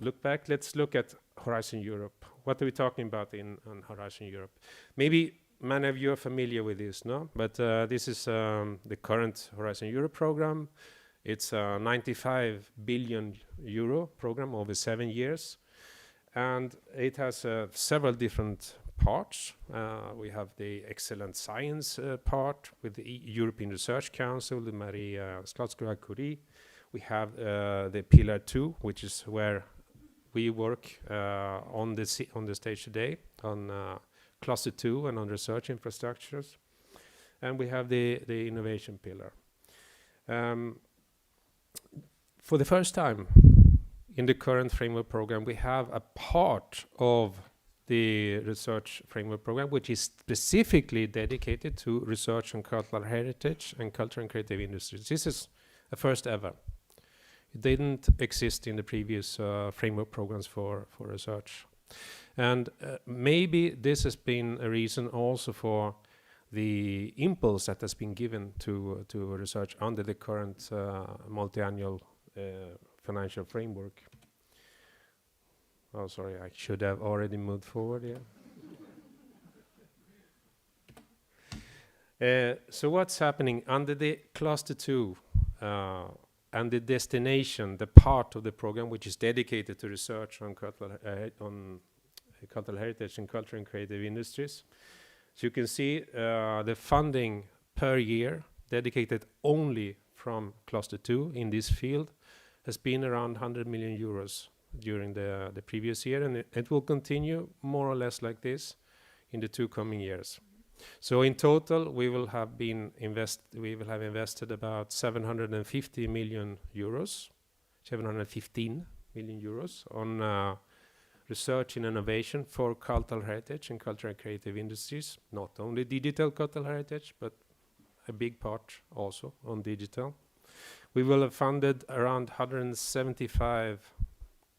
look back, let's look at Horizon Europe. What are we talking about on Horizon Europe? Maybe many of you are familiar with this, no? But this is the current Horizon Europe program. It's a 95 billion euro program over 7 years. And it has several different parts. We have the excellent science part with the European Research Council, the Marie Sklodskova-Curie. We have the Pillar 2, which is where we work on the stage today, on Cluster 2 and on research infrastructures. And we have the Innovation Pillar. For the first time, in the current framework program, we have a part of the research framework program which is specifically dedicated to research on cultural heritage and culture and creative industries. This is a first ever. It didn't exist in the previous framework programs for research. And maybe this has been a reason also for the impulse that has been given to research under the current multi-annual financial framework. Oh, sorry, I should have already moved forward here. So what's happening under the Cluster 2 and the destination, the part of the program which is dedicated to research on cultural heritage and culture and creative industries? So you can see the funding per year dedicated only from Cluster 2 in this field has been around 100 million euros during the previous year, and it will continue more or less like this in the 2 coming years. So in total, we will have invested about 715 million euros on research and innovation for cultural heritage and cultural and creative industries, not only digital cultural heritage, but a big part also on digital. We will have funded around 175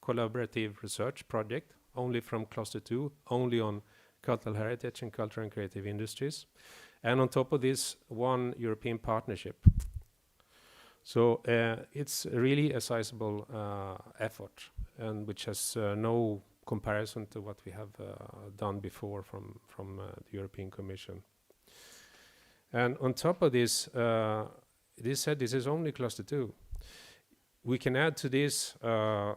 collaborative research projects, only from Cluster 2, only on cultural heritage and cultural and creative industries. And on top of this, 1 European partnership. So it's really a sizable effort, and which has no comparison to what we have done before from the European Commission. And on top of this, this is only Cluster 2. We can add to this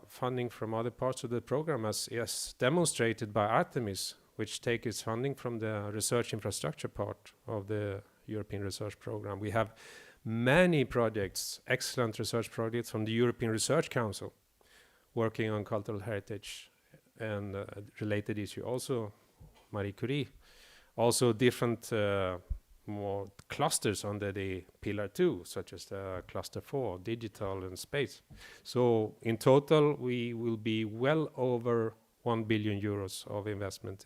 funding from other parts of the program, as demonstrated by ARTEMIS, which takes its funding from the research infrastructure part of the European research program. We have many projects, excellent research projects from the European Research Council, working on cultural heritage and related issue. Also, Marie Curie. Also different more clusters under the Pillar 2, such as the Cluster 4, digital and space. So in total, we will be well over 1 billion euros of investment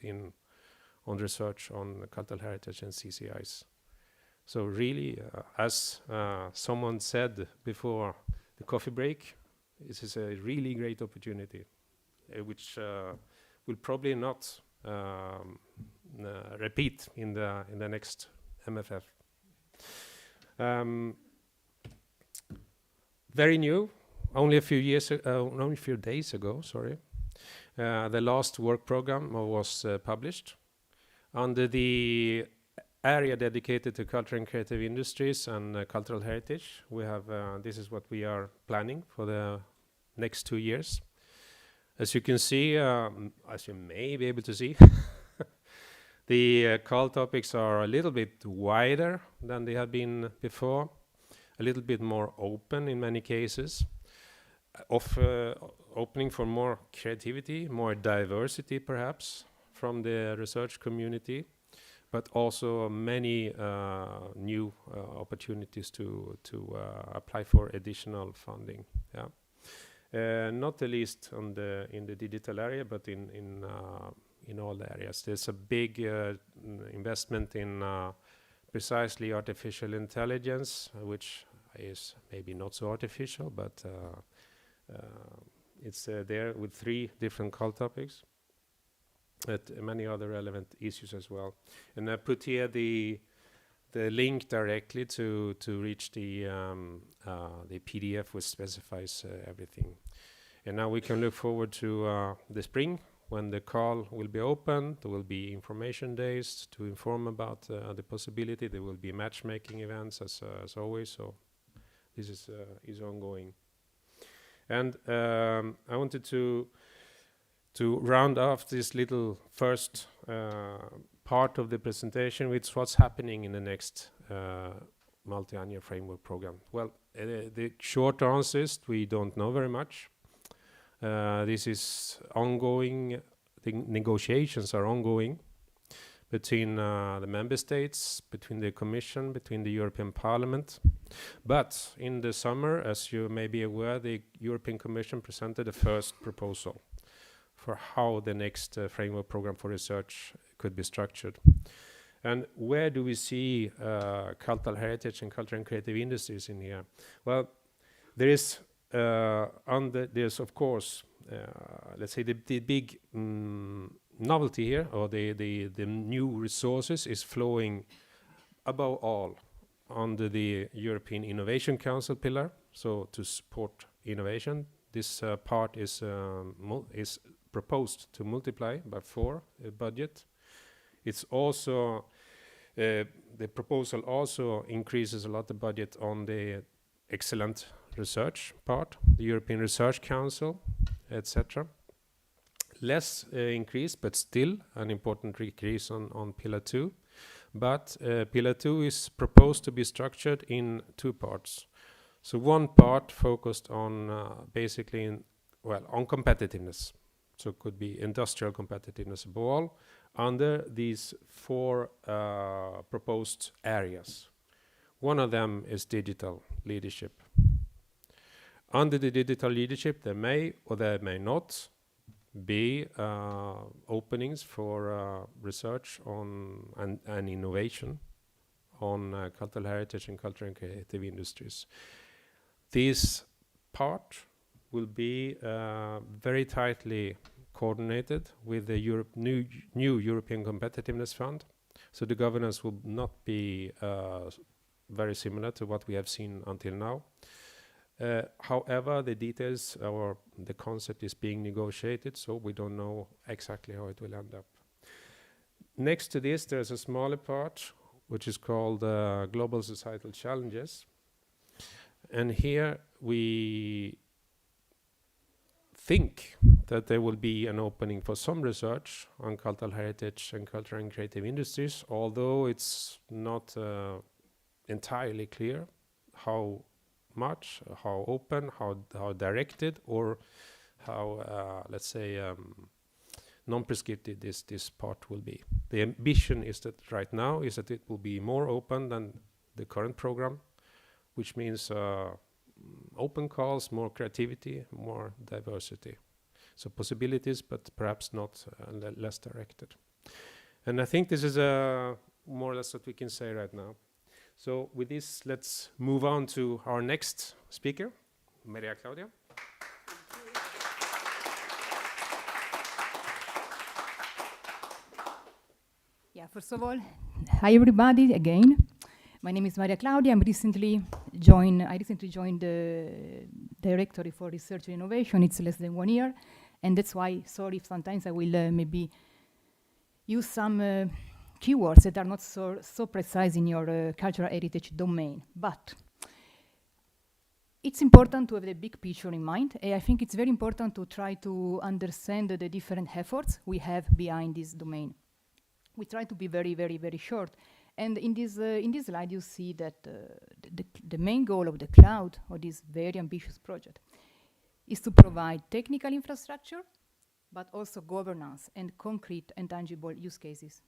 on research on cultural heritage and CCIs. So really, as someone said before the coffee break, this is a really great opportunity, which will probably not repeat in the next MFF. Very new, only a few days ago. Sorry, the last work program was published under the area dedicated to culture and creative industries and cultural heritage. We have this is what we are planning for the next 2 years. As you can see, as you may be able to see, the call topics are a little bit wider than they have been before, a little bit more open in many cases, opening for more creativity, more diversity perhaps from the research community, but also many new opportunities to apply for additional funding. Yeah. Not the least in the digital area, but in all the areas. There's a big investment in precisely artificial intelligence, which is maybe not so artificial, but it's there with 3 different call topics, but many other relevant issues as well. And I put here the link directly to reach the PDF, which specifies everything. And now we can look forward to the spring, when the call will be open. There will be information days to inform about the possibility. There will be matchmaking events as always. So this is ongoing. And I wanted to round off this little first part of the presentation with what's happening in the next multi-annual framework program. Well, the short answer is we don't know very much. This is ongoing. The negotiations are ongoing between the member states, between the Commission, between the European Parliament. But in the summer, as you may be aware, the European Commission presented the first proposal for how the next framework program for research could be structured. And where do we see cultural heritage and cultural and creative industries in here? Well, there is there's of course, let's say the big novelty here, or the new resources is flowing above all under the European Innovation Council pillar. So to support innovation, this part is proposed to multiply by 4 budget. It's also the proposal also increases a lot the budget on the excellent research part, the European Research Council, etc. Less increase, but still an important increase on Pillar 2. But Pillar 2 is proposed to be structured in 2 parts. So one part focused on basically on competitiveness. So it could be industrial competitiveness above all, under these 4 proposed areas. One of them is digital leadership. Under the digital leadership, there may or there may not be openings for research on and innovation on cultural heritage and cultural and creative industries. This part will be very tightly coordinated with the new European Competitiveness Fund. So the governance will not be very similar to what we have seen until now. However, the details or the concept is being negotiated, so we don't know exactly how it will end up. Next to this, there's a smaller part, which is called Global Societal Challenges. And here we think that there will be an opening for some research on cultural heritage and cultural and creative industries, although it's not entirely clear how much, how open, how directed, or how, let's say, non-prescriptive this part will be. The ambition is that right now is that it will be more open than the current program, which means open calls, more creativity, more diversity. So possibilities, but perhaps not less directed. And I think this is more or less what we can say right now. So with this, let's move on to our next speaker, Maria Claudia. Yeah, first of all, hi everybody again. My name is Maria Claudia. I recently joined the Directory for Research and Innovation. It's less than 1 year, and that's why, sorry if sometimes I will maybe use some keywords that are not so precise in your cultural heritage domain. But it's important to have the big picture in mind. I think it's very important to try to understand the different efforts we have behind this domain. We try to be very, very, very short. And in this slide, you see that the main goal of the cloud, or this very ambitious project, is to provide technical infrastructure, but also governance and concrete and tangible use cases.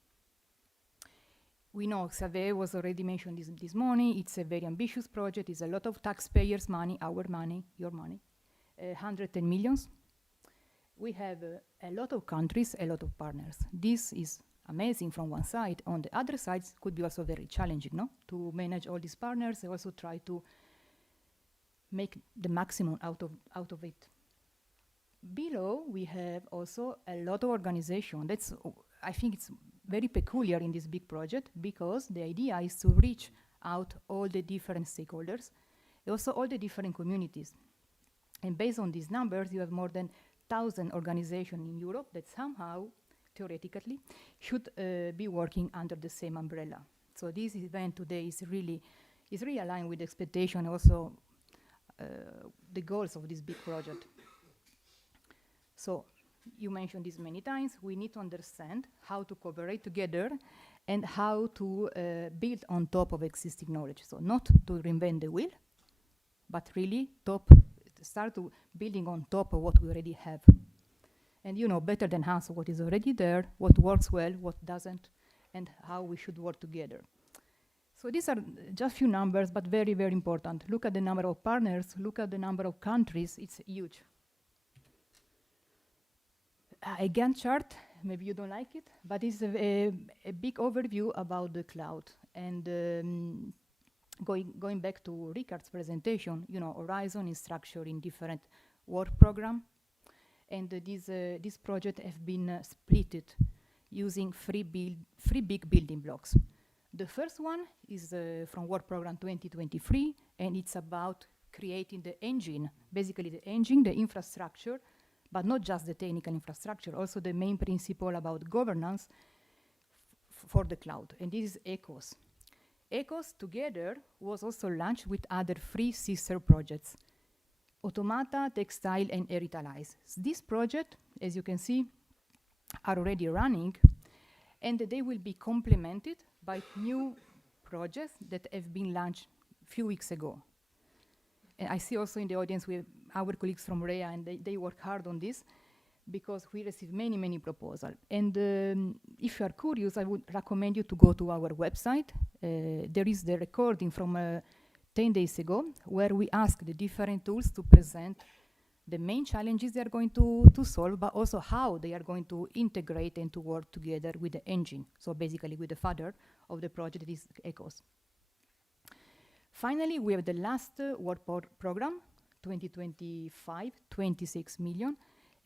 We know Xavier was already mentioned this morning. It's a very ambitious project. It's a lot of taxpayers' money, our money, your money, 110 millions. We have a lot of countries, a lot of partners. This is amazing from one side. On the other side, could be also very challenging, no? To manage all these partners and also try to make the maximum out of it. Below, we have also a lot of organization. That's, I think it's very peculiar in this big project, because the idea is to reach out all the different stakeholders, and also all the different communities. And based on these numbers, you have more than 1,000 organizations in Europe that somehow, theoretically, should be working under the same umbrella. So this event today is really aligned with the expectation, also the goals of this big project. So you mentioned this many times. We need to understand how to cooperate together and how to build on top of existing knowledge. So not to reinvent the wheel, but really start to building on top of what we already have. And you know better than us what is already there, what works well, what doesn't, and how we should work together. So these are just few numbers, but very, very important. Look at the number of partners, look at the number of countries, it's huge. A Gantt chart, maybe you don't like it, but it's a big overview about the cloud. And going back to Ricard's presentation, you know, Horizon is structured in different work programs. And this project have been splitted using three big building blocks. The first one is from Work Program 2023, and it's about creating the engine, basically the engine, the infrastructure, but not just the technical infrastructure, also the main principle about governance for the cloud, and this is ECOS. ECOS together was also launched with other 3 sister projects: Automata, Textile, and E-RIHS. This project, as you can see, are already running, and they will be complemented by new projects that have been launched a few weeks ago. And I see also in the audience we have our colleagues from REA, and they work hard on this because we receive many, many proposals. And if you are curious, I would recommend you to go to our website. There is the recording from 10 days ago, where we ask the different tools to present the main challenges they are going to solve, but also how they are going to integrate and to work together with the engine. So basically with the father of the project, that is ECOS. Finally, we have the last work program, 2025, 26 million.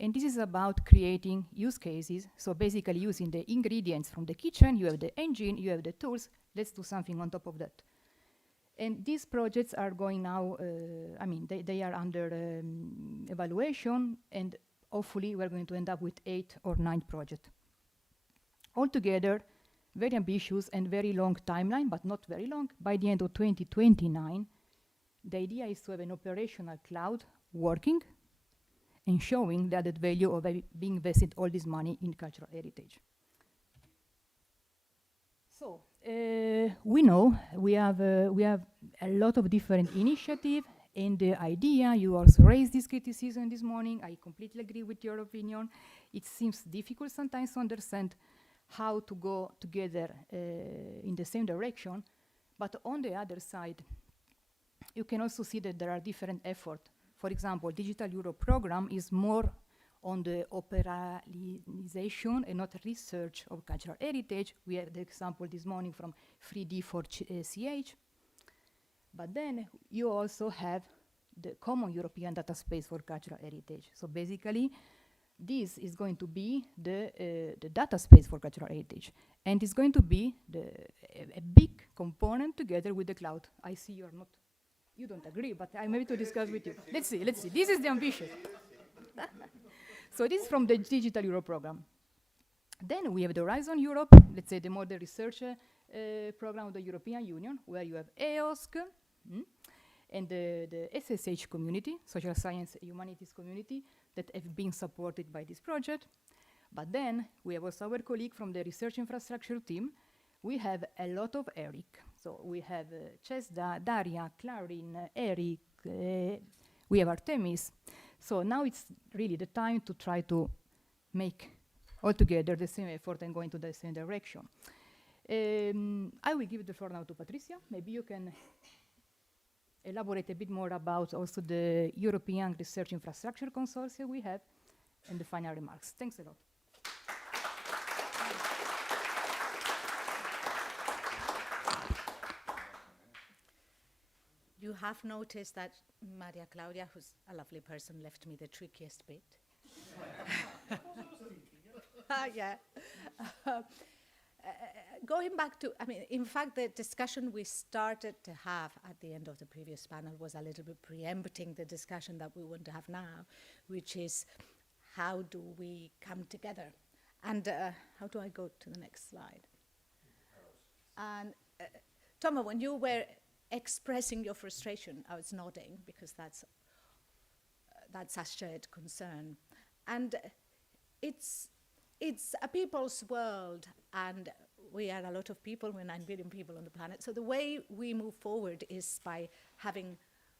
And this is about creating use cases. So basically using the ingredients from the kitchen, you have the engine, you have the tools, let's do something on top of that. And these projects are going now, they are under evaluation, and hopefully we're going to end up with 8 or 9 projects. Altogether, very ambitious and very long timeline, but not very long. By the end of 2029, the idea is to have an operational cloud working and showing the added value of being invested all this money in cultural heritage. So we know we have a lot of different initiatives, and the idea, you also raised this criticism this morning, I completely agree with your opinion. It seems difficult sometimes to understand how to go together in the same direction, but on the other side, you can also see that there are different efforts. For example, Digital Europe program is more on the operationalization and not research of cultural heritage. We have the example this morning from 3D for CH. But then you also have the common European data space for cultural heritage. So basically, this is going to be the data space for cultural heritage. And it's going to be a big component together with the cloud. I see you don't agree, but I'm able to discuss with you. Let's see. This is the ambition. So this is from the Digital Europe program. Then we have the Horizon Europe, let's say the modern research program of the European Union, where you have EOSC and the SSH community, Social Science Humanities community, that have been supported by this project. But then we have also our colleague from the research infrastructure team. We have a lot of ERIC. So we have Cesda, Daria, Clarin, Eric, we have Artemis. So now it's really the time to try to make all together the same effort and go into the same direction. I will give the floor now to Patricia. Maybe you can elaborate a bit more about also the European Research Infrastructure Consortium we have and the final remarks. Thanks a lot. You have noticed that Maria Claudia, who's a lovely person, left me the trickiest bit. Yeah. Going back to, in fact, the discussion we started to have at the end of the previous panel was a little bit preempting the discussion that we want to have now, which is how do we come together? And how do I go to the next slide? And Thomas, when you were expressing your frustration, I was nodding because that's a shared concern. And it's a people's world, and we are a lot of people, we're 9 billion people on the planet. So the way we move forward is by having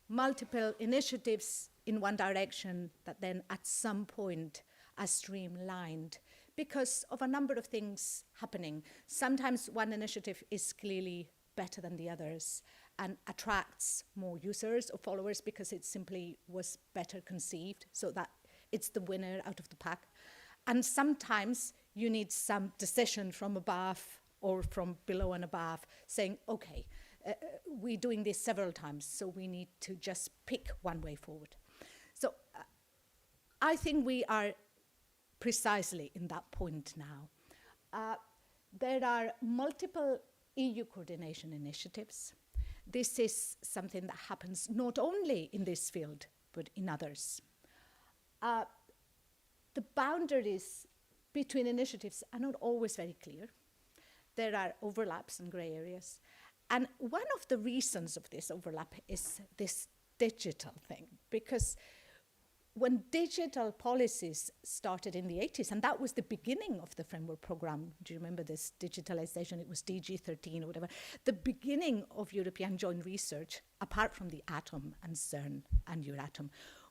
multiple initiatives in one direction that then at some point are streamlined because of a number of things happening. Sometimes one initiative is clearly better than the others and attracts more users or followers because it simply was better conceived, so that it's the winner out of the pack. And sometimes you need some decision from above or from below and above saying, okay, we're doing this several times, so we need to just pick one way forward. So I think we are precisely in that point now. There are multiple EU coordination initiatives. This is something that happens not only in this field, but in others. The boundaries between initiatives are not always very clear. There are overlaps and grey areas. And one of the reasons of this overlap is this digital thing, because when digital policies started in the 80s, and that was the beginning of the framework program, do you remember this digitalization? It was DG13 or whatever. The beginning of European joint research, apart from the Atom and CERN and Euratom,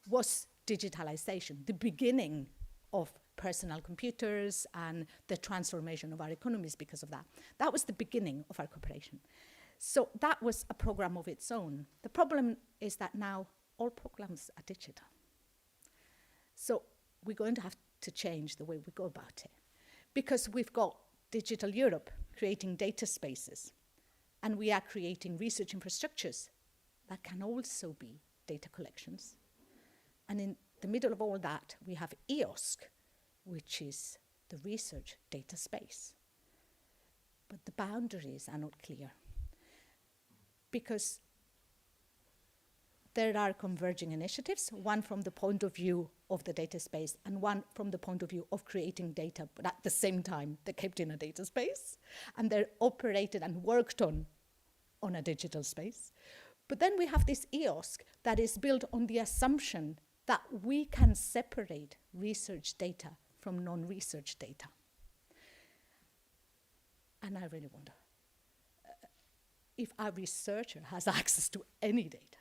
was digitalization, the beginning of personal computers and the transformation of our economies because of that. That was the beginning of our cooperation. So that was a program of its own. The problem is that now all programs are digital. So we're going to have to change the way we go about it, because we've got Digital Europe creating data spaces, and we are creating research infrastructures that can also be data collections. And in the middle of all that, we have EOSC, which is the research data space. But the boundaries are not clear, because there are converging initiatives, one from the point of view of the data space and one from the point of view of creating data, but at the same time, they're kept in a data space, and they're operated and worked on a digital space. But then we have this EOSC that is built on the assumption that we can separate research data from non-research data. And I really wonder, if a researcher has access to any data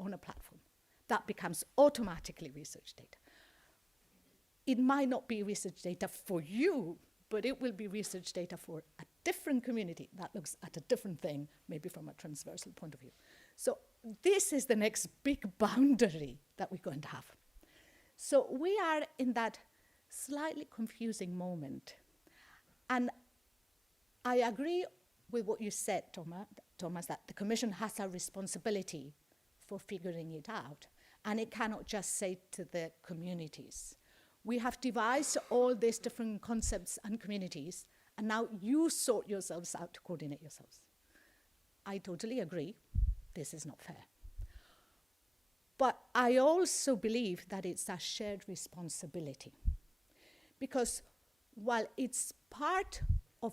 on a platform, that becomes automatically research data. It might not be research data for you, but it will be research data for a different community that looks at a different thing, maybe from a transversal point of view. So this is the next big boundary that we're going to have. So we are in that slightly confusing moment. And I agree with what you said, Thomas, that the Commission has a responsibility for figuring it out. And it cannot just say to the communities, we have devised all these different concepts and communities, and now you sort yourselves out to coordinate yourselves. I totally agree. This is not fair. But I also believe that it's a shared responsibility. Because while it's part of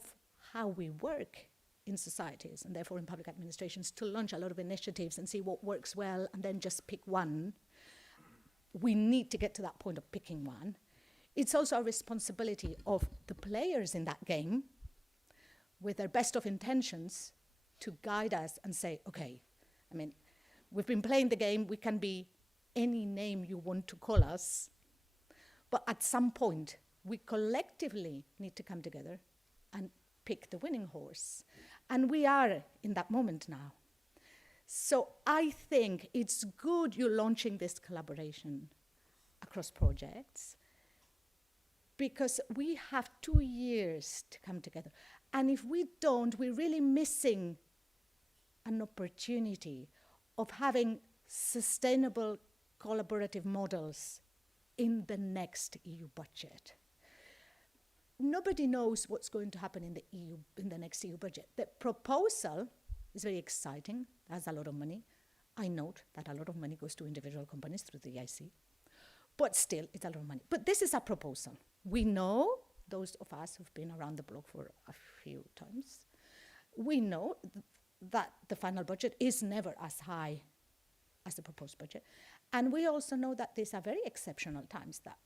how we work in societies, and therefore in public administrations, to launch a lot of initiatives and see what works well and then just pick one, we need to get to that point of picking one. It's also a responsibility of the players in that game, with their best of intentions, to guide us and say, okay, I mean, we've been playing the game, we can be any name you want to call us, but at some point, we collectively need to come together and pick the winning horse. And we are in that moment now. So I think it's good you're launching this collaboration across projects, because we have 2 years to come together. And if we don't, we're really missing an opportunity of having sustainable collaborative models in the next EU budget. Nobody knows what's going to happen in the EU, in the next EU budget. The proposal is very exciting, has a lot of money. I note that a lot of money goes to individual companies through the EIC, but still, it's a lot of money. But this is a proposal. We know, those of us who've been around the block for a few times, we know that the final budget is never as high as the proposed budget. And we also know that these are very exceptional times that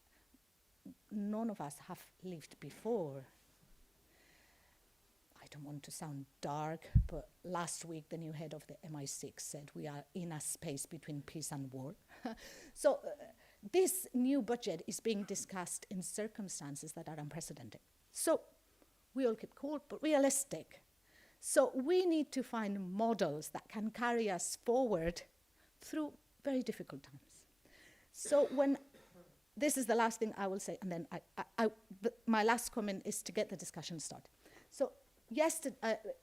none of us have lived before. I don't want to sound dark, but last week the new head of the MI6 said we are in a space between peace and war. So this new budget is being discussed in circumstances that are unprecedented. So we all keep cool, but realistic. So we need to find models that can carry us forward through very difficult times. So when this is the last thing I will say, and then my last comment is to get the discussion started. So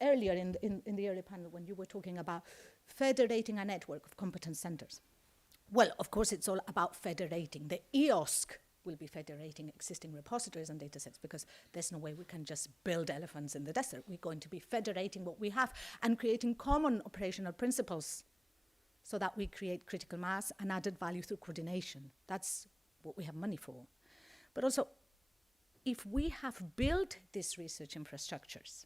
earlier in the earlier panel, when you were talking about federating a network of competence centers, well, of course, it's all about federating. The EOSC will be federating existing repositories and data sets, because there's no way we can just build elephants in the desert. We're going to be federating what we have and creating common operational principles so that we create critical mass and added value through coordination. That's what we have money for. But also, if we have built these research infrastructures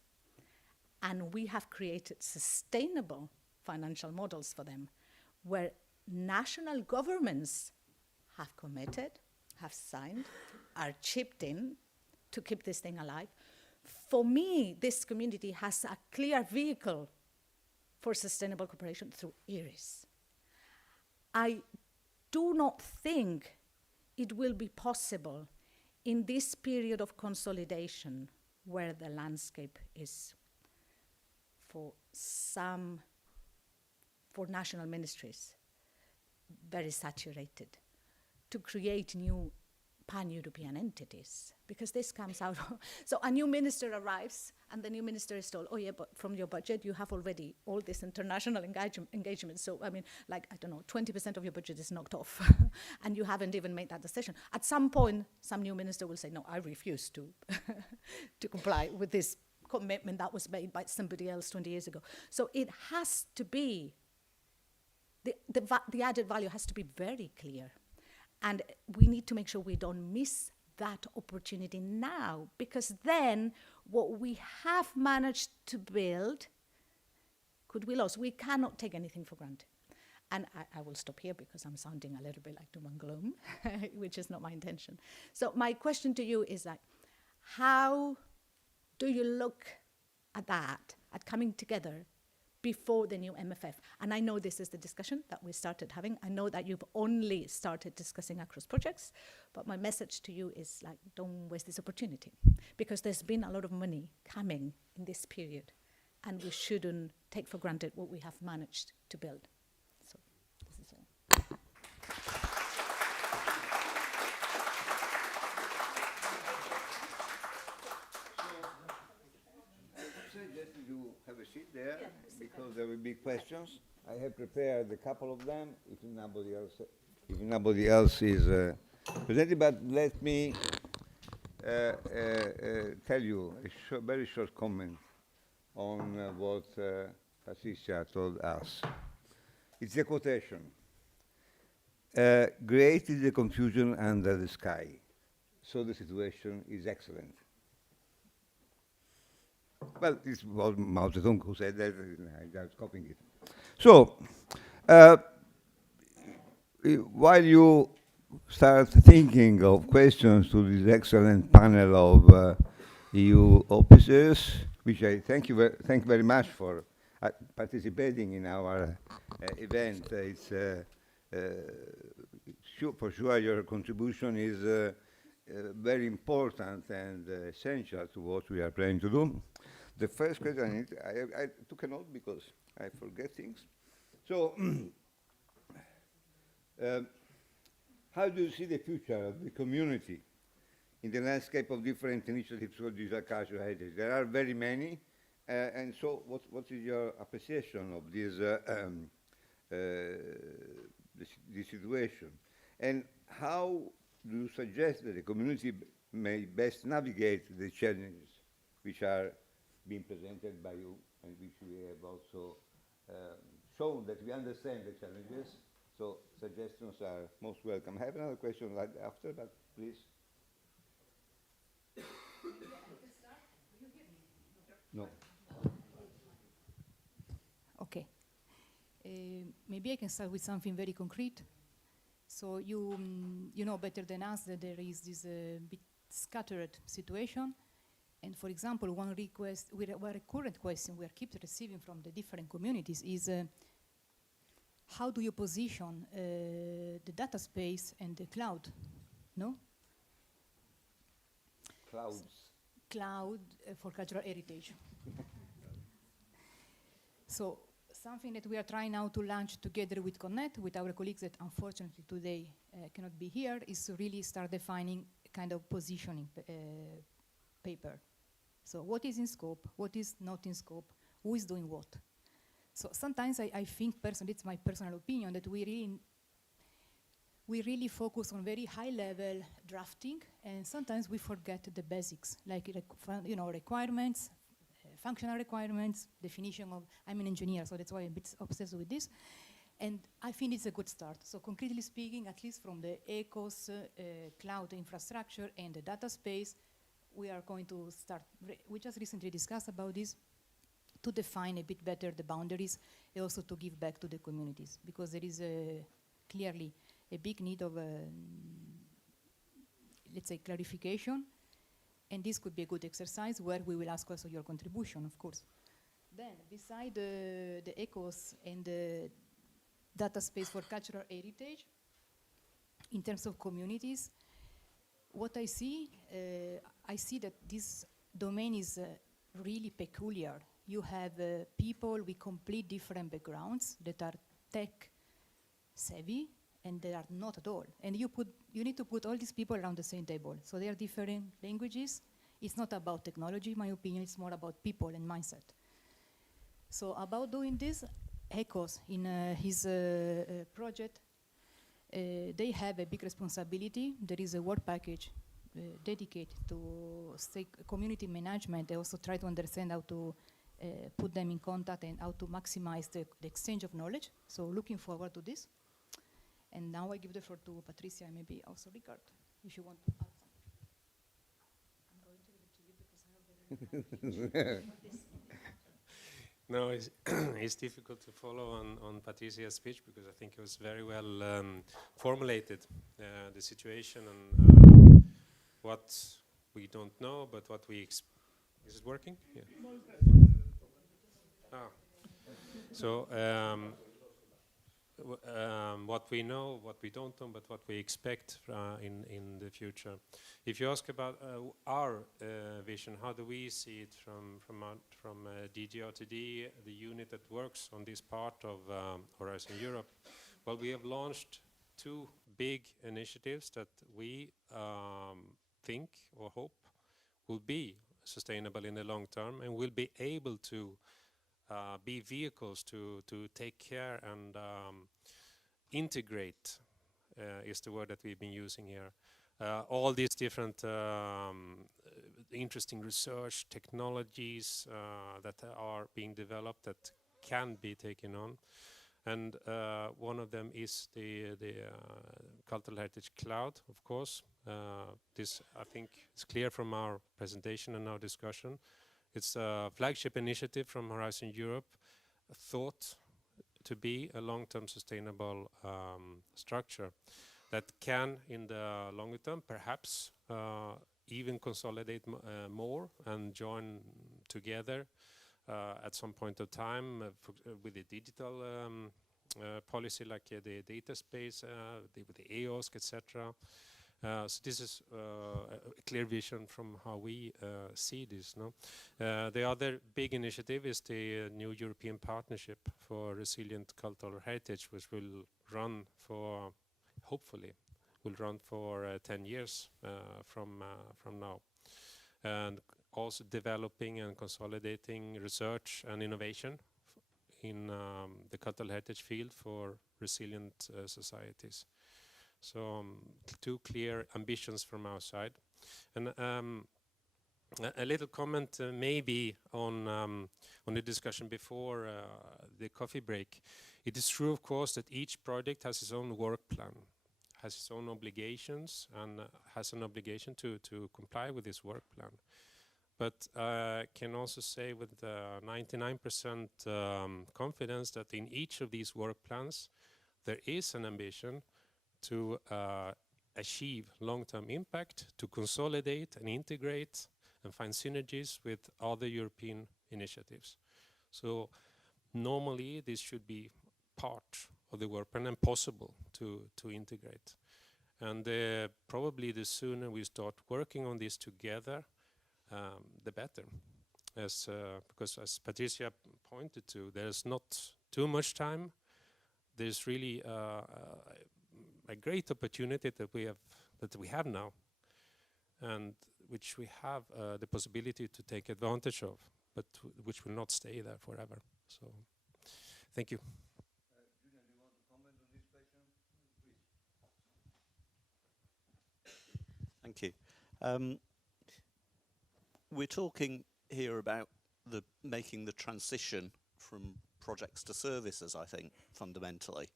and we have created sustainable financial models for them, where national governments have committed, have signed, are chipped in to keep this thing alive, for me, this community has a clear vehicle for sustainable cooperation through E-RIHS. I do not think it will be possible in this period of consolidation, where the landscape is for national ministries very saturated, to create new pan-European entities, because this comes out. So a new minister arrives, and the new minister is told, oh yeah, but from your budget, you have already all this international engagement. So, I mean, like, I don't know, 20% of your budget is knocked off, and you haven't even made that decision. At some point, some new minister will say, no, I refuse to, to comply with this commitment that was made by somebody else 20 years ago. So it has to be, the added value has to be very clear. And we need to make sure we don't miss that opportunity now, because then what we have managed to build could be lost. We cannot take anything for granted. And I will stop here because I'm sounding a little bit like doom and gloom, which is not my intention. So my question to you is like, how do you look at that, at coming together before the new MFF? And I know this is the discussion that we started having. I know that you've only started discussing across projects, but my message to you is like, don't waste this opportunity, because there's been a lot of money coming in this period, and we shouldn't take for granted what we have managed to build. So this is all. You have a seat there, because there will be questions. I have prepared a couple of them. If nobody else is presented, but let me tell you a very short comment on what Patricia told us. It's a quotation. Great is the confusion under the sky, so the situation is excellent. Well, this was Mao Zedong who said that, I was copying it. So, while you start thinking of questions to this excellent panel of EU officers, which I thank very much for participating in our event. It's for sure your contribution is very important and essential to what we are planning to do. The first question, I took a note because I forget things. So, how do you see the future of the community in the landscape of different initiatives for digital cultural heritage? There are very many, and so what is your appreciation of this, this situation? And how do you suggest that the community may best navigate the challenges which are being presented by you and which we have also shown that we understand the challenges? So suggestions are most welcome. I have another question right after, but please. No. Okay. Maybe I can start with something very concrete. So you know better than us that there is this bit scattered situation. And for example, one request, a current question we keep receiving from the different communities is how do you position the data space and the cloud? No? Clouds. Cloud for cultural heritage. So something that we are trying now to launch together with Connect, with our colleagues that unfortunately today cannot be here, is to really start defining a kind of positioning paper. So what is in scope, what is not in scope, who is doing what? So sometimes I think personally, it's my personal opinion, that we really focus on very high level drafting, and sometimes we forget the basics, like requirements, functional requirements, definition of, I'm an engineer, so that's why I'm a bit obsessed with this. And I think it's a good start. So concretely speaking, at least from the ECOS cloud infrastructure and the data space, we are going to start, we just recently discussed about this, to define a bit better the boundaries, and also to give back to the communities, because there is clearly a big need of, let's say, clarification, and this could be a good exercise where we will ask also your contribution, of course. Then, beside the ECOS and the data space for cultural heritage, in terms of communities, what I see that this domain is really peculiar. You have people with complete different backgrounds that are tech savvy and they are not at all. And you need to put all these people around the same table. So they are different languages. It's not about technology, in my opinion, it's more about people and mindset. So about doing this, ECOS in his project, they have a big responsibility. There is a work package dedicated to community management. They also try to understand how to put them in contact and how to maximize the exchange of knowledge. So looking forward to this. And now I give the floor to Patricia and maybe also Richard, if you want to add something. I'm going to leave it because No, it's difficult to follow on Patricia's speech because I think it was very well formulated, the situation and what we don't know, but what we is it working? Yeah. So what we know, what we don't know, but what we expect in the future. If you ask about our vision, how do we see it from DG RTD, the unit that works on this part of Horizon Europe? Well, we have launched 2 big initiatives that we think or hope will be sustainable in the long term and will be able to be vehicles to take care and integrate is the word that we've been using here. All these different interesting research technologies that are being developed that can be taken on. And one of them is the Cultural Heritage Cloud, of course. This, I think, is clear from our presentation and our discussion. It's a flagship initiative from Horizon Europe, thought to be a long-term sustainable structure that can, in the longer term, perhaps even consolidate more and join together at some point of time with the digital policy, like the data space, with the EOSC, etc. So this is a clear vision from how we see this. No? The other big initiative is the new European Partnership for Resilient Cultural Heritage, which will run for, hopefully, will run for 10 years from now. And also developing and consolidating research and innovation in the cultural heritage field for resilient societies. So two clear ambitions from our side. And a little comment maybe on the discussion before the coffee break. It is true, of course, that each project has its own work plan, has its own obligations, and has an obligation to comply with this work plan. But I can also say with 99% confidence that in each of these work plans, there is an ambition to achieve long-term impact, to consolidate and integrate and find synergies with other European initiatives. So normally this should be part of the work plan and possible to integrate. And probably the sooner we start working on this together, the better. Because as Patricia pointed to, there's not too much time. There's really a great opportunity that we have now, and which we have the possibility to take advantage of, but which will not stay there forever. So, thank you. Julian, do you want to comment on this question? Please. Thank you. We're talking here about making the transition from projects to services, I think, fundamentally,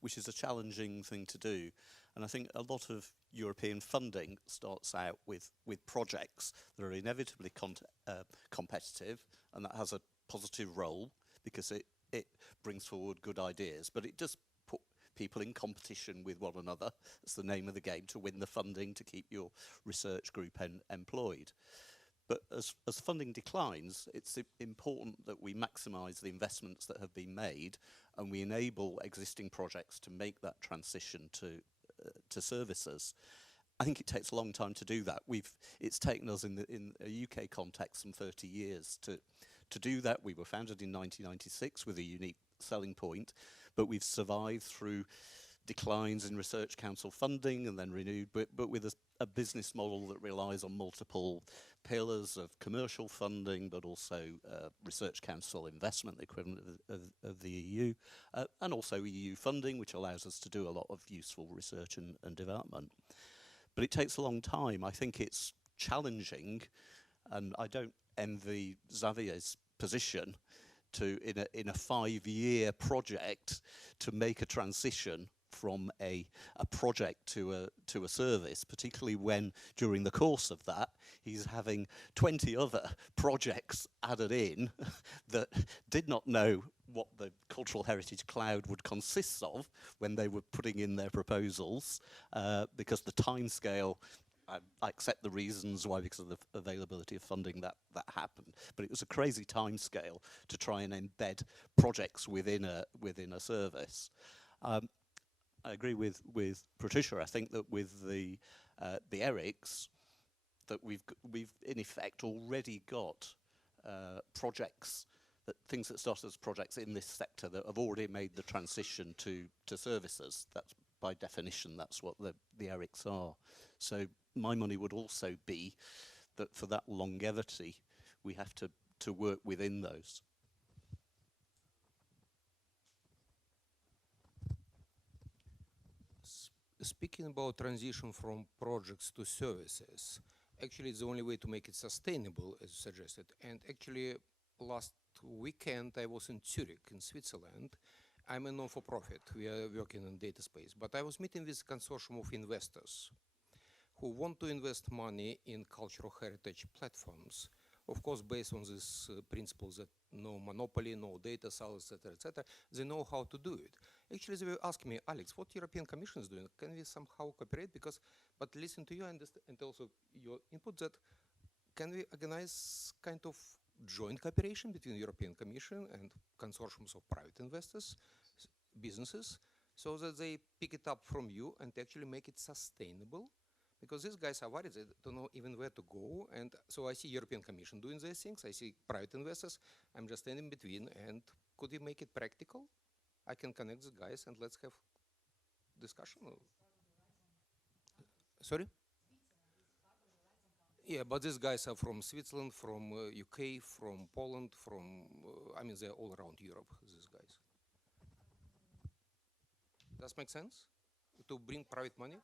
which is a challenging thing to do. And I think a lot of European funding starts out with projects that are inevitably competitive, and that has a positive role because it brings forward good ideas, but it does put people in competition with one another. It's the name of the game, to win the funding to keep your research group employed. But as funding declines, it's important that we maximise the investments that have been made, and we enable existing projects to make that transition to services. I think it takes a long time to do that. It's taken us in a UK context some 30 years to do that. We were founded in 1996 with a unique selling point, but we've survived through declines in Research Council funding and then renewed, but with a business model that relies on multiple pillars of commercial funding, but also Research Council investment, the equivalent of the EU, and also EU funding, which allows us to do a lot of useful research and development. But it takes a long time. I think it's challenging, and I don't envy Xavier's position to, in a 5-year project, to make a transition from a project to a service, particularly when during the course of that he's having 20 other projects added in that did not know what the Cultural Heritage Cloud would consist of when they were putting in their proposals, because the timescale, I accept the reasons why, because of the availability of funding that happened, but it was a crazy timescale to try and embed projects within a service. I agree with Patricia. I think that with the E-RIHS, that we've in effect already got projects, things that started as projects in this sector that have already made the transition to services. That's by definition, that's what the E-RIHS are. So my money would also be that for that longevity, we have to work within those. speaking about transition from projects to services, actually it's the only way to make it sustainable, as suggested. And actually, last weekend I was in Zurich, in Switzerland. I'm a non-for-profit. We are working in data space. But I was meeting with a consortium of investors who want to invest money in cultural heritage platforms, of course, based on this principles that no monopoly, no data silos, etc. They know how to do it. Actually, they were asking me, Alex, what European Commission is doing? Can we somehow cooperate? But listen to you and also your input that can we organize kind of joint cooperation between European Commission and consortiums of private investors, businesses, so that they pick it up from you and actually make it sustainable? Because these guys are worried, they don't know even where to go. And so I see European Commission doing these things, I see private investors, I'm just standing between, and could we make it practical? I can connect the guys and let's have discussion. Sorry? Yeah, but these guys are from Switzerland, from UK, from Poland, from, I mean, they're all around Europe, these guys. Does make sense? To bring private money?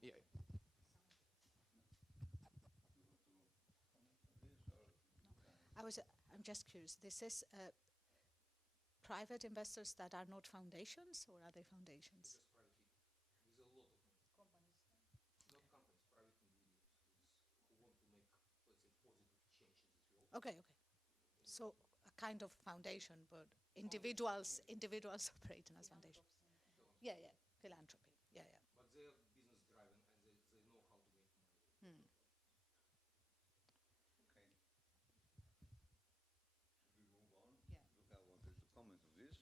Yeah. I'm just curious, this is private investors that are not foundations, or are they foundations? Okay, okay. So a kind of foundation, but individuals operating as foundations. Yeah, yeah, philanthropy. Yeah, yeah. But they are business driven and they know how to make money. Hmm. Okay. Should we move on? Yeah. Luca wanted to comment on this.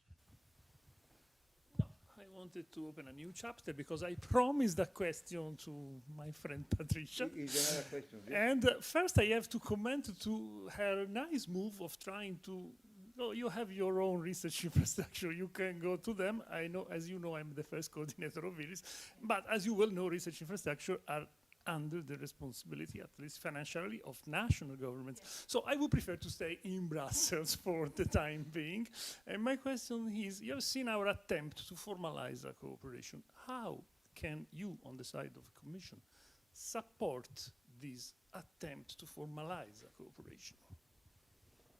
I wanted to open a new chapter because I promised a question to my friend Patricia. Is there another question? And first I have to comment to her nice move of trying to, oh, you have your own research infrastructure, you can go to them. I know, as you know, I'm the first coordinator of E-RIHS, but as you well know, research infrastructure are under the responsibility, at least financially, of national governments. Yes. So I would prefer to stay in Brussels for the time being. And my question is, you have seen our attempt to formalize a cooperation. How can you, on the side of the Commission, support this attempt to formalize a cooperation?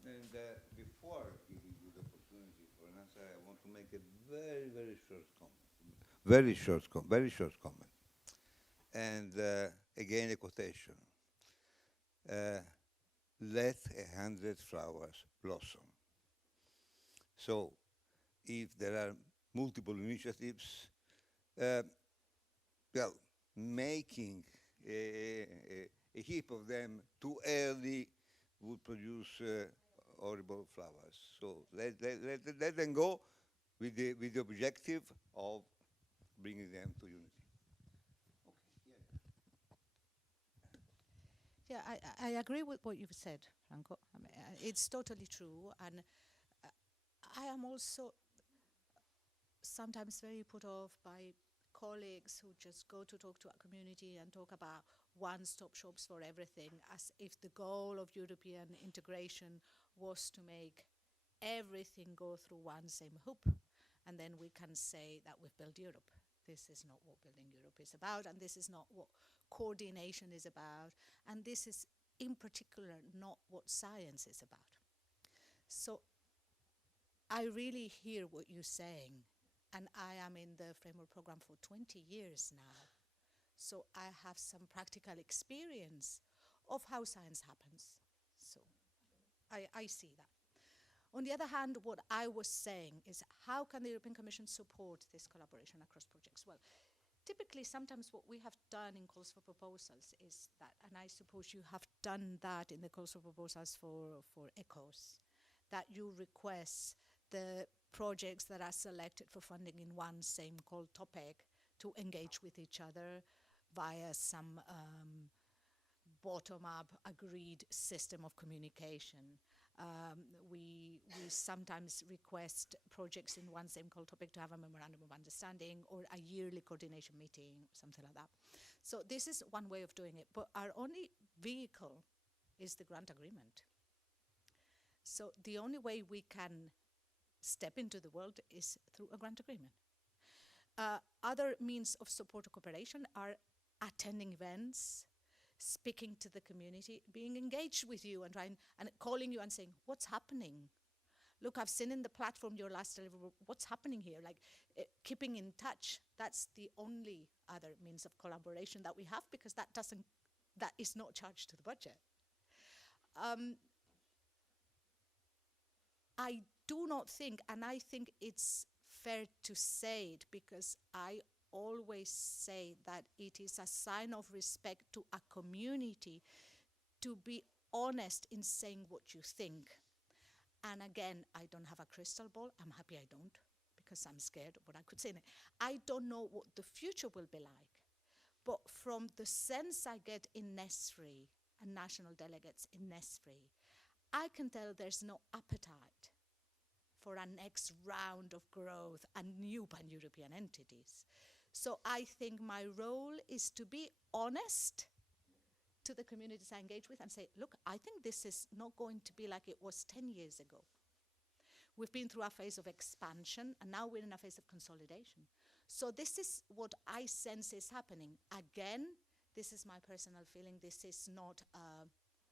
And before giving you the opportunity for an answer, I want to make a very, very short comment. Very short comment. And again, a quotation. Let 100 flowers blossom. So, if there are multiple initiatives, well, making a heap of them too early would produce horrible flowers. So let them go with the objective of bringing them to unity. Yeah, I agree with what you've said, Franco. I mean, it's totally true, and I am also sometimes very put off by colleagues who just go to talk to a community and talk about one-stop shops for everything, as if the goal of European integration was to make everything go through one same hoop, and then we can say that we've built Europe. This is not what building Europe is about, and this is not what coordination is about, and this is in particular not what science is about. So I really hear what you're saying, and I am in the framework program for 20 years now. So I have some practical experience of how science happens. So I see that. On the other hand, what I was saying is, how can the European Commission support this collaboration across projects? Well, typically, sometimes what we have done in calls for proposals is that, and I suppose you have done that in the calls for proposals for ECHOS, that you request the projects that are selected for funding in one same call topic to engage with each other via some bottom-up agreed system of communication. We sometimes request projects in one same call topic to have a memorandum of understanding or a yearly coordination meeting, something like that. So this is one way of doing it, but our only vehicle is the grant agreement. So the only way we can step into the world is through a grant agreement. other means of support or cooperation are attending events, speaking to the community, being engaged with you and calling you and saying, what's happening? Look, I've seen in the platform your last deliverable, what's happening here? Like keeping in touch, that's the only other means of collaboration that we have, because that is not charged to the budget. I do not think, and I think it's fair to say it, because I always say that it is a sign of respect to a community to be honest in saying what you think. And again, I don't have a crystal ball. I'm happy I don't, because I'm scared of what I could say. I don't know what the future will be like. But from the sense I get in NESFRI and national delegates in NESFRI, I can tell there's no appetite for a next round of growth and new pan-European entities. So I think my role is to be honest to the communities I engage with and say, look, I think this is not going to be like it was 10 years ago. We've been through a phase of expansion, and now we're in a phase of consolidation. So this is what I sense is happening. Again, this is my personal feeling. This is not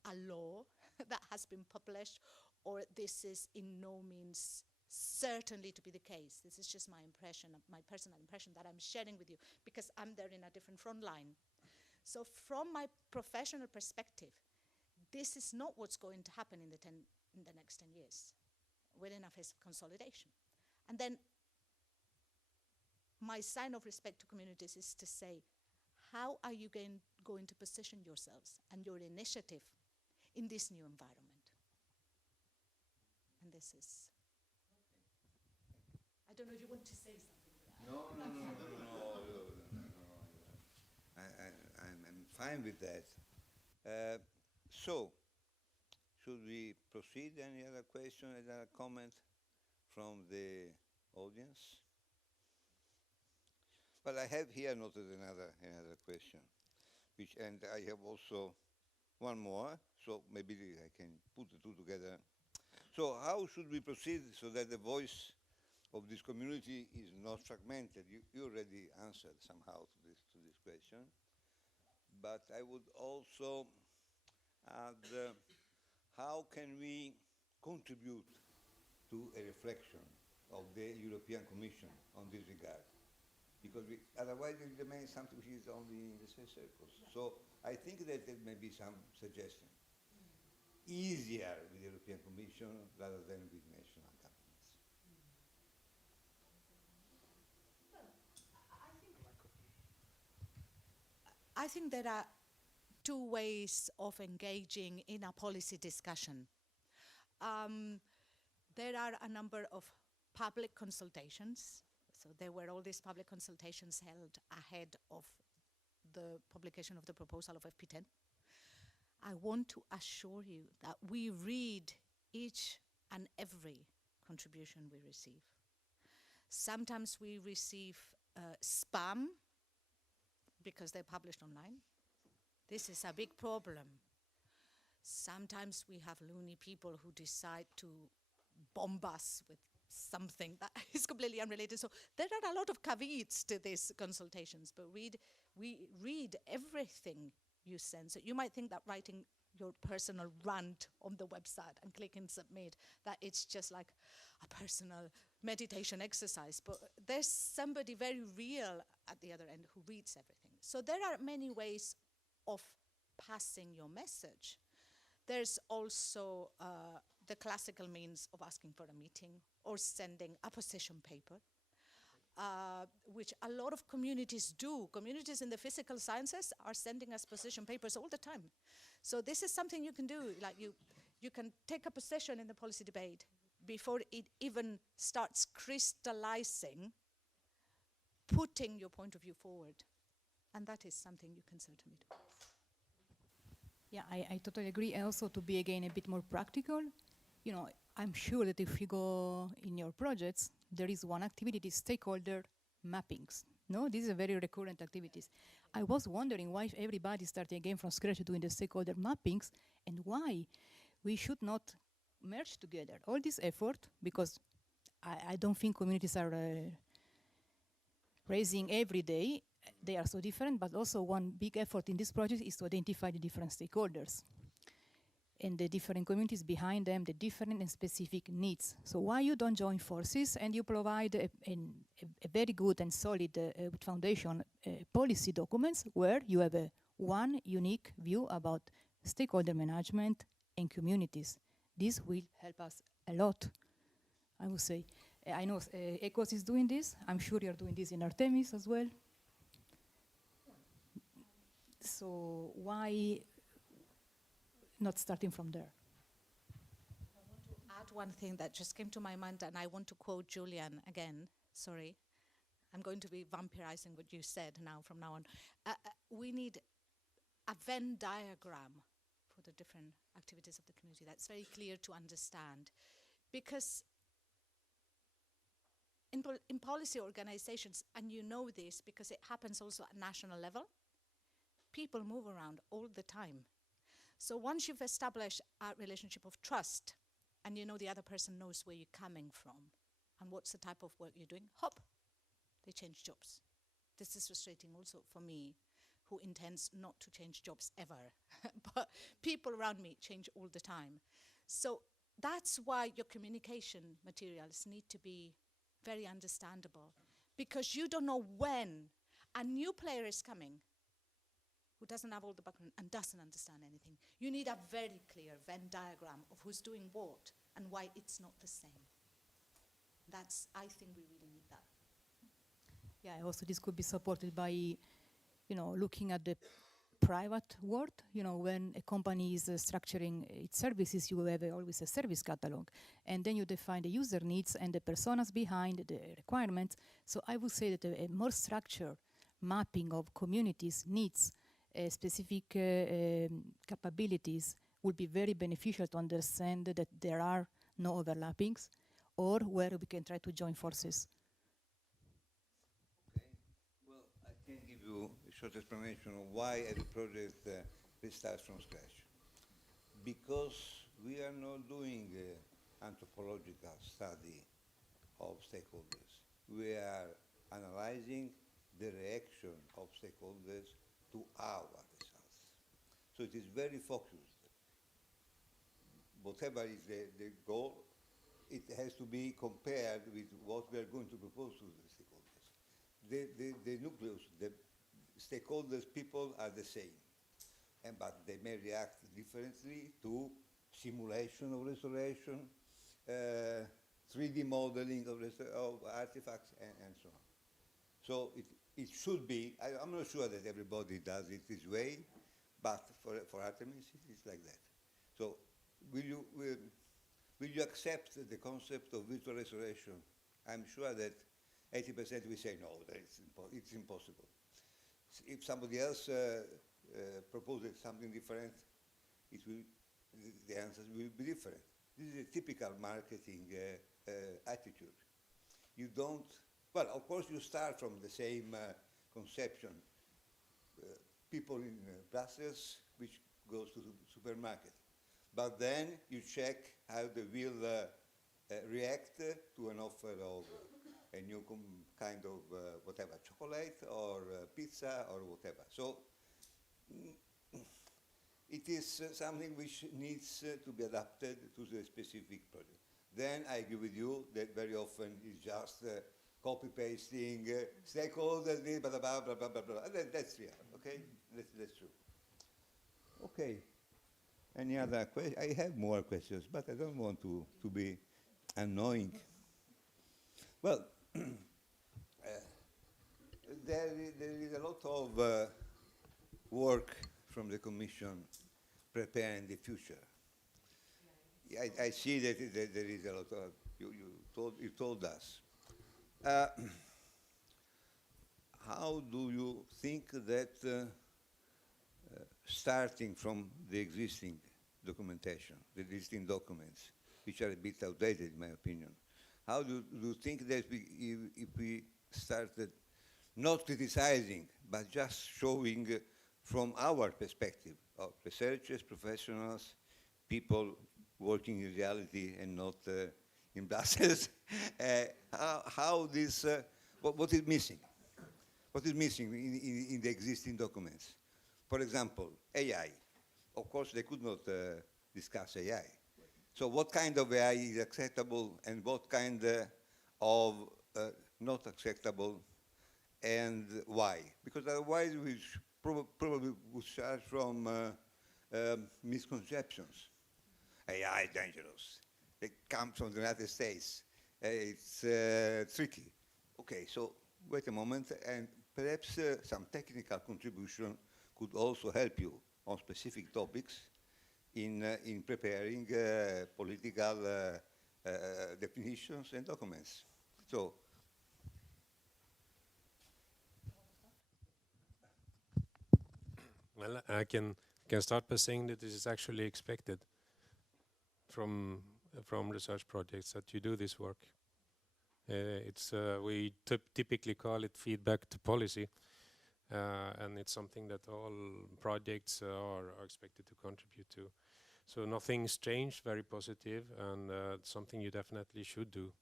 a law that has been published, or this is in no means certainly to be the case. This is just my impression, my personal impression that I'm sharing with you, because I'm there in a different front line. So from my professional perspective, this is not what's going to happen in the next 10 years. We're in a phase of consolidation. And then my sign of respect to communities is to say, how are you going to position yourselves and your initiative in this new environment? And this is, I don't know if you want to say something. No. I'm fine with that. So, should we proceed? Any other question, any other comment from the audience? But I have here noted another question, and I have also one more, so maybe I can put the two together. So how should we proceed so that the voice of this community is not fragmented? You already answered somehow to this question, but I would also add, how can we contribute to a reflection of the European Commission on this regard? Because otherwise it remains something which is only in the same circles. So I think that there may be some suggestion. Easier with the European Commission rather than with national governments. I think there are two ways of engaging in a policy discussion. There are a number of public consultations. So there were all these public consultations held ahead of the publication of the proposal of FP10. I want to assure you that we read each and every contribution we receive. Sometimes we receive spam because they're published online. This is a big problem. Sometimes we have loony people who decide to bomb us with something that is completely unrelated. So there are a lot of caveats to these consultations, but we read everything you send. So you might think that writing your personal rant on the website and clicking submit, that it's just like a personal meditation exercise, but there's somebody very real at the other end who reads everything. So there are many ways of passing your message. There's also the classical means of asking for a meeting or sending a position paper, which a lot of communities do. Communities in the physical sciences are sending us position papers all the time. So this is something you can do. Like you can take a position in the policy debate before it even starts crystallizing, putting your point of view forward. And that is something you can certainly do. Yeah, I totally agree. And also to be, again, a bit more practical, you know, I'm sure that if you go in your projects, there is one activity, stakeholder mappings. No, these are very recurrent activities. I was wondering why everybody started again from scratch doing the stakeholder mappings, and why we should not merge together all this effort, because I don't think communities are raising every day. They are so different, but also one big effort in this project is to identify the different stakeholders and the different communities behind them, the different and specific needs. So why you don't join forces and you provide a very good and solid foundation policy documents where you have one unique view about stakeholder management and communities. This will help us a lot, I would say. I know ECOS is doing this. I'm sure you're doing this in ARTEMIS as well. So why not starting from there? I want to add one thing that just came to my mind, and I want to quote Julian again. Sorry. I'm going to be vampirizing what you said now from now on. We need a Venn diagram for the different activities of the community that's very clear to understand. Because in policy organizations, and you know this because it happens also at national level, people move around all the time. So once you've established a relationship of trust, and you know the other person knows where you're coming from and what's the type of work you're doing, hop, they change jobs. This is frustrating also for me, who intends not to change jobs ever. But people around me change all the time. So that's why your communication materials need to be very understandable, because you don't know when a new player is coming who doesn't have all the background and doesn't understand anything. You need a very clear Venn diagram of who's doing what and why it's not the same. That's, I think we really need that. Yeah, also this could be supported by, looking at the private world. When a company is structuring its services, you have always a service catalog. And then you define the user needs and the personas behind the requirements. So I would say that a more structured mapping of communities' needs, specific capabilities would be very beneficial to understand that there are no overlappings, or where we can try to join forces. Okay. Well, I can give you a short explanation of why every project restarts from scratch. Because we are not doing anthropological study of stakeholders. We are analyzing the reaction of stakeholders to our results. So it is very focused. Whatever is the goal, it has to be compared with what we are going to propose to the stakeholders. The nucleus, the stakeholders, people are the same, but they may react differently to simulation of restoration, 3D modeling of artifacts, and so on. So it should be, I'm not sure that everybody does it this way, but for ARTEMIS, it's like that. So will you accept the concept of virtual restoration? I'm sure that 80% will say no, that it's impossible. If somebody else proposes something different, the answers will be different. This is a typical marketing attitude. You don't, well, of course you start from the same conception. People in Brussels, which goes to the supermarket. But then you check how they will react to an offer of a new kind of whatever, chocolate or pizza or whatever. So it is something which needs to be adapted to the specific project. Then I agree with you that very often it's just copy-pasting, stakeholders, blah, blah, blah, blah, blah, blah. That's real, okay? That's true. Okay. Any other questions? I have more questions, but I don't want to be annoying. Well, there is a lot of work from the Commission preparing the future. I see that there is a lot of, you told us. How do you think that starting from the existing documentation, the existing documents, which are a bit outdated in my opinion, how do you think that if we started not criticizing, but just showing from our perspective of researchers, professionals, people working in reality and not in Brussels, how this, what is missing? what is missing in the existing documents. For example, AI. Of course, they could not discuss AI. So what kind of AI is acceptable and what kind of not acceptable, and why? Because otherwise we probably would start from misconceptions. AI is dangerous. It comes from the United States. It's tricky. Okay, so wait a moment, and perhaps some technical contribution could also help you on specific topics in preparing political definitions and documents. So, well, I can start by saying that this is actually expected from research projects, that you do this work. We typically call it feedback to policy, and it's something that all projects are expected to contribute to. So nothing strange, very positive, and something you definitely should do.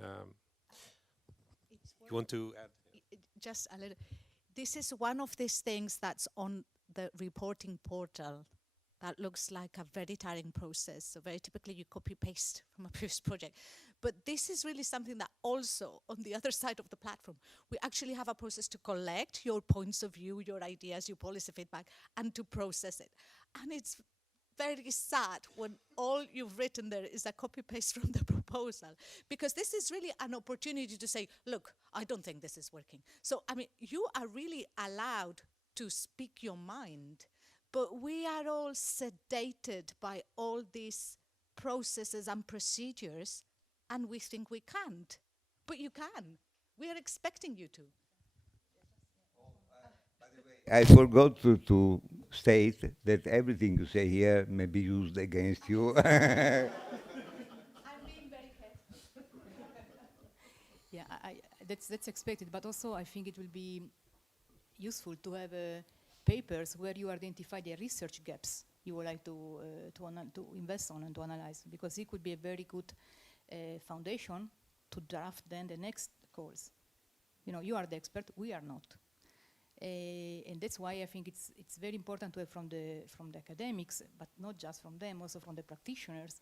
You want to add? Just a little. This is one of these things that's on the reporting portal that looks like a very tiring process. So very typically you copy-paste from a previous project. But this is really something that also, on the other side of the platform, we actually have a process to collect your points of view, your ideas, your policy feedback, and to process it. And it's very sad when all you've written there is a copy-paste from the proposal, because this is really an opportunity to say, look, I don't think this is working. So, I mean, you are really allowed to speak your mind, but we are all sedated by all these processes and procedures, and we think we can't. But you can. We are expecting you to. I forgot to state that everything you say here may be used against you. I'm being very careful. Yeah, that's expected, but also I think it will be useful to have papers where you identify the research gaps you would like to invest on and to analyze, because it could be a very good foundation to draft then the next calls. You know, you are the expert, we are not. And that's why I think it's very important to have from the academics, but not just from them, also from the practitioners,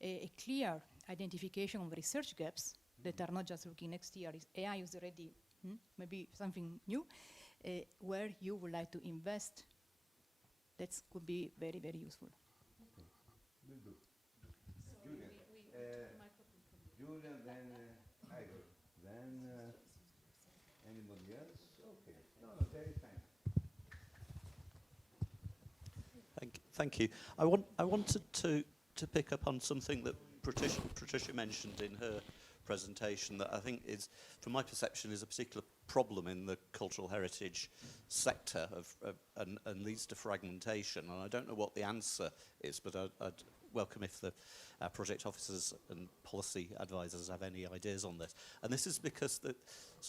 a clear identification of research gaps that are not just looking next year. AI is already maybe something new, where you would like to invest. That could be very, very useful. Julian, then Igor, then anybody else? Okay. No, very fine. Thank you. I wanted to pick up on something that Patricia mentioned in her presentation that I think is, from my perception, is a particular problem in the cultural heritage sector and leads to fragmentation. And I don't know what the answer is, but I'd welcome if the project officers and policy advisors have any ideas on this. And this is because the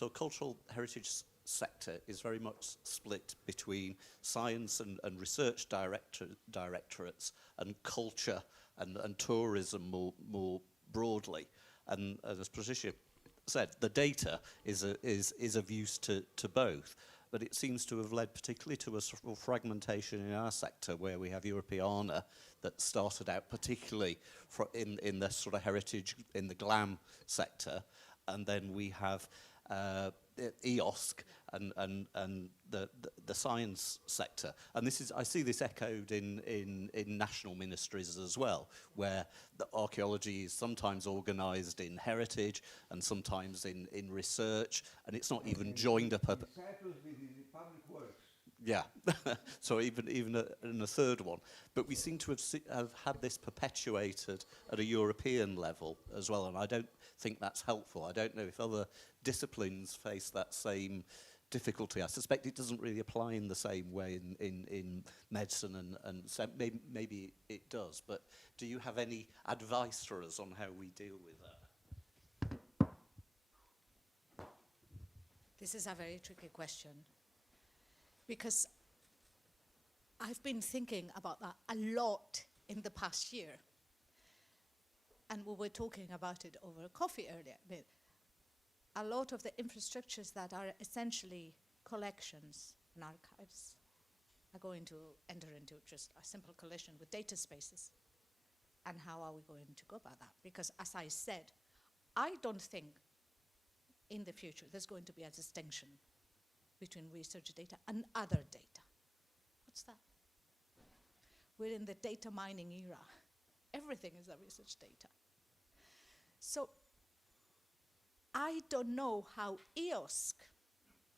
cultural heritage sector is very much split between science and research directorates and culture and tourism more broadly. And as Patricia said, the data is of use to both, but it seems to have led particularly to a sort of fragmentation in our sector, where we have Europeana that started out particularly in the sort of heritage, in the GLAM sector, and then we have EOSC and the science sector. And this is, I see this echoed in national ministries as well, where the archaeology is sometimes organised in heritage and sometimes in research, and it's not even joined up. Yeah, so even in a third one. But we seem to have had this perpetuated at a European level as well, and I don't think that's helpful. I don't know if other disciplines face that same difficulty. I suspect it doesn't really apply in the same way in medicine, and so maybe it does. But do you have any advice for us on how we deal with that? This is a very tricky question, because I've been thinking about that a lot in the past year. And we were talking about it over coffee earlier. a lot of the infrastructures that are essentially collections and archives are going to enter into just a simple collision with data spaces. And how are we going to go about that? Because as I said, I don't think in the future there's going to be a distinction between research data and other data. What's that? We're in the data mining era. Everything is a research data. So I don't know how EOSC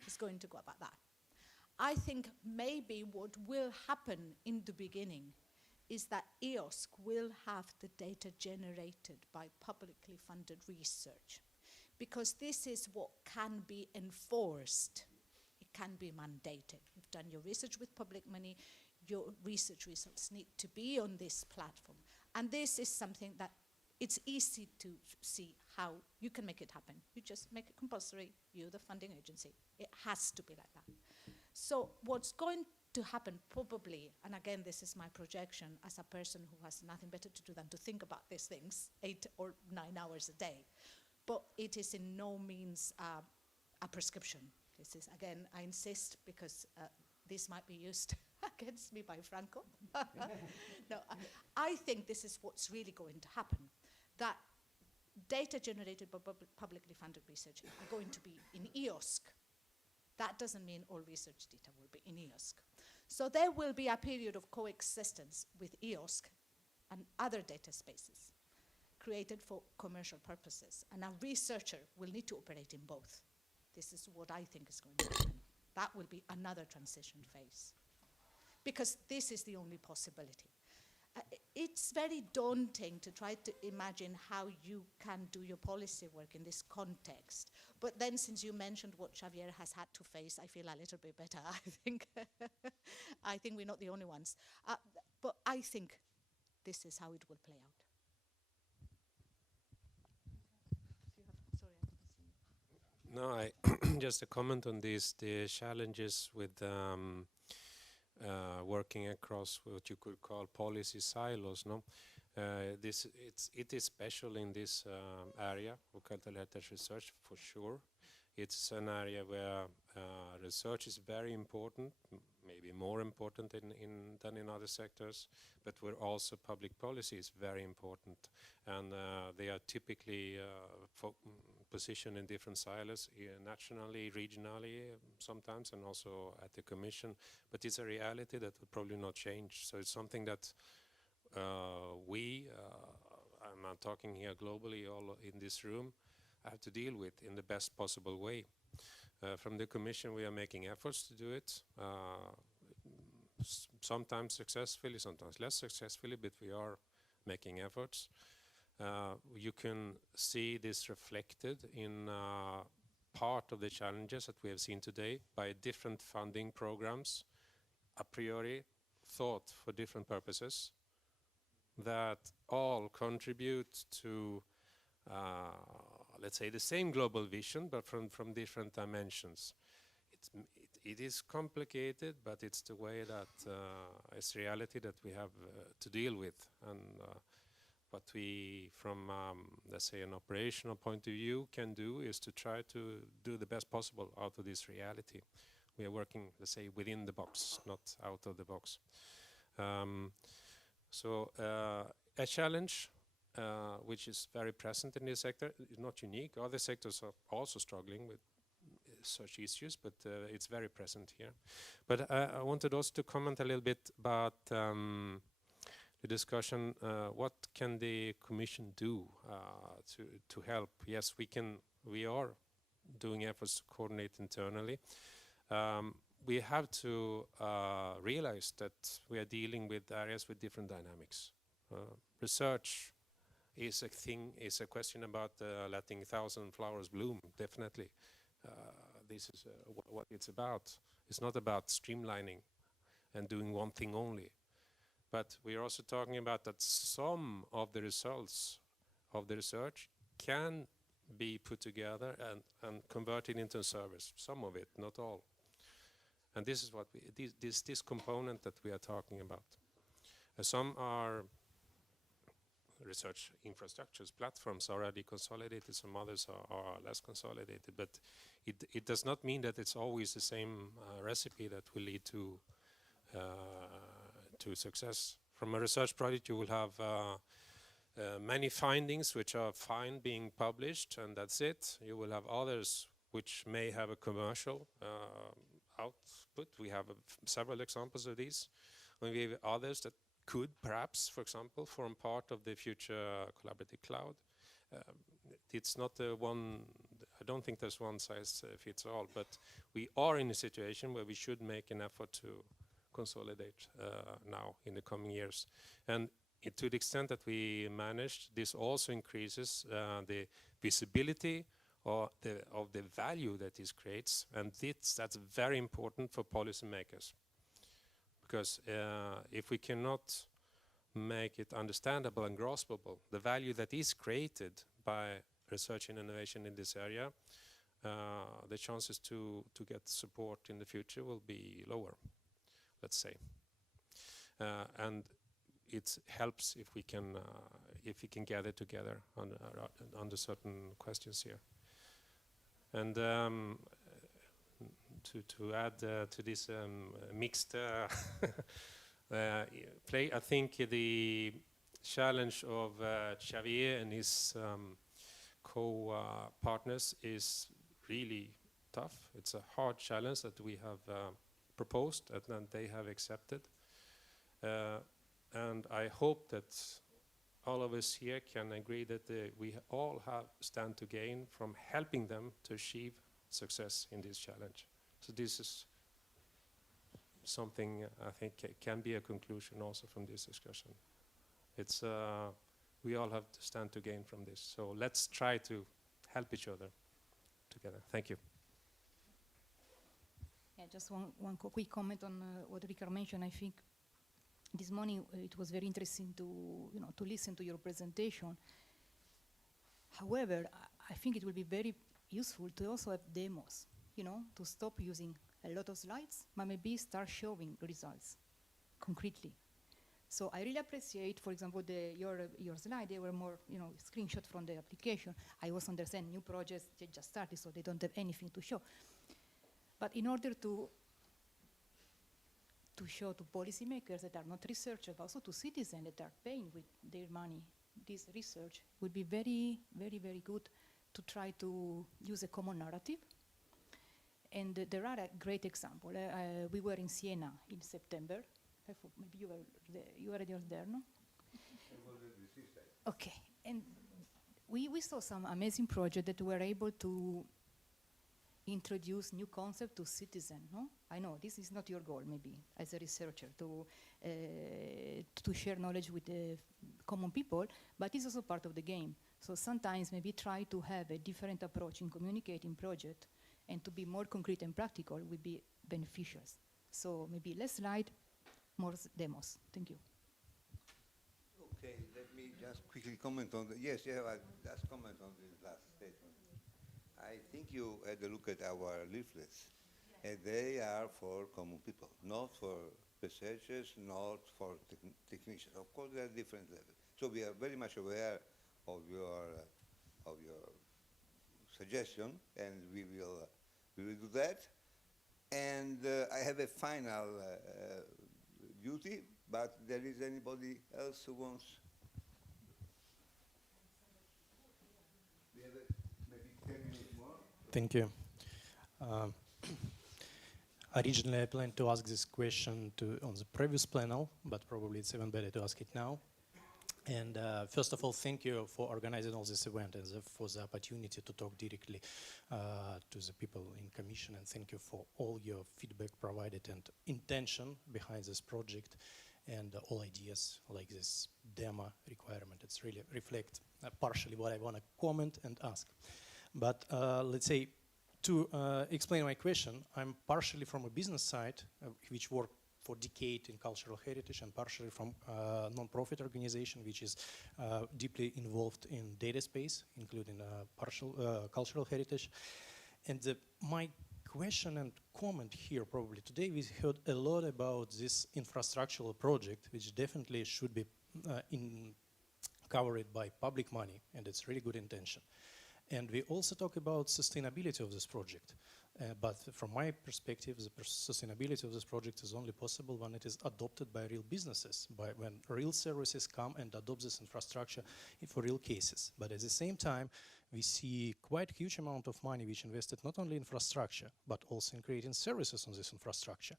is going to go about that. I think maybe what will happen in the beginning is that EOSC will have the data generated by publicly funded research, because this is what can be enforced. It can be mandated. You've done your research with public money, your research results need to be on this platform. And this is something that it's easy to see how you can make it happen. You just make it compulsory, you're the funding agency. It has to be like that. So what's going to happen probably, and again, this is my projection as a person who has nothing better to do than to think about these things 8 or 9 hours a day, but it is in no means a prescription. This is, again, I insist because this might be used against me by Franco. No, I think this is what's really going to happen, that data generated by publicly funded research are going to be in EOSC. That doesn't mean all research data will be in EOSC. So there will be a period of coexistence with EOSC and other data spaces created for commercial purposes. And a researcher will need to operate in both. This is what I think is going to happen. That will be another transition phase, because this is the only possibility. It's very daunting to try to imagine how you can do your policy work in this context. But then, since you mentioned what Xavier has had to face, I feel a little bit better, I think. I think we're not the only ones. But I think this is how it will play out. No, I just a comment on this, the challenges with working across what you could call policy silos. No, it is special in this area of cultural heritage research for sure. It's an area where research is very important, maybe more important than in other sectors, but where also public policy is very important, and they are typically positioned in different silos, nationally, regionally, sometimes, and also at the Commission. But it's a reality that will probably not change. So it's something that I'm not talking here globally, all in this room, have to deal with in the best possible way. From the Commission, we are making efforts to do it, sometimes successfully, sometimes less successfully, but we are making efforts. You can see this reflected in part of the challenges that we have seen today by different funding programs, a priori thought for different purposes, that all contribute to, let's say, the same global vision, but from different dimensions. It is complicated, but it's the way that it's reality that we have to deal with. And what we, from let's say an operational point of view, can do is to try to do the best possible out of this reality. We are working, let's say, within the box, not out of the box. So a challenge which is very present in this sector, is not unique. Other sectors are also struggling with such issues, but it's very present here. But I wanted also to comment a little bit about the discussion, what can the Commission do to help? Yes, we are doing efforts to coordinate internally. We have to realize that we are dealing with areas with different dynamics. Research is a question about letting 1,000 flowers bloom, definitely. This is what it's about. It's not about streamlining and doing one thing only. But we are also talking about that some of the results of the research can be put together and converted into a service. Some of it, not all. And this is what this component that we are talking about. Some are research infrastructures, platforms are already consolidated, some others are less consolidated, but it does not mean that it's always the same recipe that will lead to success. From a research project, you will have many findings which are fine being published, and that's it. You will have others which may have a commercial output. We have several examples of these. And we have others that could perhaps, for example, form part of the future collaborative cloud. It's not one, I don't think there's one size fits all, but we are in a situation where we should make an effort to consolidate now in the coming years. And to the extent that we managed, this also increases the visibility of the value that this creates, and that's very important for policymakers. Because if we cannot make it understandable and graspable, the value that is created by research and innovation in this area, the chances to get support in the future will be lower, let's say. And it helps if we can gather together under certain questions here. And to add to this mixed play, I think the challenge of Xavier and his co-partners is really tough. It's a hard challenge that we have proposed and they have accepted. And I hope that all of us here can agree that we all stand to gain from helping them to achieve success in this challenge. So this is something I think can be a conclusion also from this discussion. It's we all have to stand to gain from this. So let's try to help each other together. Thank you. Yeah, just one quick comment on what Ricard mentioned. I think this morning it was very interesting to listen to your presentation. However, I think it will be very useful to also have demos, to stop using a lot of slides, but maybe start showing results concretely. So I really appreciate, for example, your slide. They were more, screenshot from the application. I also understand new projects, they just started, so they don't have anything to show. But in order to show to policymakers that are not researchers, but also to citizens that are paying with their money, this research would be very, very, very good to try to use a common narrative. And there are a great example. We were in Siena in September. Maybe you were there, no? Okay, and we saw some amazing projects that were able to introduce new concept to citizens, no? I know this is not your goal, maybe, as a researcher, to share knowledge with the common people, but it's also part of the game. So sometimes maybe try to have a different approach in communicating project and to be more concrete and practical would be beneficial. So maybe less slide, more demos. Thank you. Okay, let me just quickly comment on the, yes, yeah, just comment on this last statement. I think you had a look at our leaflets, and they are for common people, not for researchers, not for technicians. Of course, there are different levels. So we are very much aware of your suggestion, and we will do that. And I have a final duty, but there is anybody else who wants? We have maybe 10 minutes more. Thank you. Originally, I planned to ask this question on the previous panel, but probably it's even better to ask it now. And first of all, thank you for organizing all this event and for the opportunity to talk directly to the people in Commission. And thank you for all your feedback provided and intention behind this project and all ideas like this demo requirement. It's really reflect partially what I want to comment and ask. But let's say, to explain my question, I'm partially from a business side, which worked for decade in cultural heritage, and partially from a non-profit organization which is deeply involved in data space, including cultural heritage. And my question and comment here probably today, we heard a lot about this infrastructural project, which definitely should be covered by public money, and it's really good intention. And we also talk about sustainability of this project. But from my perspective, the sustainability of this project is only possible when it is adopted by real businesses, when real services come and adopt this infrastructure for real cases. But at the same time, we see quite a huge amount of money which invested not only in infrastructure, but also in creating services on this infrastructure.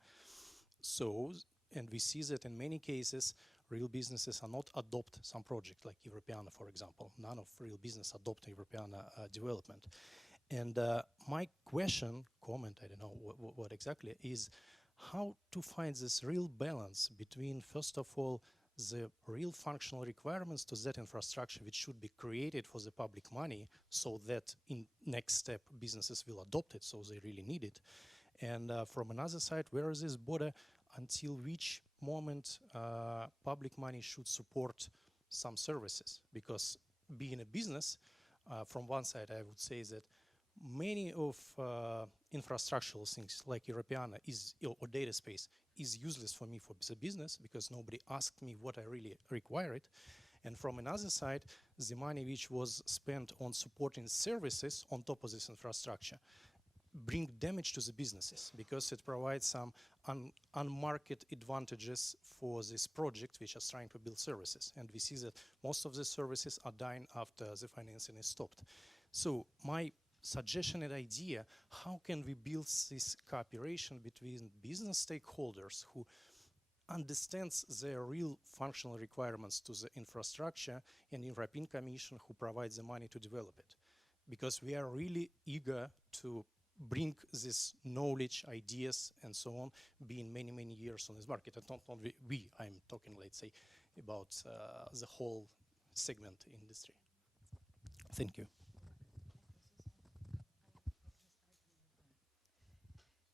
So, and we see that in many cases, real businesses are not adopt some project like Europeana, for example. None of real business adopt Europeana development. And my comment, I don't know what exactly, is how to find this real balance between, first of all, the real functional requirements to that infrastructure which should be created for the public money so that in next step businesses will adopt it, so they really need it. And from another side, where is this border until which moment public money should support some services? Because being a business, from one side I would say that many of infrastructural things like Europeana or data space is useless for me for the business because nobody asked me what I really required. And from another side, the money which was spent on supporting services on top of this infrastructure bring damage to the businesses because it provides some unmarket advantages for this project which is trying to build services. And we see that most of the services are dying after the financing is stopped. So my suggestion and idea, how can we build this cooperation between business stakeholders who understands their real functional requirements to the infrastructure and European Commission who provides the money to develop it? Because we are really eager to bring this knowledge, ideas, and so on, being many, many years on this market. And not only we, I'm talking, let's say, about the whole segment industry. Thank you.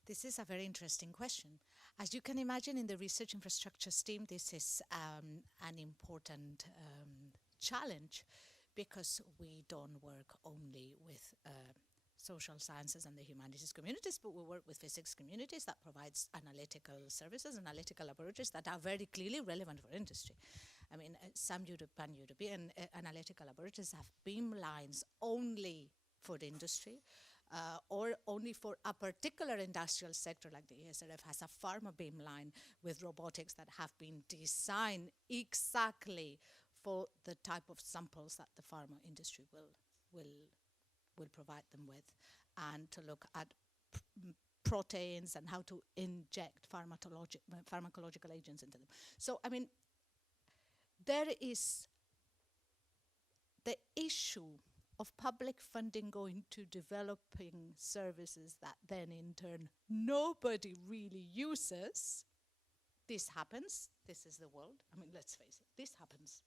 This is a very interesting question. As you can imagine, in the research infrastructure stream, this is an important challenge because we don't work only with social sciences and the humanities communities, but we work with physics communities that provides analytical services, analytical laboratories that are very clearly relevant for industry. I mean, some European analytical laboratories have beamlines only for the industry, or only for a particular industrial sector, like the ESRF has a pharma beamline with robotics that have been designed exactly for the type of samples that the pharma industry will provide them with, and to look at proteins and how to inject pharmacological agents into them. So, I mean, there is the issue of public funding going to developing services that then in turn nobody really uses. This happens. This is the world. I mean, let's face it, this happens.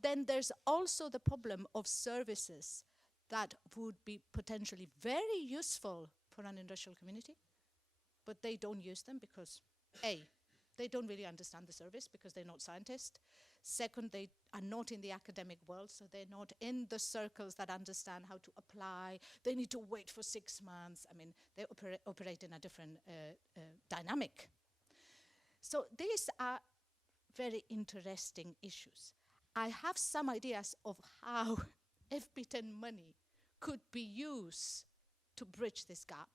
Then there's also the problem of services that would be potentially very useful for an industrial community, but they don't use them because A, they don't really understand the service because they're not scientists. Second, they are not in the academic world, so they're not in the circles that understand how to apply. They need to wait for 6 months. I mean, they operate in a different dynamic. So these are very interesting issues. I have some ideas of how FP10 money could be used to bridge this gap.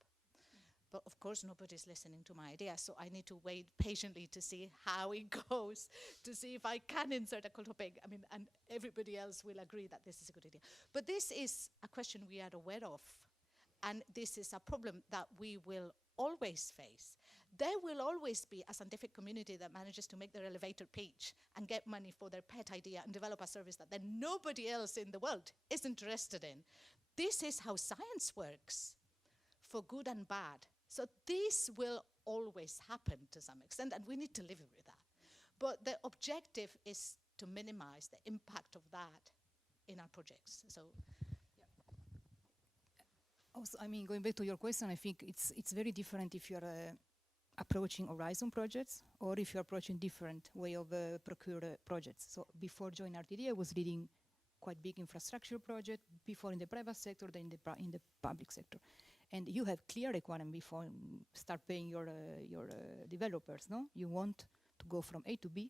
But of course, nobody's listening to my idea, so I need to wait patiently to see how it goes, to see if I can insert a topic. I mean, and everybody else will agree that this is a good idea. But this is a question we are aware of, and this is a problem that we will always face. There will always be a scientific community that manages to make their elevator pitch and get money for their pet idea and develop a service that then nobody else in the world is interested in. This is how science works, for good and bad. So this will always happen to some extent, and we need to live with that. But the objective is to minimize the impact of that in our projects. So, yeah. Also, I mean, going back to your question, I think it's very different if you're approaching Horizon projects or if you're approaching different way of procure projects. So before joining RTD, I was leading quite big infrastructure project, before in the private sector, then in the public sector. And you have clear requirement before start paying your developers, no? You want to go from A to B,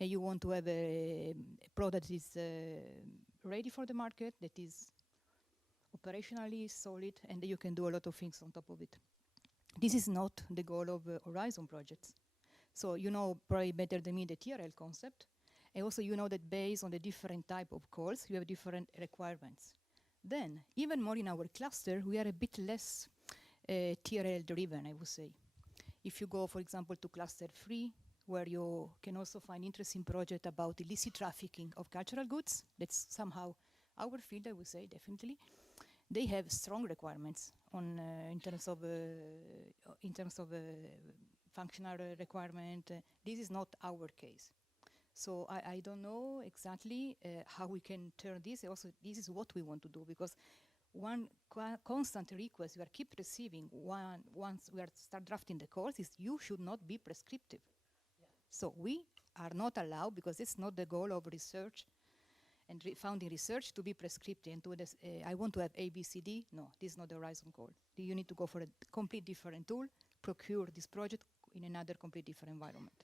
and you want to have a product that is ready for the market, that is operationally solid, and you can do a lot of things on top of it. This is not the goal of Horizon projects. So you know probably better than me the TRL concept, and also you know that based on the different type of calls, you have different requirements. Then, even more in our cluster, we are a bit less TRL driven, I would say. If you go, for example, to cluster 3, where you can also find interesting project about illicit trafficking of cultural goods, that's somehow our field, I would say, definitely. They have strong requirements on in terms of functional requirement. This is not our case. So I don't know exactly how we can turn this. Also, this is what we want to do, because one constant request we are keep receiving once we are start drafting the course is you should not be prescriptive. Yeah. So we are not allowed, because it's not the goal of research and founding research to be prescriptive and to I want to have A, B, C, D. No, this is not the Horizon goal. You need to go for a complete different tool, procure this project in another complete different environment.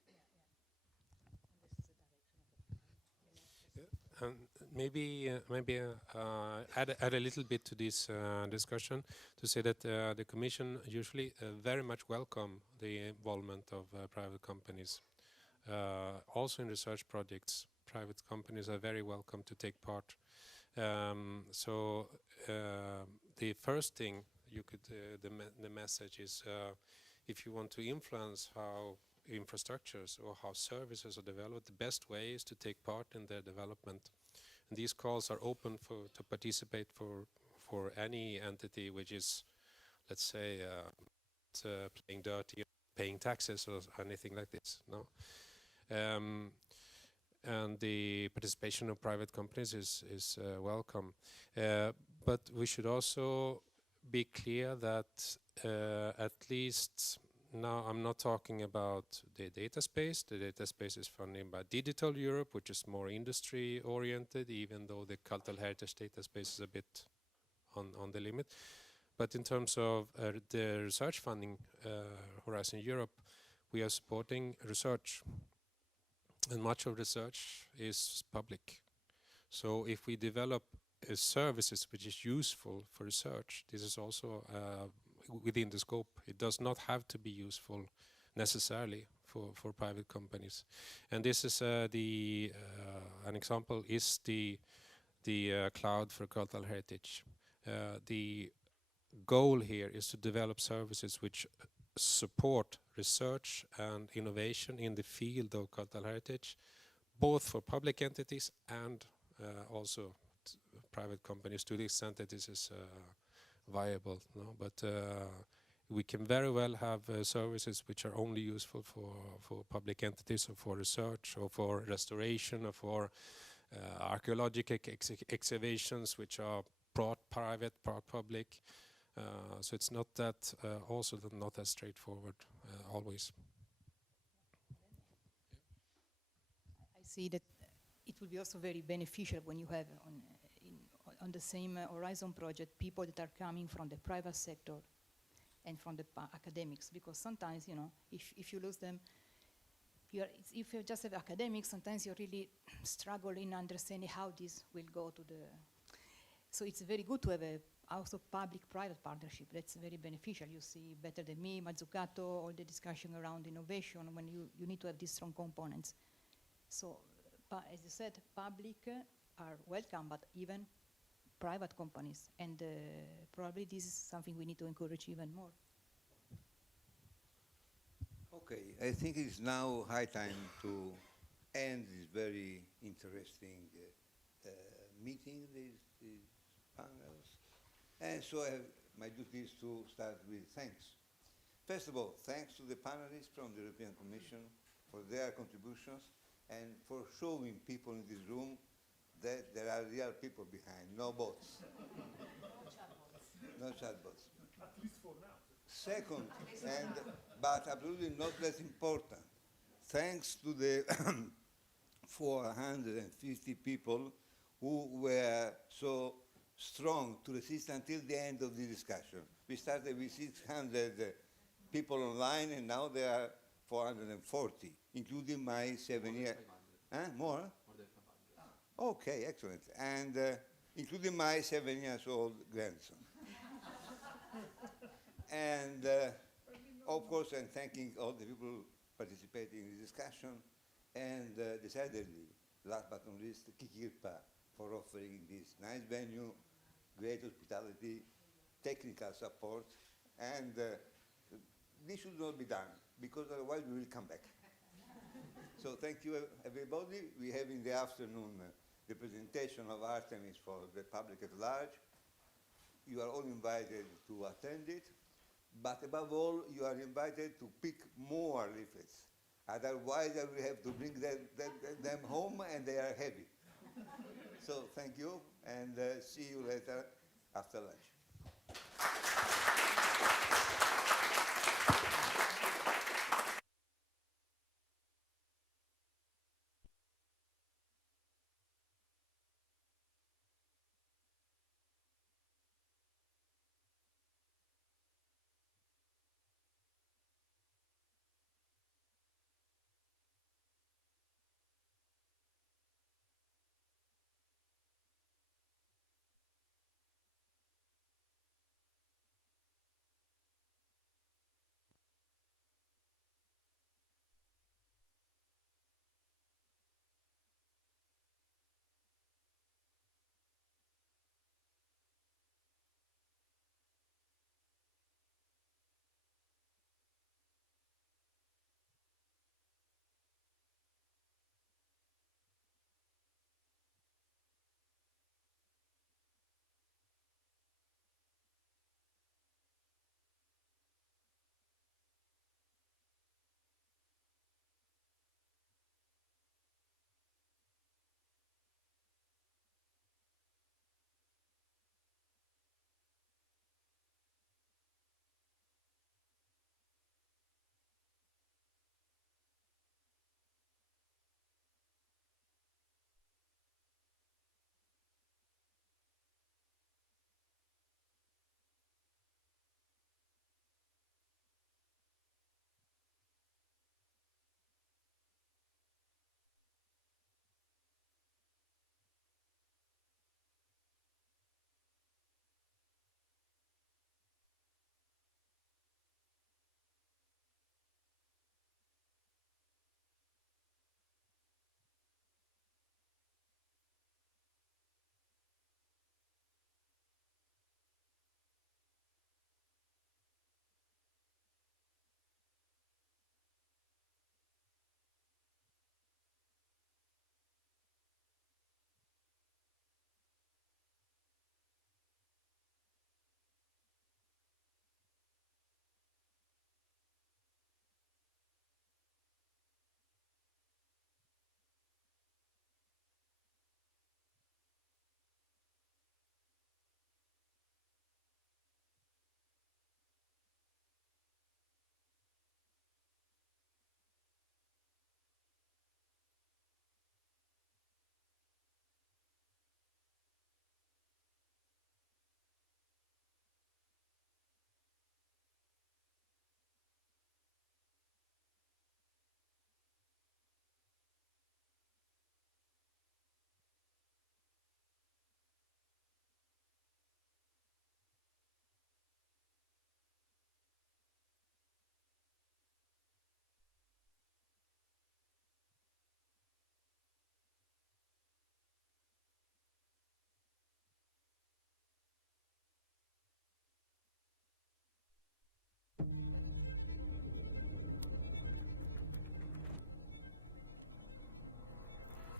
Maybe add a little bit to this discussion to say that the Commission usually very much welcome the involvement of private companies. Also in research projects, private companies are very welcome to take part. So the first thing you could, the message is if you want to influence how infrastructures or how services are developed, the best way is to take part in their development. And these calls are open to participate for any entity which is, let's say, playing dirty, paying taxes or anything like this. No, and the participation of private companies is welcome. But we should also be clear that at least now I'm not talking about the data space. The data space is funded by Digital Europe, which is more industry oriented, even though the cultural heritage data space is a bit on the limit. But in terms of the research funding, Horizon Europe, we are supporting research. And much of research is public. So if we develop services which is useful for research, this is also within the scope. It does not have to be useful necessarily for private companies. And this is an example is the cloud for cultural heritage. The goal here is to develop services which support research and innovation in the field of cultural heritage, both for public entities and also private companies, to the extent that this is viable. No? But we can very well have services which are only useful for public entities or for research or for restoration or for archaeological excavations which are part private, part public. So it's not that, also not as straightforward always. I see that it will be also very beneficial when you have on the same Horizon project people that are coming from the private sector and from the academics, because sometimes, you know, if you lose them, if you just have academics, sometimes you really struggle in understanding how this will go to the. So it's very good to have a also public-private partnership. That's very beneficial. You see better than me, Mazzucato, all the discussion around innovation when you need to have these strong components. So, as you said, public are welcome, but even private companies. And probably this is something we need to encourage even more. Okay, I think it's now high time to end this very interesting meeting, these panels. And so my duty is to start with thanks. First of all, thanks to the panelists from the European Commission for their contributions and for showing people in this room that there are real people behind, no bots. No chatbots. At least for now. Second, but absolutely not less important, thanks to the 450 people who were so strong to resist until the end of the discussion. We started with 600 people online, and now there are 440, including my 7 years. Huh? More? Okay, excellent. And including my 7-year-old grandson. And of course, I'm thanking all the people participating in the discussion, and decidedly, last but not least, KIK-IRPA for offering this nice venue, great hospitality, technical support, and this should not be done, because otherwise we will come back. So thank you, everybody. We have in the afternoon the presentation of ARTEMIS for the public at large. You are all invited to attend it, but above all, you are invited to pick more leaflets. Otherwise, I will have to bring them home, and they are heavy. So thank you, and see you later after lunch.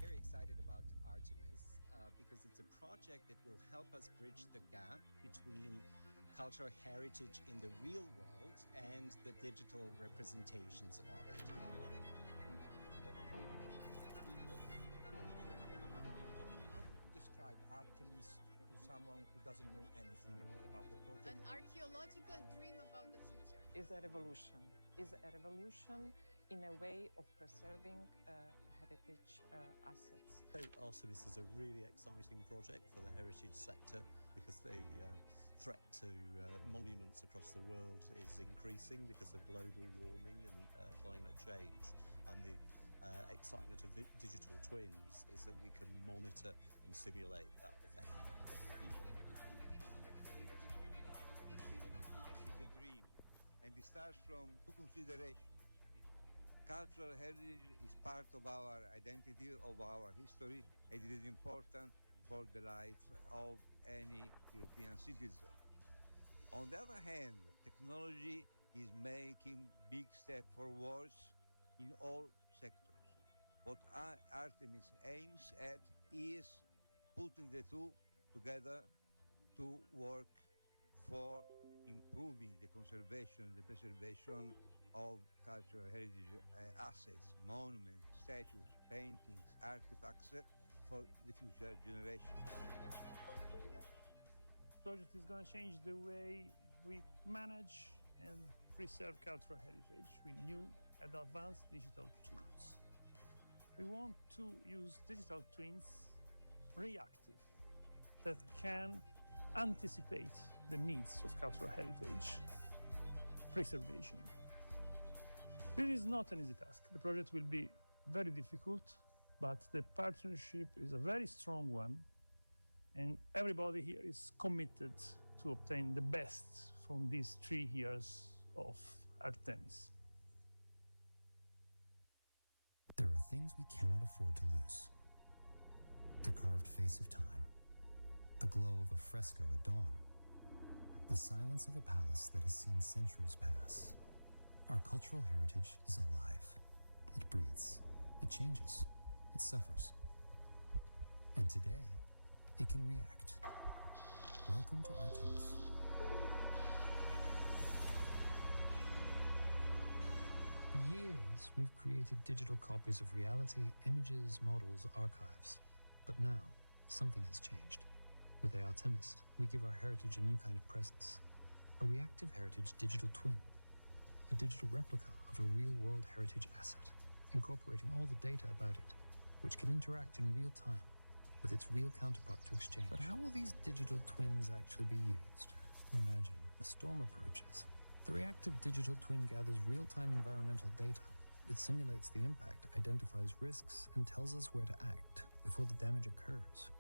Very excited about ARTEMIS because it's a project that will help us bridge the gap between cultural heritage in the real world and the digital representations of it. Describe ARTEMIS to someone who doesn't know anything about the project. An archaeological dream about the future. Is a revolution. Is a revolution in a way of preserving heritage assets. So ARTEMIS is a really exciting project for the heritage sector because the threat to monuments across the world is increasing because of global warming and climate change, and the excitement of digital twins is that we can monitor and simulate that effect. It's a dream, and it starts from two considerations. Cultural heritage is part of our identity, of our history, and it is important for the life of any European citizen. On the other hand, technology is making big steps forwards in all sectors. What ARTEMIS aims at is putting the two together to work for improving the conservation and the preservation of cultural heritage assets, monuments, statues, paintings, artifacts for the future generation. The project is going to change the way we manage and preserve cultural heritage with new and advanced digital tools. We want to use digital twins reactive that can anticipate the needs of cultural heritage preservation. This is not an easy task. The project will be very difficult, but the partnership is a very strong one, and everybody here is committed to obtain the best from these 3 years of ARTEMIS. There are things we cannot afford to lose. The carved face of time, the glow of a fresco at dawn, the silence of a palace that has seen centuries pass. Our cultural heritage is alive. It breathes. It changes. It suffers. And today, it can react. Welcome to ARTEMIS. For years, we've created digital copies of reality, images, models, archives. But now, something has changed. With ARTEMIS, we give our heritage a new kind of presence. A reactive heritage digital twin. A digital replica of a real-world heritage asset, incorporating all the data about it, which can interact in real time with its real counterpart to exchange. But how will these digital twins actually be used? Imagine a storm approaches. The reactive digital twin gathers real-time environmental data. It simulates the impact, identifies risks, and tells us where to act before the damage occurs.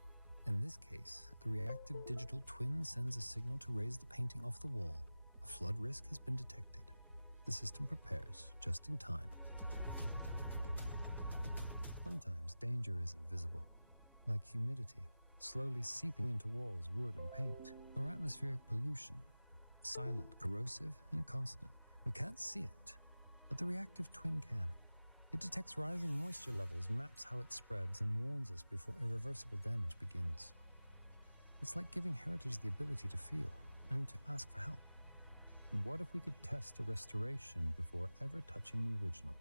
In this case, the reactive digital twin sends a signal to raise the painting off the wall. A flood risk has been detected. The system prepares just in time. Sometimes danger is invisible, like humidity slowly seeping into walls, wood, and paint, or atmospheric pollution, silent, corrosive, and constant. We can't see it, but the reactive twin can. It detects rising moisture levels, maps how it spreads, and warns us before irreversible damage begins. It's like giving heritage the ability to feel and to ask for help. What if we could test a restoration before ever touching the original?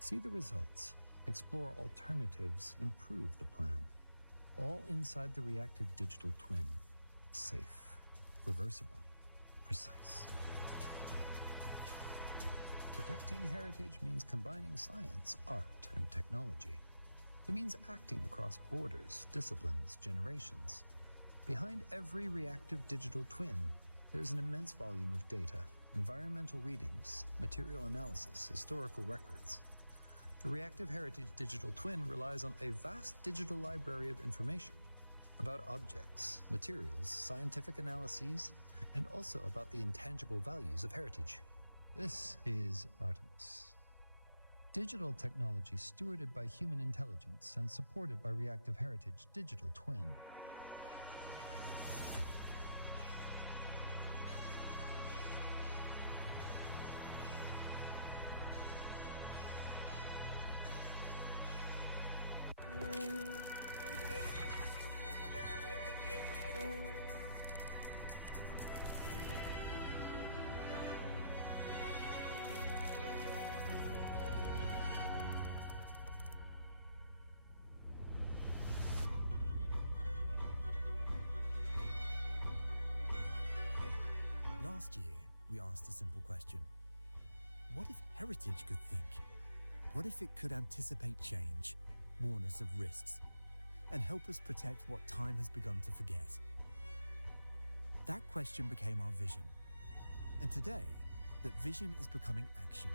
See the results, explore alternatives, improve the plan. All inside the reactive digital twin. Safe, reversible, precise. Protecting heritage means combining science, art, and technology. It means acting across borders, disciplines, generations. Behind every reactive digital twin, there's an immense volume of data, environmental readings, material analysis, historical records. The Reactive Heritage Digital Twin relies on a vast digital library of information about objects, materials, scientific analyses, and also about the intangible values of heritage. This is ARTEMIS. Digital technology stewarded by human intelligence and supported by Reactive Heritage Digital Twin. Last year, we asked a simple question. What if heritage could think? What if it could anticipate change, warn us of risks, and help us protect what time has begun to forget? That question became our vision. And today, that vision is becoming action.